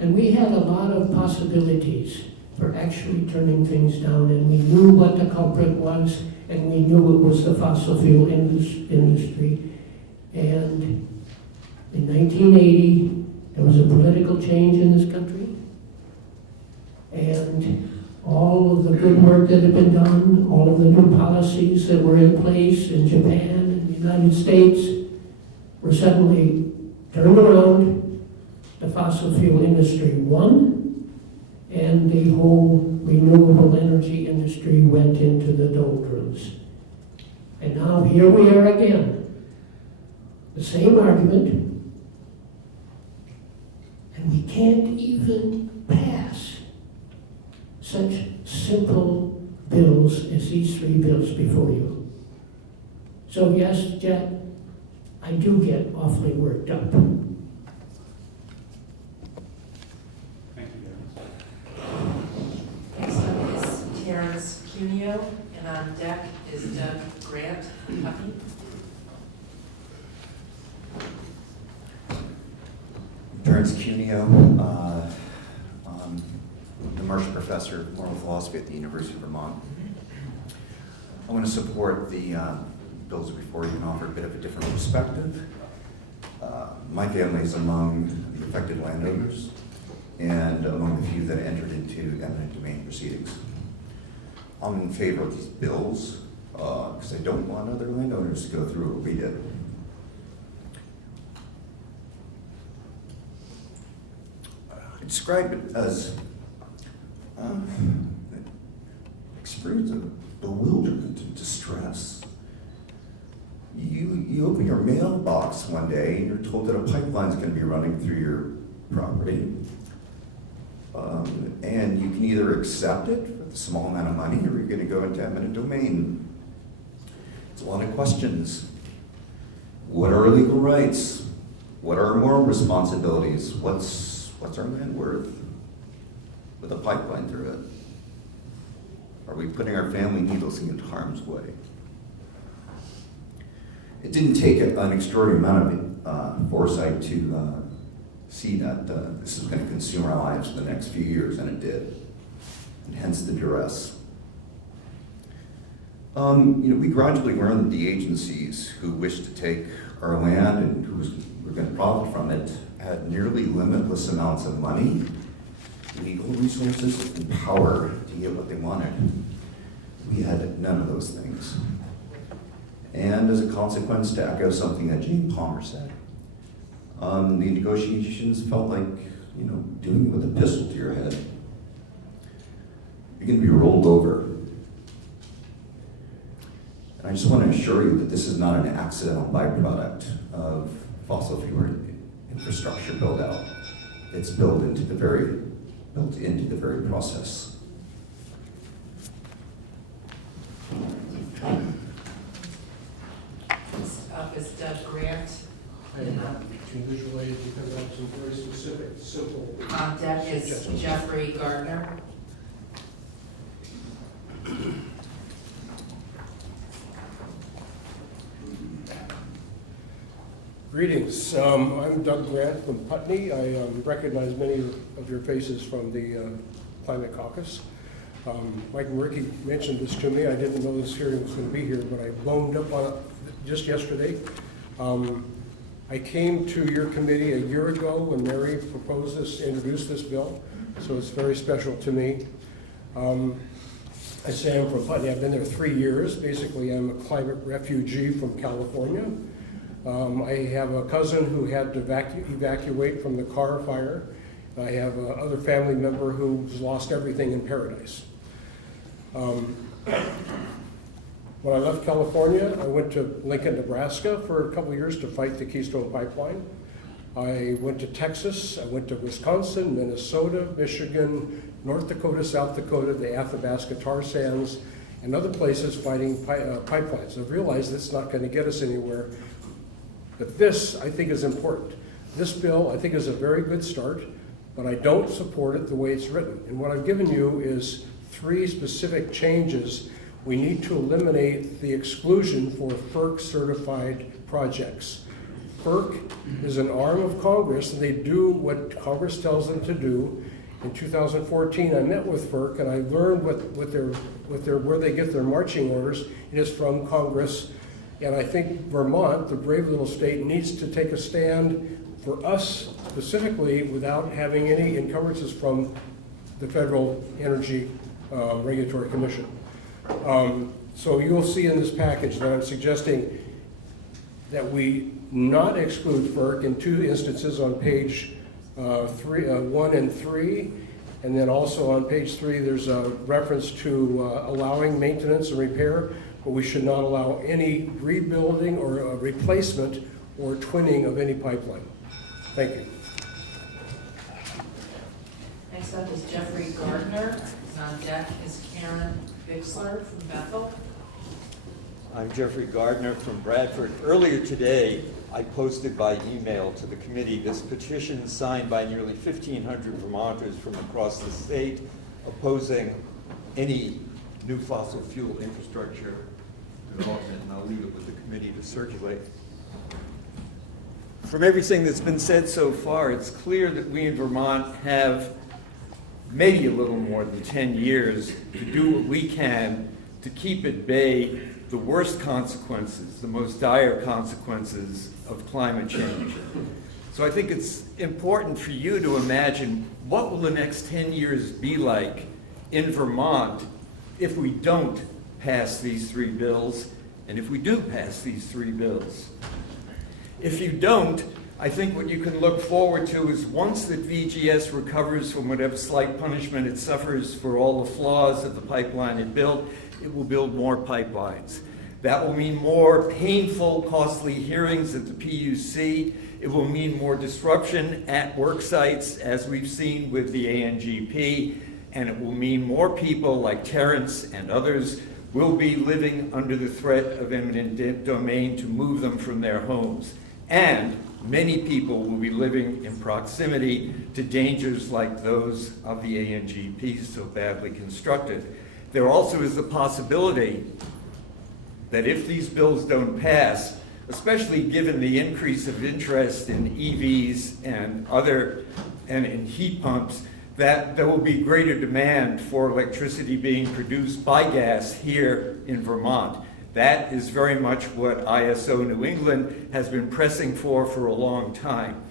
And we had a lot of possibilities for actually turning things down, and we knew what the culprit was, and we knew it was the fossil fuel industry. And in 1980, there was a political change in this country, and all of the good work that had been done, all of the new policies that were in place in Japan and the United States were suddenly turned around. The fossil fuel industry won, and the whole renewable energy industry went into the doldrums. And now here we are again. The same argument, and we can't even pass such simple bills as these three bills before you. So yes, Jet, I do get awfully worked up. Thank you, Next up is Terrence Cuneo, and on deck is Doug Grant from Puppy. Terrence Cuneo, I'm the Marshall Professor of Moral Philosophy at the University of Vermont. I want to support the bills before you and offer a bit of a different perspective. My family is among the affected landowners and among the few that entered into eminent domain proceedings. I'm in favor of these bills because I don't want other landowners to go through what we did. I describe it as an experience of bewilderment and distress. You open your mailbox one day and you're told that a pipeline's going to be running through your property. And you can either accept it with a small amount of money or you're going to go into eminent domain. It's a lot of questions. What are our legal rights? What are our moral responsibilities? What's our land worth with a pipeline through it? Are we putting our family needlessly into harm's way? It didn't take an extraordinary amount of foresight to see that this is going to consume our lives for the next few years, and it did, and hence the duress. We gradually learned that the agencies who wished to take our land and who were going to profit from it had nearly limitless amounts of money, legal resources, and power to get what they wanted. We had none of those things. And as a consequence, to echo something that Jane Palmer said, The negotiations felt like, doing it with a pistol to your head. You're going to be rolled over. And I just want to assure you that this is not an accidental byproduct of fossil fuel infrastructure build out. It's built into the very process. Next up is Doug Grant. Changes related because I have some very specific, simple. On deck is Jeffrey Gardner. Greetings. I'm Doug Grant from Putney. I recognize many of your faces from the Climate Caucus. Mike Murky mentioned this to me. I didn't know this hearing was going to be here, but I boned up on it just yesterday. I came to your committee a year ago when Mary introduced this bill, so it's very special to me. I say I'm from Putney. I've been there 3 years. Basically, I'm a climate refugee from California. I have a cousin who had to evacuate from the Carr fire. I have another family member who's lost everything in Paradise. When I left California, I went to Lincoln, Nebraska for a couple of years to fight the Keystone Pipeline. I went to Texas, I went to Wisconsin, Minnesota, Michigan, North Dakota, South Dakota, the Athabasca tar sands, and other places fighting pipelines. I realized that's not going to get us anywhere, but this, I think, is important. This bill, I think, is a very good start, but I don't support it the way it's written. And what I've given you is 3 specific changes. We need to eliminate the exclusion for FERC-certified projects. FERC is an arm of Congress, and they do what Congress tells them to do. In 2014, I met with FERC, and I learned where they get their marching orders. It is from Congress, and I think Vermont, the brave little state, needs to take a stand for us specifically without having any encumbrances from the Federal Energy Regulatory Commission. So you'll see in this package that I'm suggesting that we not exclude FERC in 2 instances on page 1 and 3, and then also on page 3 there's a reference to allowing maintenance and repair, but we should not allow any rebuilding or replacement or twinning of any pipeline. Thank you. Next up is Jeffrey Gardner. On deck is Karen Bixler from Bethel. I'm Jeffrey Gardner from Bradford. Earlier today, I posted by email to the committee this petition signed by nearly 1,500 Vermonters from across the state opposing any new fossil fuel infrastructure development, and I'll leave it with the committee to circulate. From everything that's been said so far, it's clear that we in Vermont have maybe a little more than 10 years to do what we can to keep at bay the worst consequences, the most dire consequences of climate change. So I think it's important for you to imagine what will the next 10 years be like in Vermont if we don't pass these 3 bills, and if we do pass these 3 bills. If you don't, I think what you can look forward to is once that VGS recovers from whatever slight punishment it suffers for all the flaws of the pipeline it built, it will build more pipelines. That will mean more painful, costly hearings at the PUC. It will mean more disruption at work sites, as we've seen with the ANGP, and it will mean more people like Terrence and others will be living under the threat of eminent domain to move them from their homes. And many people will be living in proximity to dangers like those of the ANGP so badly constructed. There also is the possibility that if these bills don't pass, especially given the increase of interest in EVs and in heat pumps, that there will be greater demand for electricity being produced by gas here in Vermont. That is very much what ISO New England has been pressing for a long time.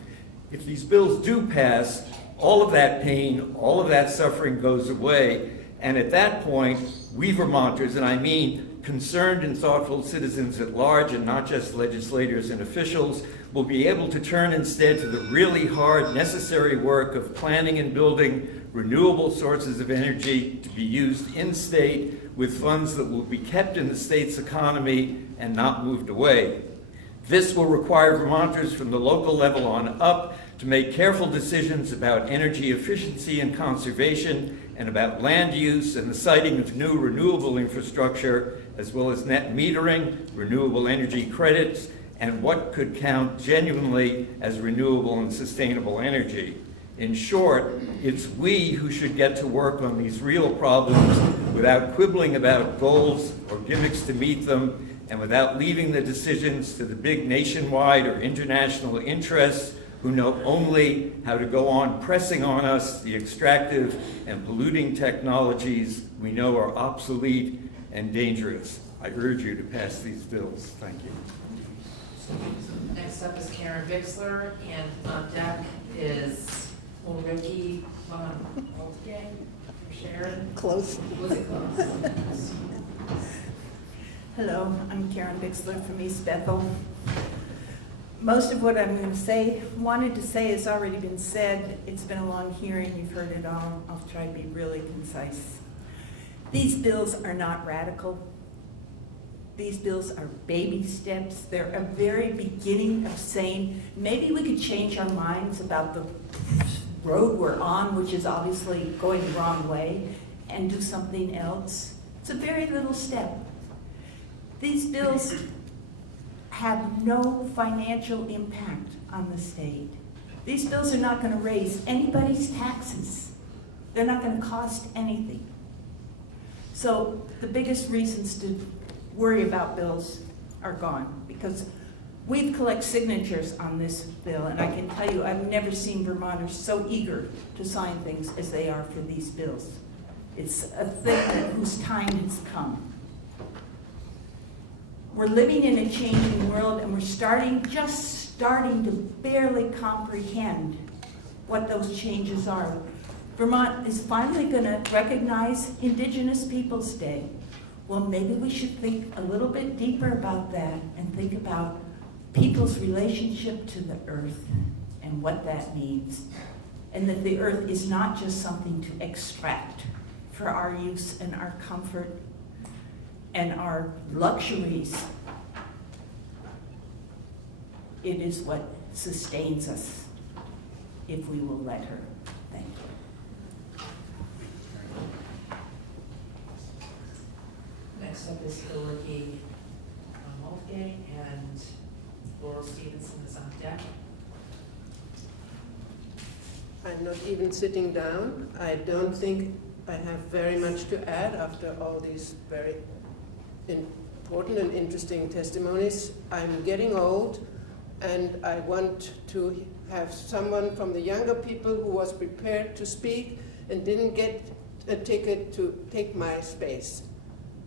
If these bills do pass, all of that pain, all of that suffering goes away, and at that point, we Vermonters, and I mean concerned and thoughtful citizens at large, and not just legislators and officials, will be able to turn instead to the really hard, necessary work of planning and building renewable sources of energy to be used in-state with funds that will be kept in the state's economy and not moved away. This will require Vermonters from the local level on up to make careful decisions about energy efficiency and conservation, and about land use and the siting of new renewable infrastructure, as well as net metering, renewable energy credits, and what could count genuinely as renewable and sustainable energy. In short, it's we who should get to work on these real problems without quibbling about goals or gimmicks to meet them, and without leaving the decisions to the big nationwide or international interests who know only how to go on pressing on us the extractive and polluting technologies we know are obsolete and dangerous. I urge you to pass these bills. Thank you. Next up is Karen Bixler, and on deck is Ulrike von Moltke for Sharon. Close. Was it close? Hello, I'm Karen Bixler from East Bethel. Most of what I'm going to wanted to say has already been said. It's been a long hearing, you've heard it all. I'll try to be really concise. These bills are not radical. These bills are baby steps. They're a very beginning of saying, maybe we could change our minds about the road we're on, which is obviously going the wrong way, and do something else. It's a very little step. These bills have no financial impact on the state. These bills are not going to raise anybody's taxes. They're not going to cost anything. So the biggest reasons to worry about bills are gone, because we've collected signatures on this bill, and I can tell you I've never seen Vermonters so eager to sign things as they are for these bills. It's a thing whose time has come. We're living in a changing world, and we're just starting to barely comprehend what those changes are. Vermont is finally going to recognize Indigenous Peoples' Day. Well, maybe we should think a little bit deeper about that and think about people's relationship to the earth and what that means. And that the earth is not just something to extract for our use and our comfort and our luxuries. It is what sustains us if we will let her. Thank you. Next up is Ulrike von Moltke, and Laurel Stevenson is on deck. I'm not even sitting down. I don't think I have very much to add after all these very important and interesting testimonies. I'm getting old, and I want to have someone from the younger people who was prepared to speak and didn't get a ticket to take my space.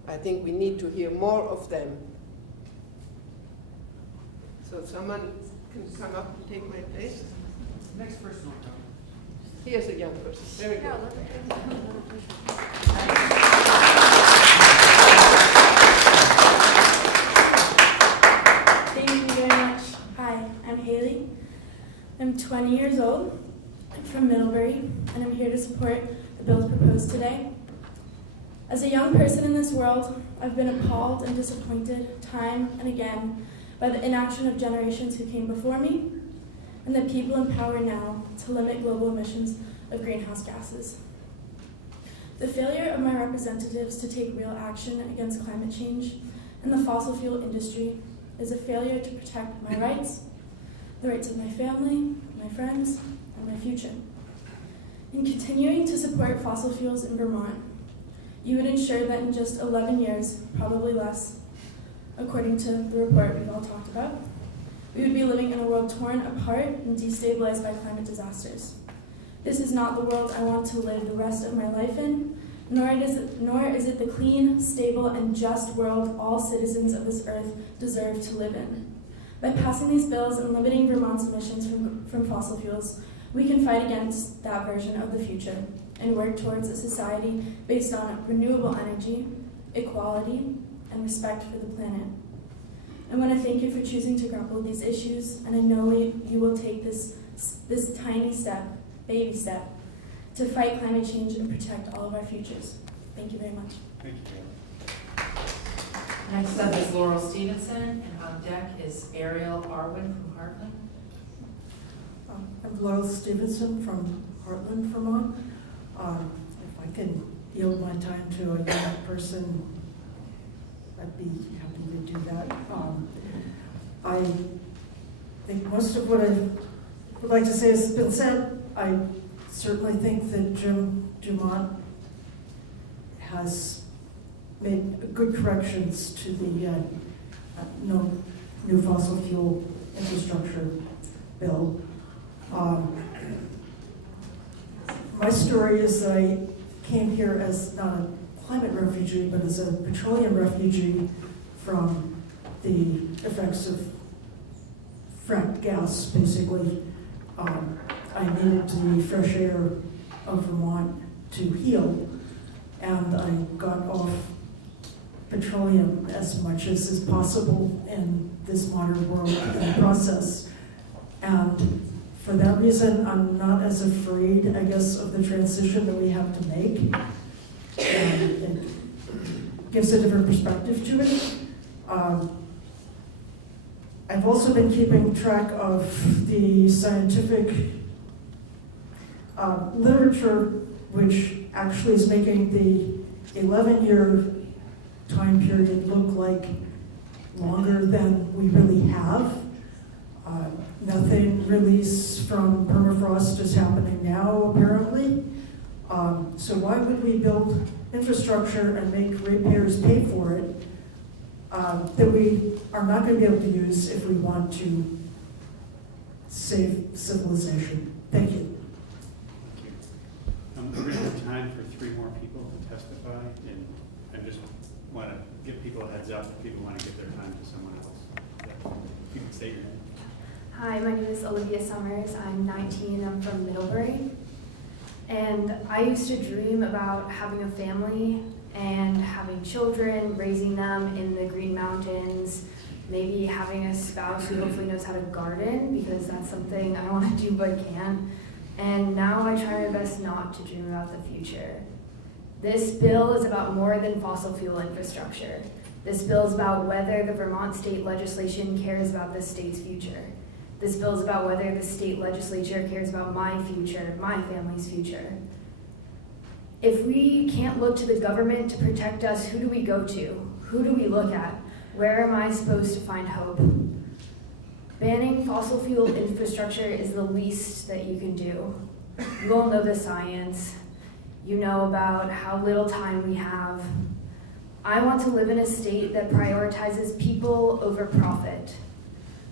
I think we need to hear more of them. So if someone can come up and take my place. Next person will come. Here's a young person. Very good. Thank you very much. Hi, I'm Haley. I'm 20 years old. I'm from Middlebury, and I'm here to support the bills proposed today. As a young person in this world, I've been appalled and disappointed time and again by the inaction of generations who came before me and the people in power now to limit global emissions of greenhouse gases. The failure of my representatives to take real action against climate change and the fossil fuel industry is a failure to protect my rights, the rights of my family, my friends, and my future. In continuing to support fossil fuels in Vermont, you would ensure that in just 11 years, probably less, according to the report we've all talked about, we would be living in a world torn apart and destabilized by climate disasters. This is not the world I want to live the rest of my life in, nor is it the clean, stable, and just world all citizens of this earth deserve to live in. By passing these bills and limiting Vermont's emissions from fossil fuels, we can fight against that version of the future and work towards a society based on renewable energy, equality, and respect for the planet. I want to thank you for choosing to grapple with these issues, and I know you will take this tiny step, baby step, to fight climate change and protect all of our futures. Thank you very much. Thank you. Next up is Laurel Stevenson, and on deck is Ariel Arwin from Heartland. I'm Laurel Stevenson from Heartland, Vermont. If I can yield my time to a young person, I'd be happy to do that. I think most of what I would like to say has been said. I certainly think that Jim Dumont has made good corrections to the no new fossil fuel infrastructure bill. My story is that I came here as not a climate refugee, but as a petroleum refugee from the effects of fracked gas, basically. I needed the fresh air of Vermont to heal, and I got off petroleum as much as is possible in this modern world in the process. And for that reason, I'm not as afraid, I guess, of the transition that we have to make. And it gives a different perspective to it. I've also been keeping track of the scientific literature, which actually is making the 11-year time period look like longer than we really have. Methane release from permafrost is happening now, apparently. So why would we build infrastructure and make ratepayers pay for it that we are not going to be able to use if we want to save civilization? Thank you. We're going to have time for 3 more people to testify, and I just want to give people a heads up if people want to give their time to someone else. You can state your name. Hi, my name is Olivia Summers. I'm 19, I'm from Middlebury. And I used to dream about having a family and having children, raising them in the Green Mountains, maybe having a spouse who hopefully knows how to garden, because that's something I want to do but can't. And now I try my best not to dream about the future. This bill is about more than fossil fuel infrastructure. This bill is about whether the Vermont state legislation cares about the state's future. This bill is about whether the state legislature cares about my future, my family's future. If we can't look to the government to protect us, who do we go to? Who do we look at? Where am I supposed to find hope? Banning fossil fuel infrastructure is the least that you can do. You all know the science. You know about how little time we have. I want to live in a state that prioritizes people over profit.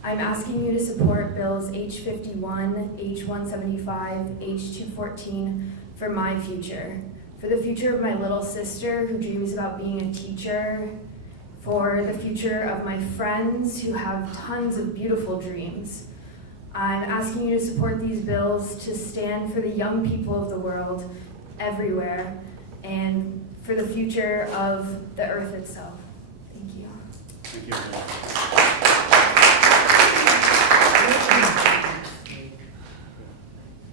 I'm asking you to support bills H51, H175, H214 for my future, for the future of my little sister who dreams about being a teacher, for the future of my friends who have tons of beautiful dreams. I'm asking you to support these bills to stand for the young people of the world everywhere and for the future of the earth itself. Thank you. Thank you.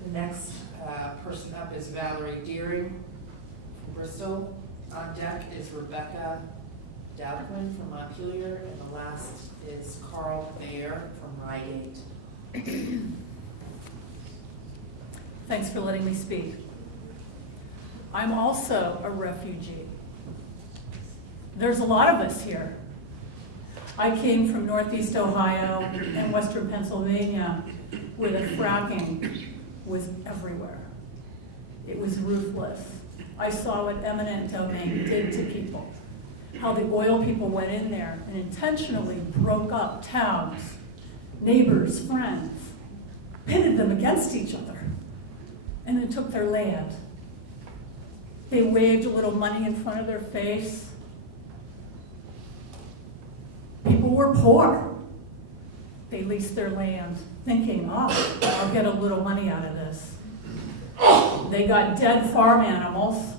The next person up is Valerie Deering from Bristol. On deck is Rebecca Dowdwin from Montpelier, and the last is Carl Bayer from Reigate. Thanks for letting me speak. I'm also a refugee. There's a lot of us here. I came from Northeast Ohio and Western Pennsylvania, where the fracking was everywhere. It was ruthless. I saw what eminent domain did to people, how the oil people went in there and intentionally broke up towns, neighbors, friends, pitted them against each other, and then took their land. They waved a little money in front of their face. People were poor. They leased their land, thinking, oh, I'll get a little money out of this. They got dead farm animals.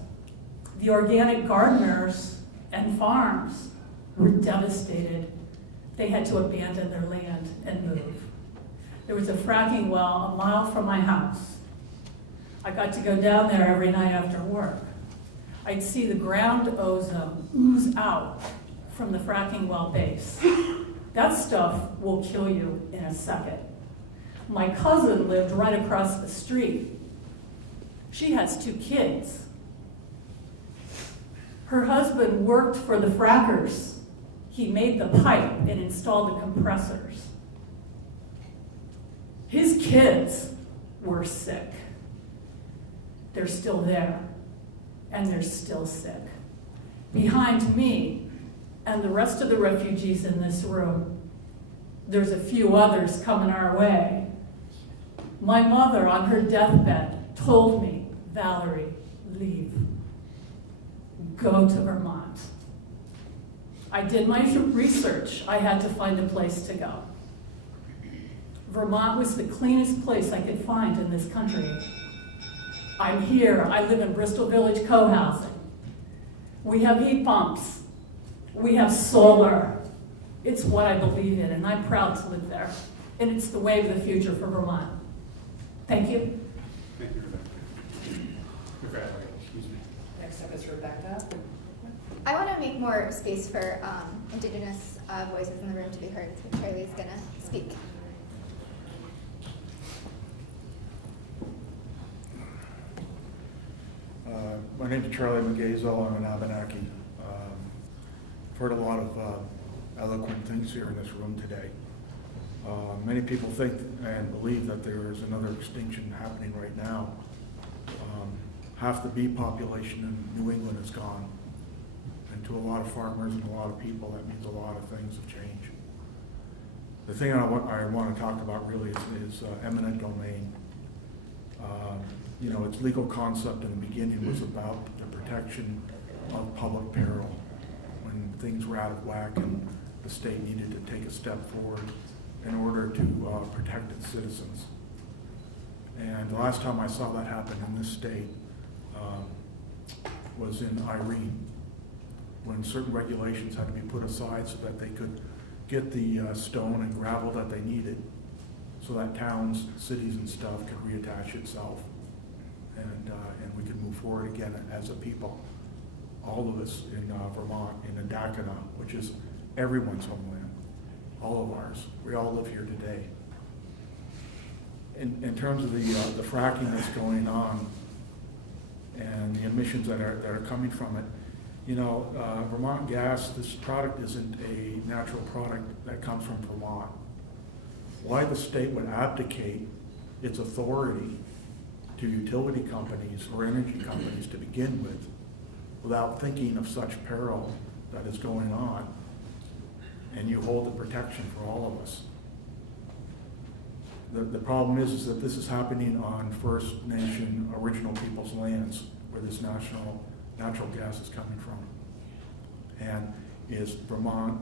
The organic gardeners and farms were devastated. they had to abandon their land and move. There was a fracking well a mile from my house. I got to go down there every night after work. I'd see the ground ozone ooze out from the fracking well base. That stuff will kill you in a second. My cousin lived right across the street. She has 2 kids. Her husband worked for the frackers. He made the pipe and installed the compressors. His kids were sick. They're still there, and they're still sick. Behind me and the rest of the refugees in this room, there's a few others coming our way. My mother on her deathbed told me, Valerie, leave. Go to Vermont. I did my research. I had to find a place to go. Vermont was the cleanest place I could find in this country. I'm here. I live in Bristol Village co-housing. We have heat pumps. We have solar. It's what I believe in, and I'm proud to live there. And it's the way of the future for Vermont. Thank you. Thank you, Rebecca. Excuse me. Next up is Rebecca. I want to make more space for Indigenous voices in the room to be heard, so Charlie's going to speak. My name is Charlie McGazel. I'm an Abenaki. I've heard a lot of eloquent things here in this room today. Many people think and believe that there is another extinction happening right now. Half the bee population in New England is gone. And to a lot of farmers and a lot of people, that means a lot of things have changed. The thing I want to talk about really is eminent domain. You know, its legal concept in the beginning was about the protection of public peril when things were out of whack and the state needed to take a step forward in order to protect its citizens. And the last time I saw that happen in this state was in Irene, when certain regulations had to be put aside so that they could get the stone and gravel that they needed so that towns, cities and stuff could reattach itself. And we could move forward again as a people. All of us in Vermont, in Adakana, which is everyone's homeland, all of ours. We all live here today. In terms of the fracking that's going on and the emissions that are coming from it, you know, Vermont gas, this product isn't a natural product that comes from Vermont. Why the state would abdicate its authority to utility companies or energy companies to begin with without thinking of such peril that is going on, and you hold the protection for all of us. The problem is that this is happening on First Nation original people's lands where this natural gas is coming from. And is Vermont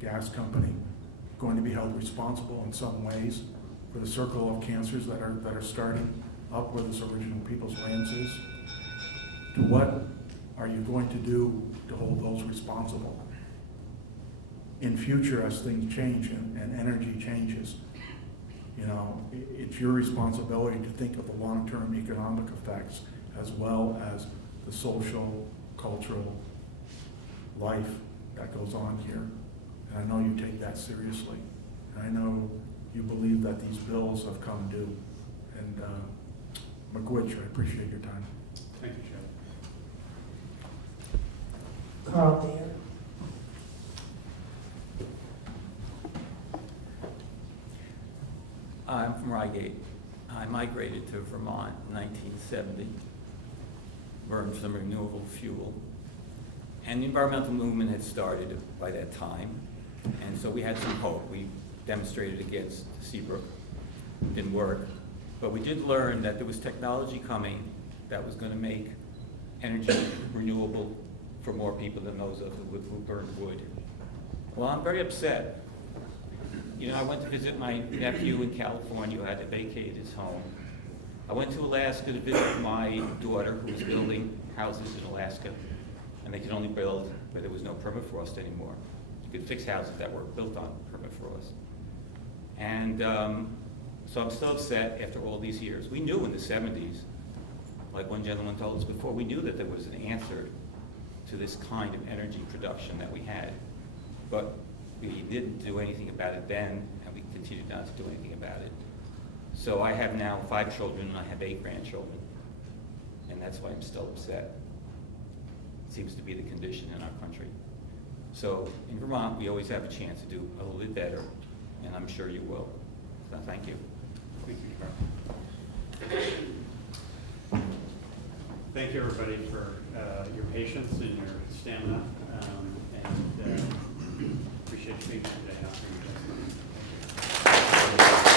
Gas Company going to be held responsible in some ways for the circle of cancers that are starting up where this original people's lands is? To what are you going to do to hold those responsible? In future, as things change and energy changes, you know, it's your responsibility to think of the long-term economic effects as well as the social, cultural life that goes on here. And I know you take that seriously. And I know you believe that these bills have come due. And Miigwech, I appreciate your time. Thank you, Charlie. Carl Deere. I'm from Reigate. I migrated to Vermont in 1970, burned some renewable fuel. And the environmental movement had started by that time. And so we had some hope. We demonstrated against Seabrook. Didn't work. But we did learn that there was technology coming that was going to make energy renewable for more people than those of who burned wood. Well, I'm very upset. You know, I went to visit my nephew in California who had to vacate his home. I went to Alaska to visit my daughter who was building houses in Alaska, and they could only build where there was no permafrost anymore. You could fix houses that were built on permafrost. And so I'm still upset after all these years. We knew in the 70s, like one gentleman told us before, we knew that there was an answer to this kind of energy production that we had. But we didn't do anything about it then, and we continue not to do anything about it. So I have now 5 children, and I have 8 grandchildren. And that's why I'm still upset. It seems to be the condition in our country. So in Vermont, we always have a chance to do a little bit better, and I'm sure you will. So thank you. Thank you, everybody, for your patience and your stamina, and appreciate you being here today.